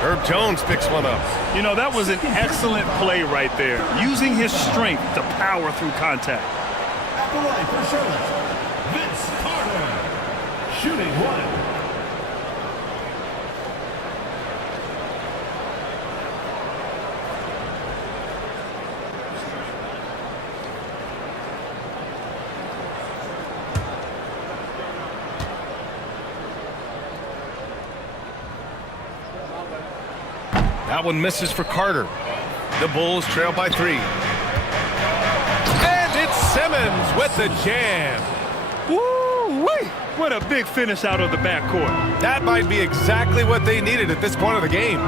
Herb Jones picks one up. You know, that was an excellent play right there. Using his strength to power through contact. At the line for Charlotte, Vince Carter. Shooting 1. That one misses for Carter. The Bulls trail by 3. And it's Simmons with the jam. Woo-wee! What a big finish out of the backcourt. That might be exactly what they needed at this point of the game.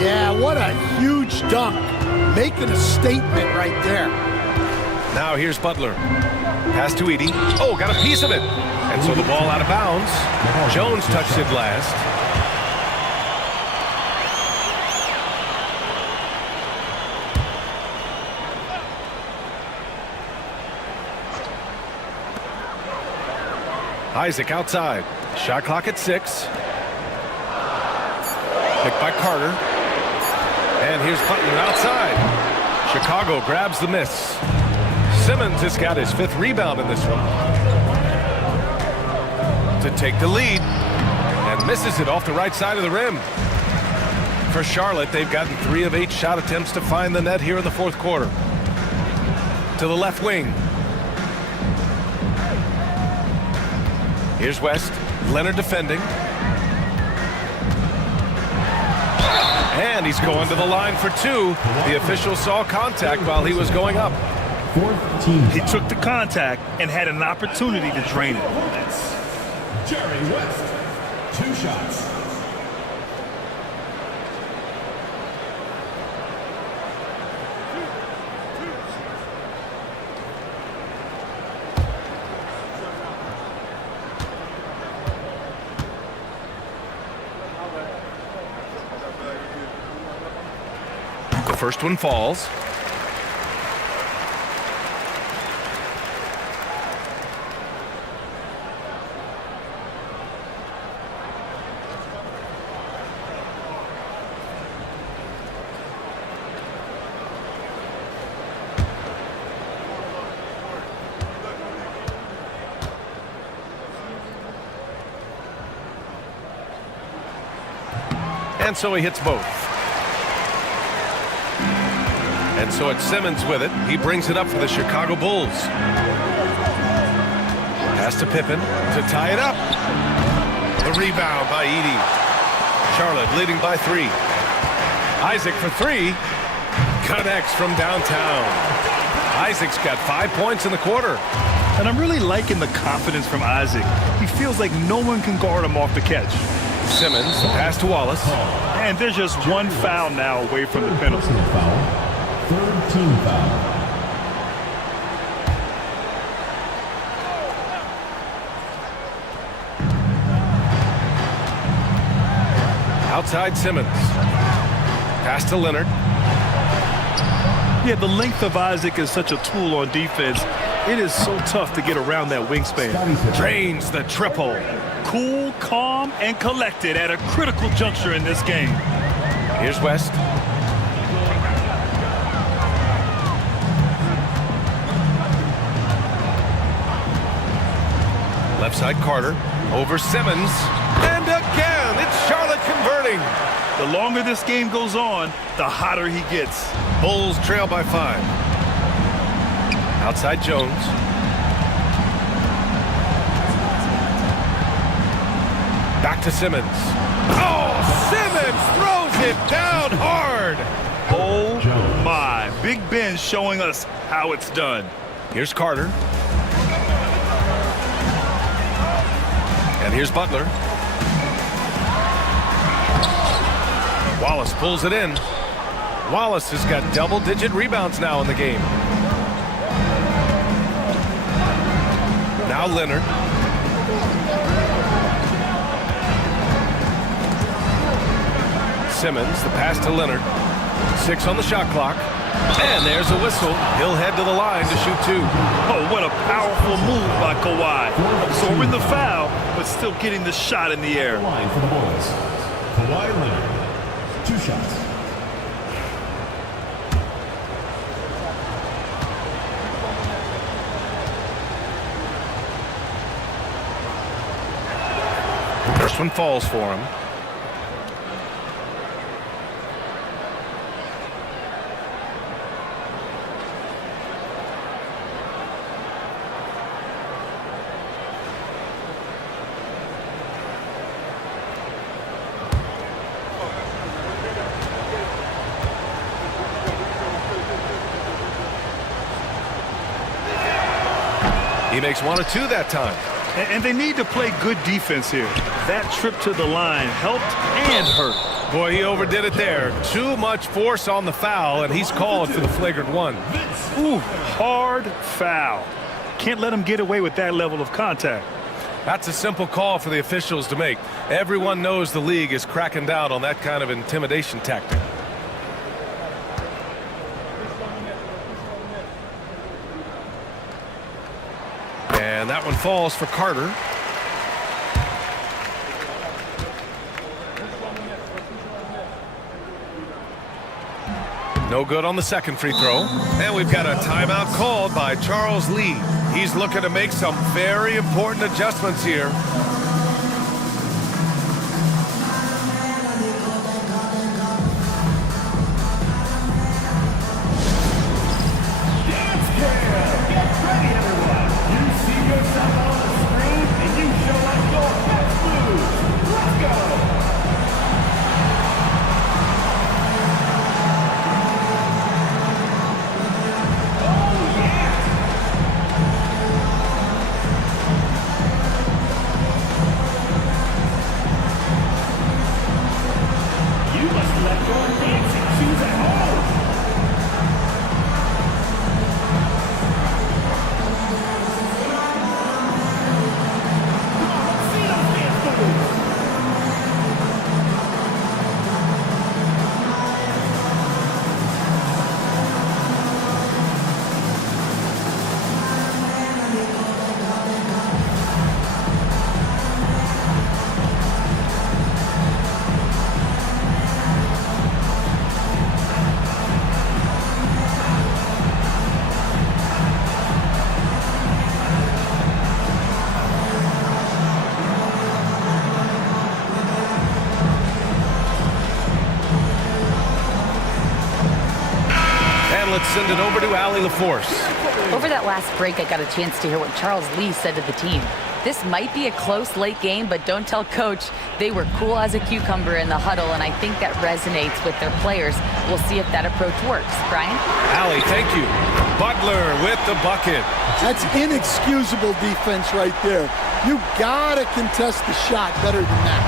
Yeah, what a huge dunk. Making a statement right there. Now here's Butler. Pass to Edey. Oh, got a piece of it. And so the ball out of bounds. Jones touched it last. Isaac outside. Shot clock at 6. Picked by Carter. And here's Butler outside. Chicago grabs the miss. Simmons has got his 5th rebound in this one. To take the lead. And misses it off the right side of the rim. For Charlotte, they've gotten 3 of 8 shot attempts to find the net here in the fourth quarter. To the left wing. Here's West. Leonard defending. And he's going to the line for 2. The official saw contact while he was going up. 4th team. He took the contact and had an opportunity to drain it. Jerry West. 2 shots. The first one falls. And so he hits both. And so it's Simmons with it. He brings it up for the Chicago Bulls. Pass to Pippen to tie it up. The rebound by Edey. Charlotte leading by 3. Isaac for 3. Connects from downtown. Isaac's got 5 points in the quarter. And I'm really liking the confidence from Isaac. He feels like no one can guard him off the catch. Simmons, the pass to Wallace. And there's just one foul now away from the penalty. Personal foul. Third team foul. Outside Simmons. Pass to Leonard. Yeah, the length of Isaac is such a tool on defense. It is so tough to get around that wingspan. Drains the triple. Cool, calm, and collected at a critical juncture in this game. Here's West. Left side Carter. Over Simmons. And again, it's Charlotte converting. The longer this game goes on, the hotter he gets. Bulls trail by 5. Outside Jones. Back to Simmons. Oh, Simmons throws it down hard. Oh my, Big Ben showing us how it's done. Here's Carter. And here's Butler. Wallace pulls it in. Wallace has got double-digit rebounds now in the game. Now Leonard. Simmons, the pass to Leonard. 6 on the shot clock. And there's a whistle. He'll head to the line to shoot 2. Oh, what a powerful move by Kawhi. Absorbing the foul, but still getting the shot in the air. Line for the Bulls. Kawhi Leonard. 2 shots. First one falls for him. He makes 1 of 2 that time. And they need to play good defense here. That trip to the line helped and hurt. Boy, he overdid it there. Too much force on the foul, and he's called for the flagrant 1. Ooh, hard foul. Can't let him get away with that level of contact. That's a simple call for the officials to make. Everyone knows the league is cracking down on that kind of intimidation tactic. And that one falls for Carter. No good on the second free throw. And we've got a timeout called by Charles Lee. He's looking to make some very important adjustments here. Let's send it over to Allie LaForce. Over that last break, I got a chance to hear what Charles Lee said to the team. This might be a close late game, but don't tell Coach. They were cool as a cucumber in the huddle, and I think that resonates with their players. We'll see if that approach works. Brian? Allie, thank you. Butler with the bucket. That's inexcusable defense right there. You gotta contest the shot better than that.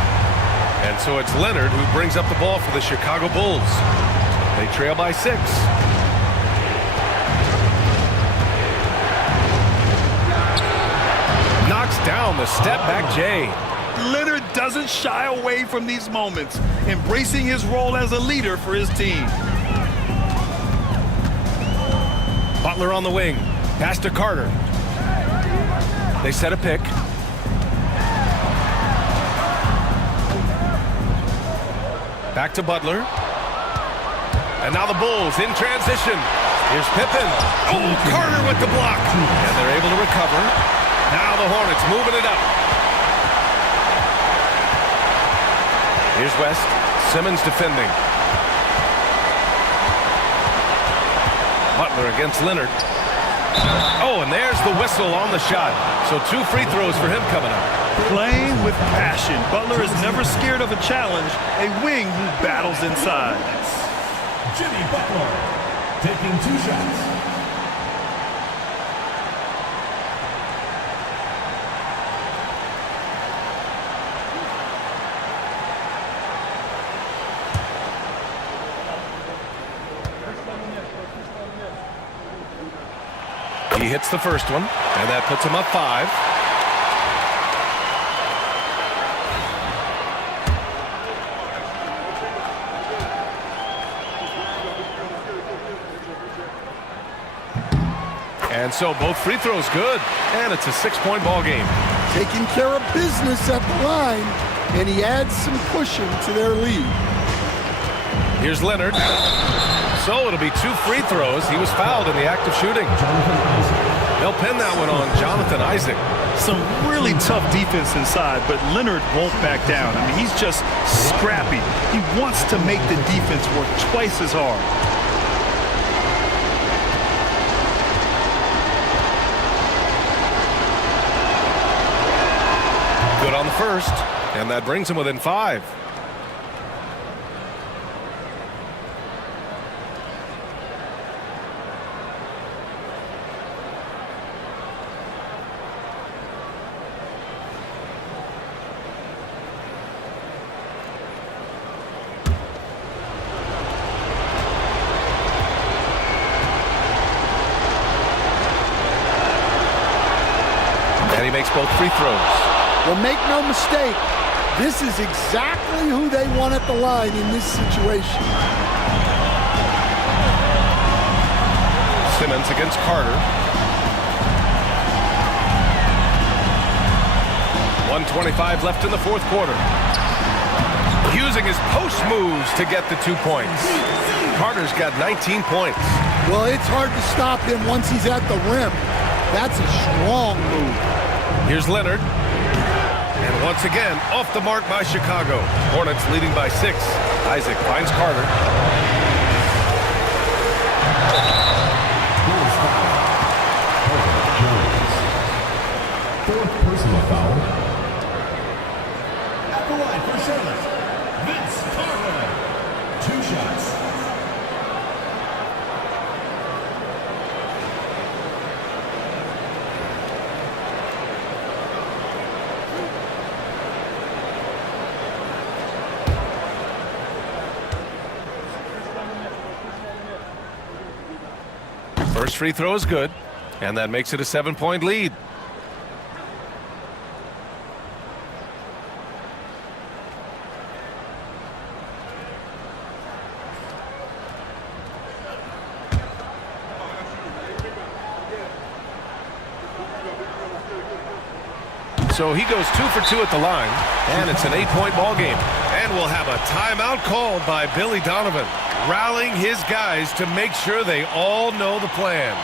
And so it's Leonard who brings up the ball for the Chicago Bulls. They trail by 6. Knocks down the step-back J. Leonard doesn't shy away from these moments, embracing his role as a leader for his team. Butler on the wing. Pass to Carter. They set a pick. Back to Butler. And now the Bulls in transition. Here's Pippen. Oh, Carter with the block. And they're able to recover. Now the Hornets moving it up. Here's West. Simmons defending. Butler against Leonard. Oh, and there's the whistle on the shot. So 2 free throws for him coming up. Playing with passion. Butler is never scared of a challenge. A wing who battles inside. Jimmy Butler taking 2 shots. He hits the first one, and that puts him up 5. And so both free throws good, and it's a 6-point ball game. Taking care of business at the line, and he adds some cushion to their lead. Here's Leonard. So it'll be 2 free throws. He was fouled in the act of shooting. They'll pin that one on Jonathan Isaac. Some really tough defense inside, but Leonard won't back down. I mean, he's just scrappy. He wants to make the defense work twice as hard. Good on the first, and that brings him within 5. And he makes both free throws. Well, make no mistake, this is exactly who they want at the line in this situation. Simmons against Carter. 1:25 left in the 4th quarter. Using his post moves to get the 2 points. Carter's got 19 points. Well, it's hard to stop him once he's at the rim. That's a strong move. Here's Leonard. And once again, off the mark by Chicago. Hornets leading by 6. Isaac finds Carter. Fourth personal foul. At the line for Charlotte, Vince Carter. 2 shots. First free throw is good, and that makes it a 7-point lead. So he goes 2 for 2 at the line, and it's an 8-point ball game. And we'll have a timeout called by Billy Donovan, rallying his guys to make sure they all know the plan.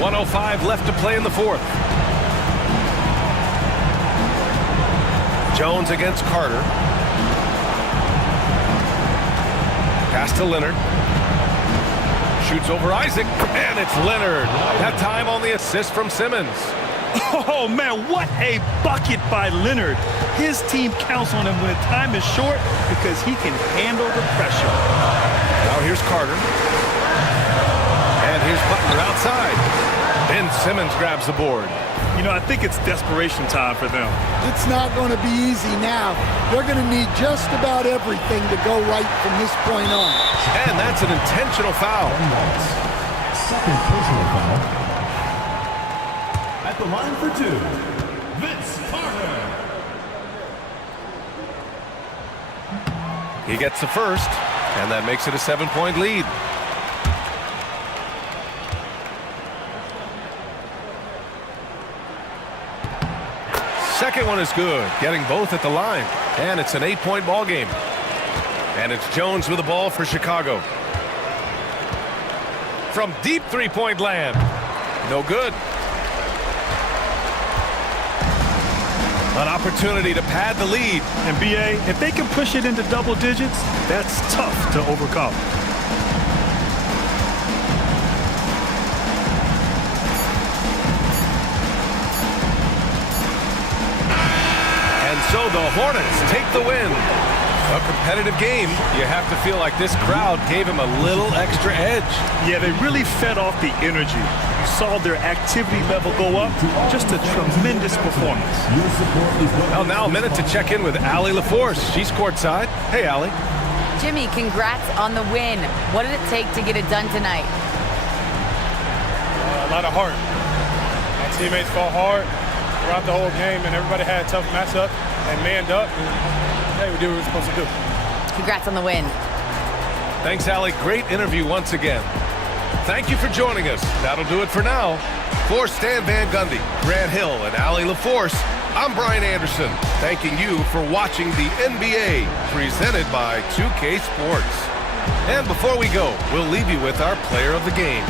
1:05 left to play in the fourth. Jones against Carter. Pass to Leonard. Shoots over Isaac, and it's Leonard. That time on the assist from Simmons. Oh, man, what a bucket by Leonard. His team counts on him when time is short because he can handle the pressure. Now here's Carter. And here's Butler outside. Ben Simmons grabs the board. You know, I think it's desperation time for them. It's not going to be easy now. They're going to need just about everything to go right from this point on. And that's an intentional foul. Second personal foul. At the line for two, Vince Carter. He gets the first, and that makes it a 7-point lead. Second one is good, getting both at the line. And it's an 8-point ball game. And it's Jones with the ball for Chicago. From deep three-point land. No good. An opportunity to pad the lead. And BA, if they can push it into double digits, that's tough to overcome. So the Hornets take the win. A competitive game. You have to feel like this crowd gave him a little extra edge. Yeah, they really fed off the energy. You saw their activity level go up. Just a tremendous performance. Well, now a minute to check in with Allie LaForce. She's courtside. Hey, Allie. Jimmy, congrats on the win. What did it take to get it done tonight? A lot of heart. My teammates fought hard throughout the whole game, and everybody had a tough matchup and manned up. And, hey, we did what we were supposed to do. Congrats on the win. Thanks, Allie. Great interview once again. Thank you for joining us. That'll do it for now. For Stan Van Gundy, Grant Hill, and Allie LaForce, I'm Brian Anderson, thanking you for watching the NBA presented by 2K Sports. And before we go, we'll leave you with our player of the game.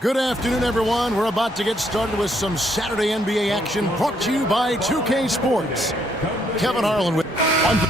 Good afternoon, everyone. We're about to get started with some Saturday NBA action brought to you by 2K Sports. Kevin Harlan with on.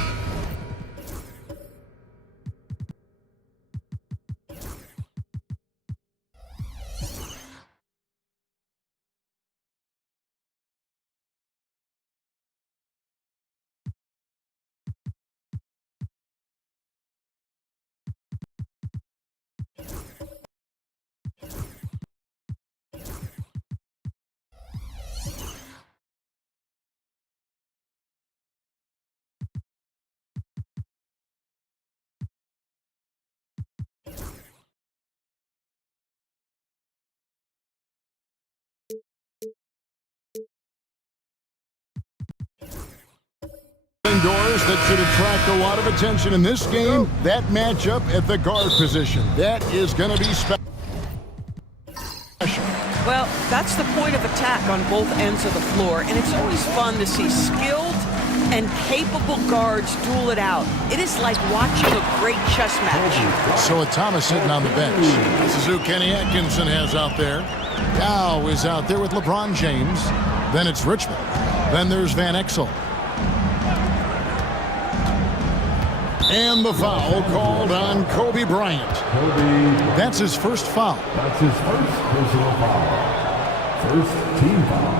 Doors that should attract a lot of attention in this game. That matchup at the guard position. That is going to be special. Well, that's the point of attack on both ends of the floor, and it's always fun to see skilled and capable guards duel it out. It is like watching a great chess match. So with Thomas sitting on the bench, this is who Kenny Atkinson has out there. Dow is out there with LeBron James. Then it's Richmond. Then there's Van Exel. And the foul called on Kobe Bryant. That's his first foul. That's his first personal foul. First team foul.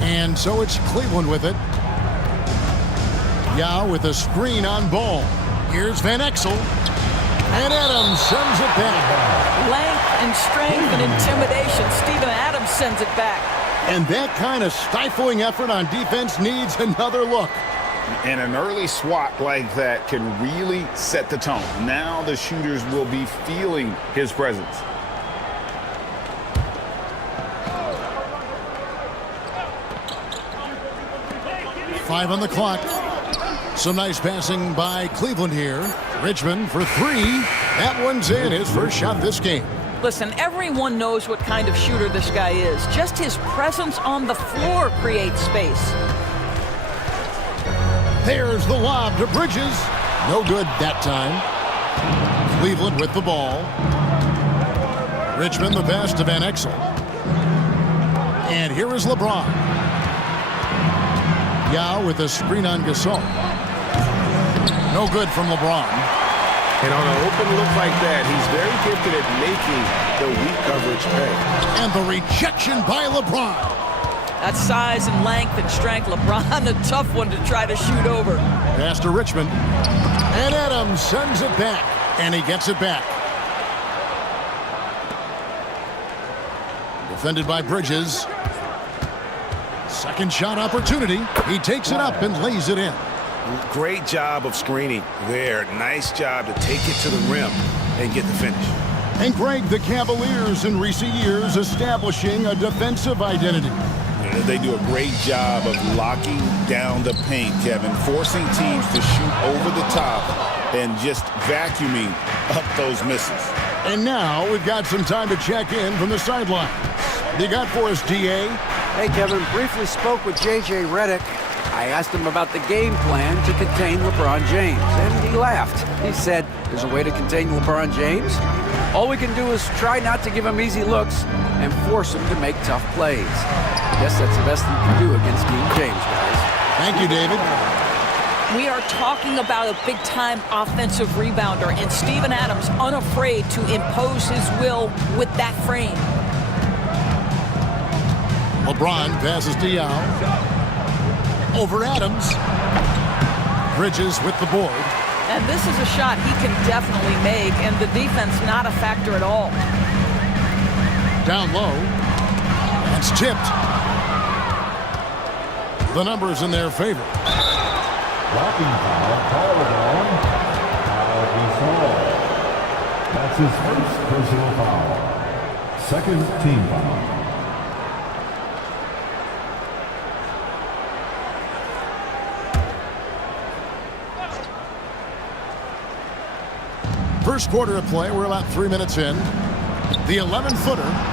And so it's Cleveland with it. Yao with a screen on ball. Here's Van Exel. And Adams sends it back. Length and strength and intimidation. Steven Adams sends it back. And that kind of stifling effort on defense needs another look. And an early swat like that can really set the tone. Now the shooters will be feeling his presence. Five on the clock. Some nice passing by Cleveland here. Richmond for three. That one's in. His first shot this game. Listen, everyone knows what kind of shooter this guy is. Just his presence on the floor creates space. There's the lob to Bridges. No good that time. Cleveland with the ball. Richmond the pass to Van Exel. And here is LeBron. Yao with a screen on Gasol. No good from LeBron. And on an open look like that, he's very gifted at making the weak coverage pay. And the rejection by LeBron. That size and length and strength, LeBron, a tough one to try to shoot over. Pass to Richmond. And Adams sends it back. And he gets it back. Defended by Bridges. Second shot opportunity. He takes it up and lays it in. Great job of screening there. Nice job to take it to the rim and get the finish. And Greg, the Cavaliers in recent years establishing a defensive identity. They do a great job of locking down the paint, Kevin, forcing teams to shoot over the top and just vacuuming up those misses. And now we've got some time to check in from the sidelines. You got for us, DA? Hey, Kevin, briefly spoke with J.J. Redick. I asked him about the game plan to contain LeBron James, and he laughed. He said, there's a way to contain LeBron James. All we can do is try not to give him easy looks and force him to make tough plays. I guess that's the best you can do against King James, guys. Thank you, David. We are talking about a big-time offensive rebounder, and Steven Adams unafraid to impose his will with that frame. LeBron passes Diaw. Over Adams. Bridges with the board. And this is a shot he can definitely make, and the defense not a factor at all. Down low. It's tipped. The numbers in their favor. Blocking foul called on Pau Gasol. That's his first personal foul. Second team foul. First quarter of play. We're about 3 minutes in. The 11-footer.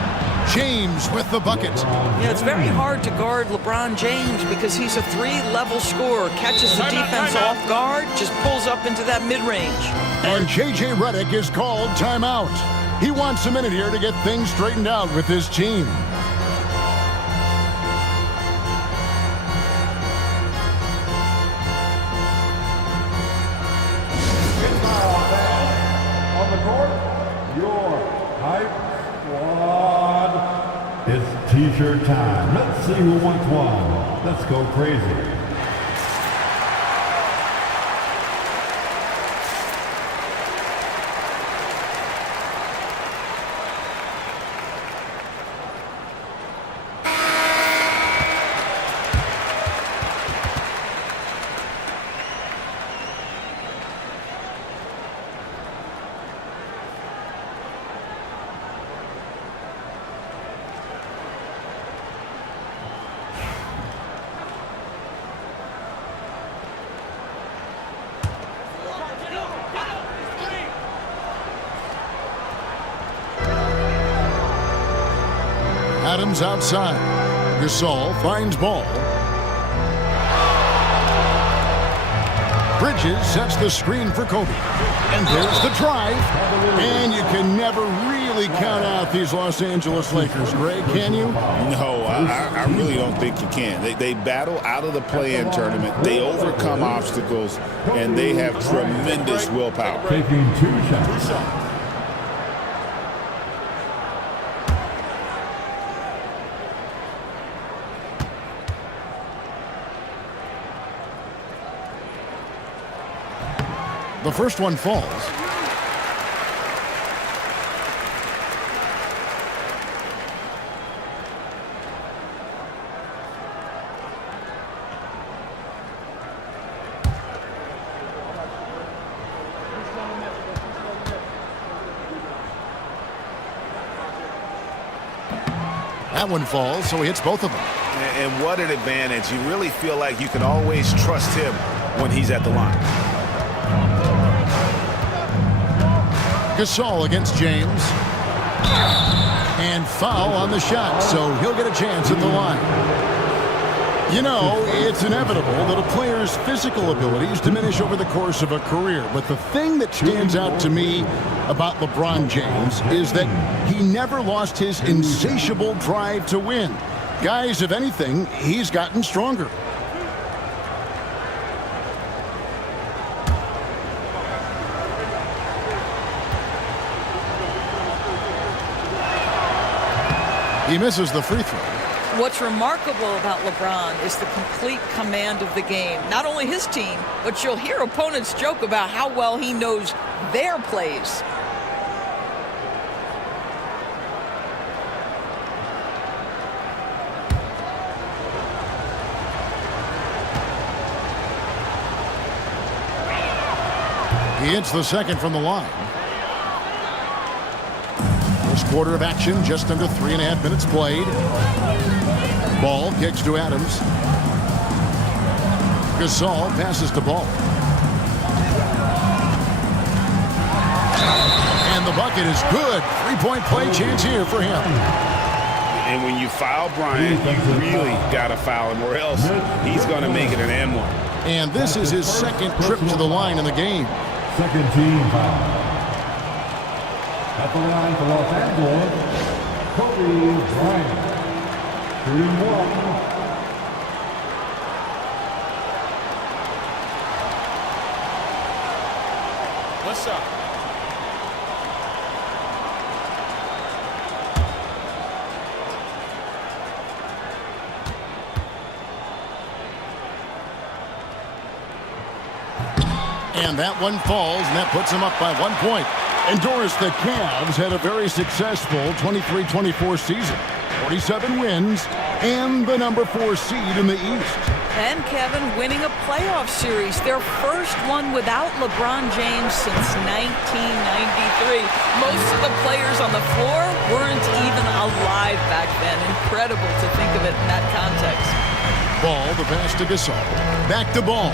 James with the bucket. Yeah, it's very hard to guard LeBron James because he's a three-level scorer. Catches the defense off guard, just pulls up into that mid-range. And J.J. Redick is called timeout. He wants a minute here to get things straightened out with his team. On the court, your hype squad. It's t-shirt time. Let's see who wants one. Let's go crazy. Adams outside. Gasol finds ball. Bridges sets the screen for Kobe. And there's the drive. And you can never really count out these Los Angeles Lakers, Greg, can you? No, I really don't think you can. They battle out of the play-in tournament. They overcome obstacles, and they have tremendous willpower. Taking 2 shots. The first one falls. That one falls, so he hits both of them. And what an advantage. You really feel like you can always trust him when he's at the line. Gasol against James. And foul on the shot, so he'll get a chance at the line. You know, it's inevitable that a player's physical abilities diminish over the course of a career. But the thing that stands out to me about LeBron James is that he never lost his insatiable drive to win. Guys, if anything, he's gotten stronger. He misses the free throw. What's remarkable about LeBron is the complete command of the game. Not only his team, but you'll hear opponents joke about how well he knows their plays. He hits the second from the line. First quarter of action, just under 3.5 minutes played. Ball kicks to Adams. Gasol passes to Ball. And the bucket is good. 3-point play chance here for him. And when you foul Bryant, you really got to foul him, or else he's going to make it an and one. And this is his second trip to the line in the game. Second team foul. At the line for Los Angeles, Kobe Bryant. 3-1. What's up? And that one falls, and that puts them up by 1 point. And Doris, the Cavs had a very successful 23-24 season. 47 wins and the number 4 seed in the East. And Kevin winning a playoff series, their first one without LeBron James since 1993. Most of the players on the floor weren't even alive back then. Incredible to think of it in that context. Ball, the pass to Gasol. Back to Ball.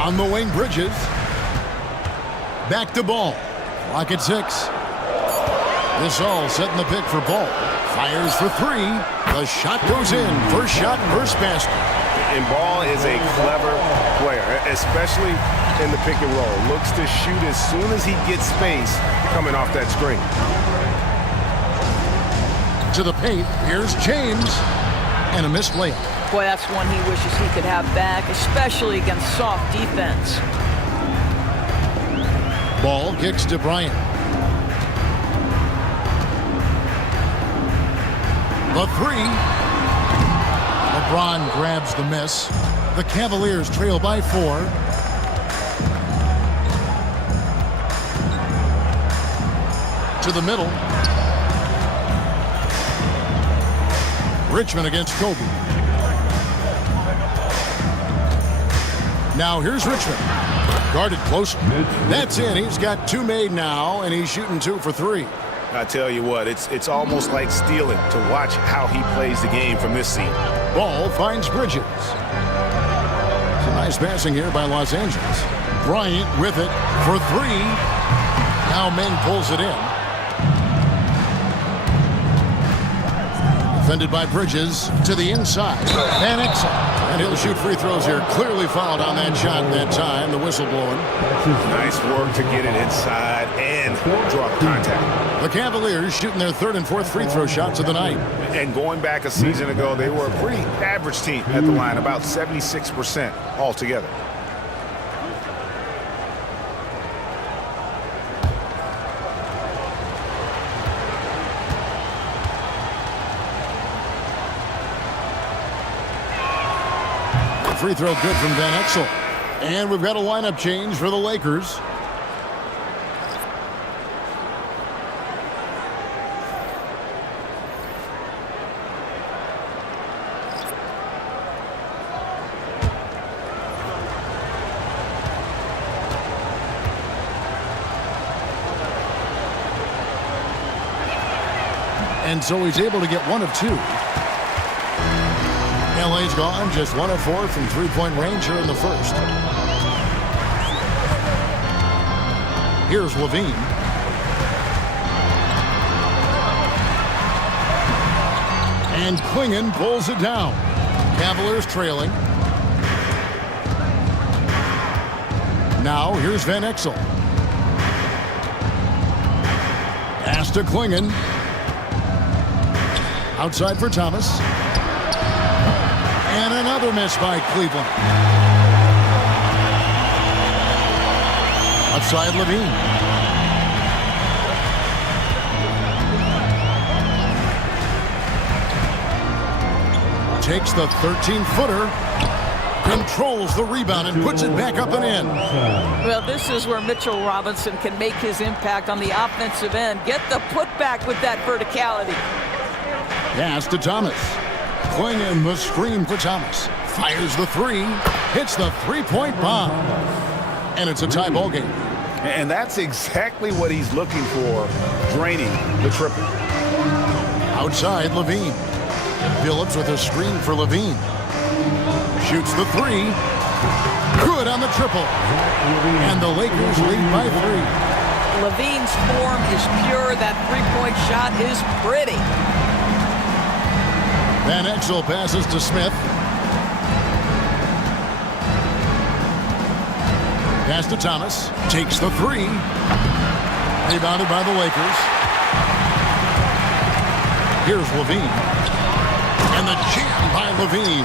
On the wing, Bridges. Back to Ball. Clock at 6. Gasol setting the pick for Ball. Fires for 3. The shot goes in. First shot, first basket. And Ball is a clever player, especially in the pick and roll. Looks to shoot as soon as he gets space coming off that screen. To the paint. Here's James. And a missed layup. Boy, that's one he wishes he could have back, especially against soft defense. Ball kicks to Bryant. The 3. LeBron grabs the miss. The Cavaliers trail by 4. To the middle. Richmond against Kobe. Now here's Richmond. Guarded close. That's in. He's got 2 made now, and he's shooting 2 for 3. I tell you what, it's almost like stealing to watch how he plays the game from this seat. Ball finds Bridges. Some nice passing here by Los Angeles. Bryant with it for 3. Now Meng pulls it in. Defended by Bridges to the inside. Van Exel. And he'll shoot free throws here. Clearly fouled on that shot that time. The whistle blowing. Nice work to get it inside and draw contact. The Cavaliers shooting their 3rd and 4th free throw shots of the night. And going back a season ago, they were a pretty average team at the line, about 76% altogether. Free throw good from Van Exel. And we've got a lineup change for the Lakers. And so he's able to get 1 of 2. LA's gone just 1 of 4 from 3-point range here in the first. Here's Levine. And Klingon pulls it down. Cavaliers trailing. Now here's Van Exel. Pass to Klingon. Outside for Thomas. And another miss by Cleveland. Outside Levine. Takes the 13-footer. Controls the rebound and puts it back up and in. Well, this is where Mitchell Robinson can make his impact on the offensive end. Get the putback with that verticality. Pass to Thomas. Klingon the screen for Thomas. Fires the 3. Hits the 3-point bomb. And it's a tie ball game. And that's exactly what he's looking for, draining the triple. Outside Levine. Phillips with a screen for Levine. Shoots the 3. Good on the triple. And the Lakers lead by 3. Levine's form is pure. That three-point shot is pretty. Van Exel passes to Smith. Pass to Thomas. Takes the three. Rebounded by the Lakers. Here's Levine. And the jam by Levine.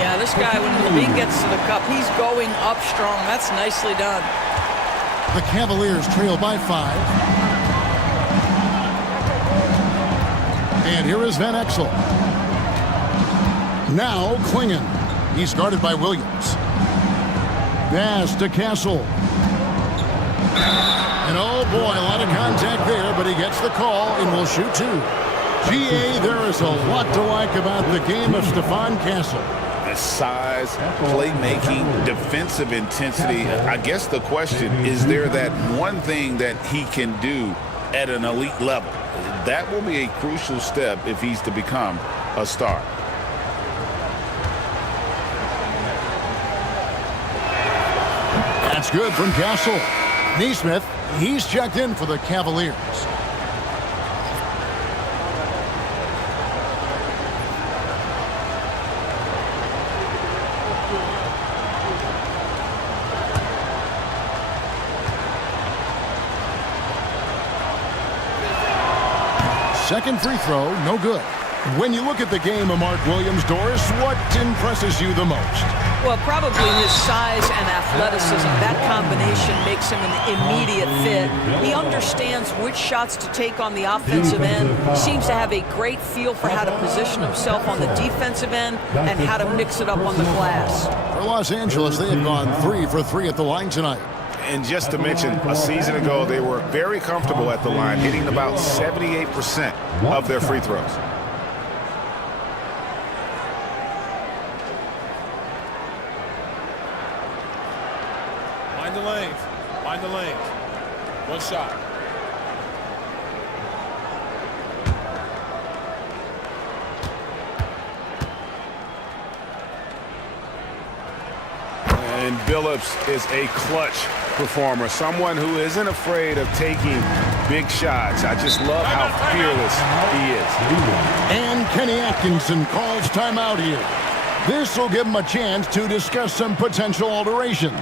Yeah, this guy, when Levine gets to the cup, he's going up strong. That's nicely done. The Cavaliers trail by 5. And here is Van Exel. Now Klingon. He's guarded by Williams. Pass to Castle. And oh boy, a lot of contact there, but he gets the call and will shoot 2. GA, there is a lot to like about the game of Stephon Castle. The size, playmaking, defensive intensity. I guess the question is there that one thing that he can do at an elite level. That will be a crucial step if he's to become a star. That's good from Castle. Neesmith, he's checked in for the Cavaliers. Second free throw, no good. When you look at the game of Mark Williams, Doris, what impresses you the most? Well, probably his size and athleticism. That combination makes him an immediate fit. He understands which shots to take on the offensive end. Seems to have a great feel for how to position himself on the defensive end and how to mix it up on the glass. For Los Angeles, they have gone 3 for 3 at the line tonight. And just to mention, a season ago, they were very comfortable at the line, hitting about 78% of their free throws. Mind the lanes. Mind the lanes. One shot. And Billups is a clutch performer, someone who isn't afraid of taking big shots. I just love how fearless he is. And Kenny Atkinson calls timeout here. This will give him a chance to discuss some potential alterations.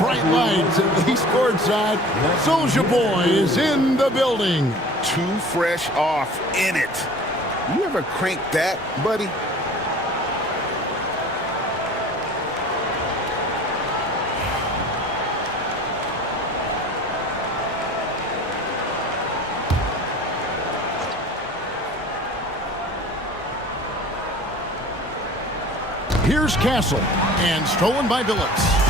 Bright lights, at least courtside. Soulja Boy is in the building. Too fresh off in it. You ever crank that, buddy? Here's Castle, and stolen by Billups.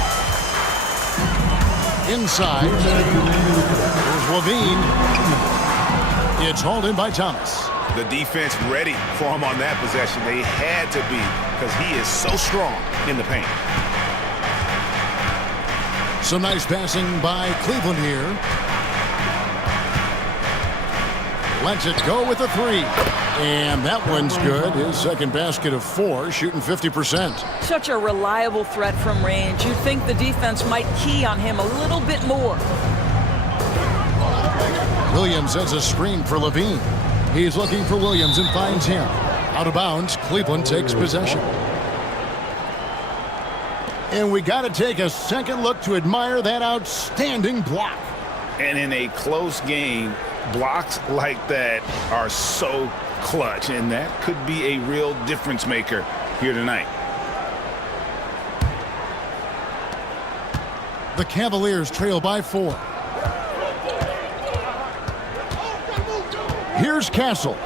Inside, here's Levine. It's hauled in by Thomas. The defense ready for him on that possession. They had to be, because he is so strong in the paint. Some nice passing by Cleveland here. lets it go with a 3. And that one's good. His second basket of 4, shooting 50%. Such a reliable threat from range. You'd think the defense might key on him a little bit more. Williams has a screen for Levine. He's looking for Williams and finds him. Out of bounds, Cleveland takes possession. And we got to take a second look to admire that outstanding block. And in a close game, blocks like that are so clutch, and that could be a real difference maker here tonight. The Cavaliers trail by 4. Here's Castle.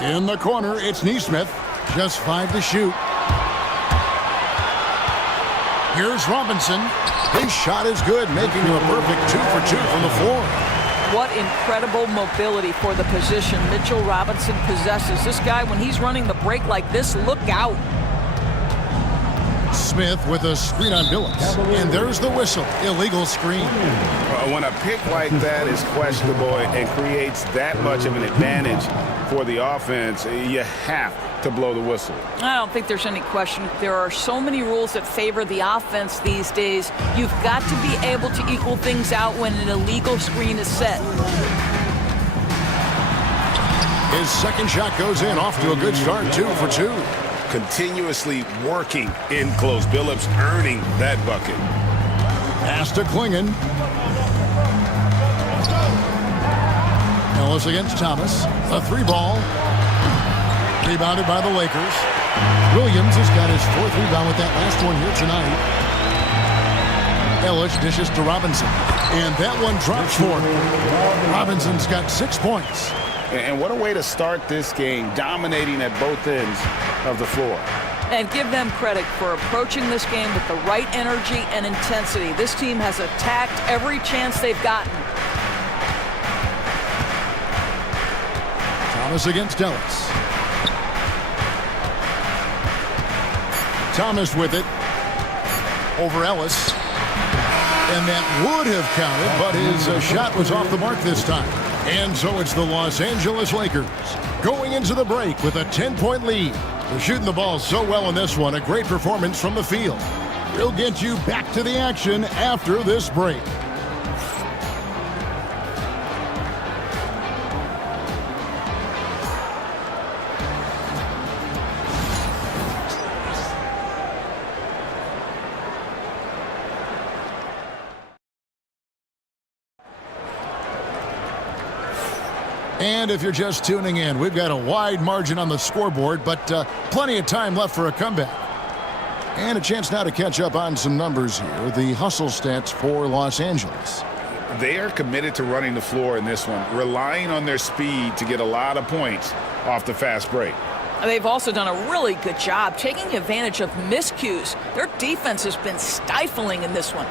In the corner, it's Neesmith. Just 5 to shoot. Here's Robinson. His shot is good, making him a perfect 2 for 2 from the floor. What incredible mobility for the position Mitchell Robinson possesses. This guy, when he's running the break like this, look out. Smith with a screen on Billups. And there's the whistle. Illegal screen. When a pick like that is questionable and creates that much of an advantage for the offense, you have to blow the whistle. I don't think there's any question. There are so many rules that favor the offense these days. You've got to be able to equal things out when an illegal screen is set. His second shot goes in, off to a good start, 2 for 2. Continuously working in close. Billups earning that bucket. Pass to Klingon. Ellis against Thomas. A 3-ball. Rebounded by the Lakers. Williams has got his 4th rebound with that last one here tonight. Ellis dishes to Robinson. And that one drops for him. Robinson's got 6 points. And what a way to start this game, dominating at both ends of the floor. And give them credit for approaching this game with the right energy and intensity. This team has attacked every chance they've gotten. Thomas against Ellis. Thomas with it over Ellis. And that would have counted, but his shot was off the mark this time. And so it's the Los Angeles Lakers going into the break with a 10-point lead. They're shooting the ball so well in this one. A great performance from the field. We'll get you back to the action after this break. And if you're just tuning in, we've got a wide margin on the scoreboard, but plenty of time left for a comeback. And a chance now to catch up on some numbers here. The hustle stats for Los Angeles. They are committed to running the floor in this one, relying on their speed to get a lot of points off the fast break. They've also done a really good job taking advantage of miscues. Their defense has been stifling in this one.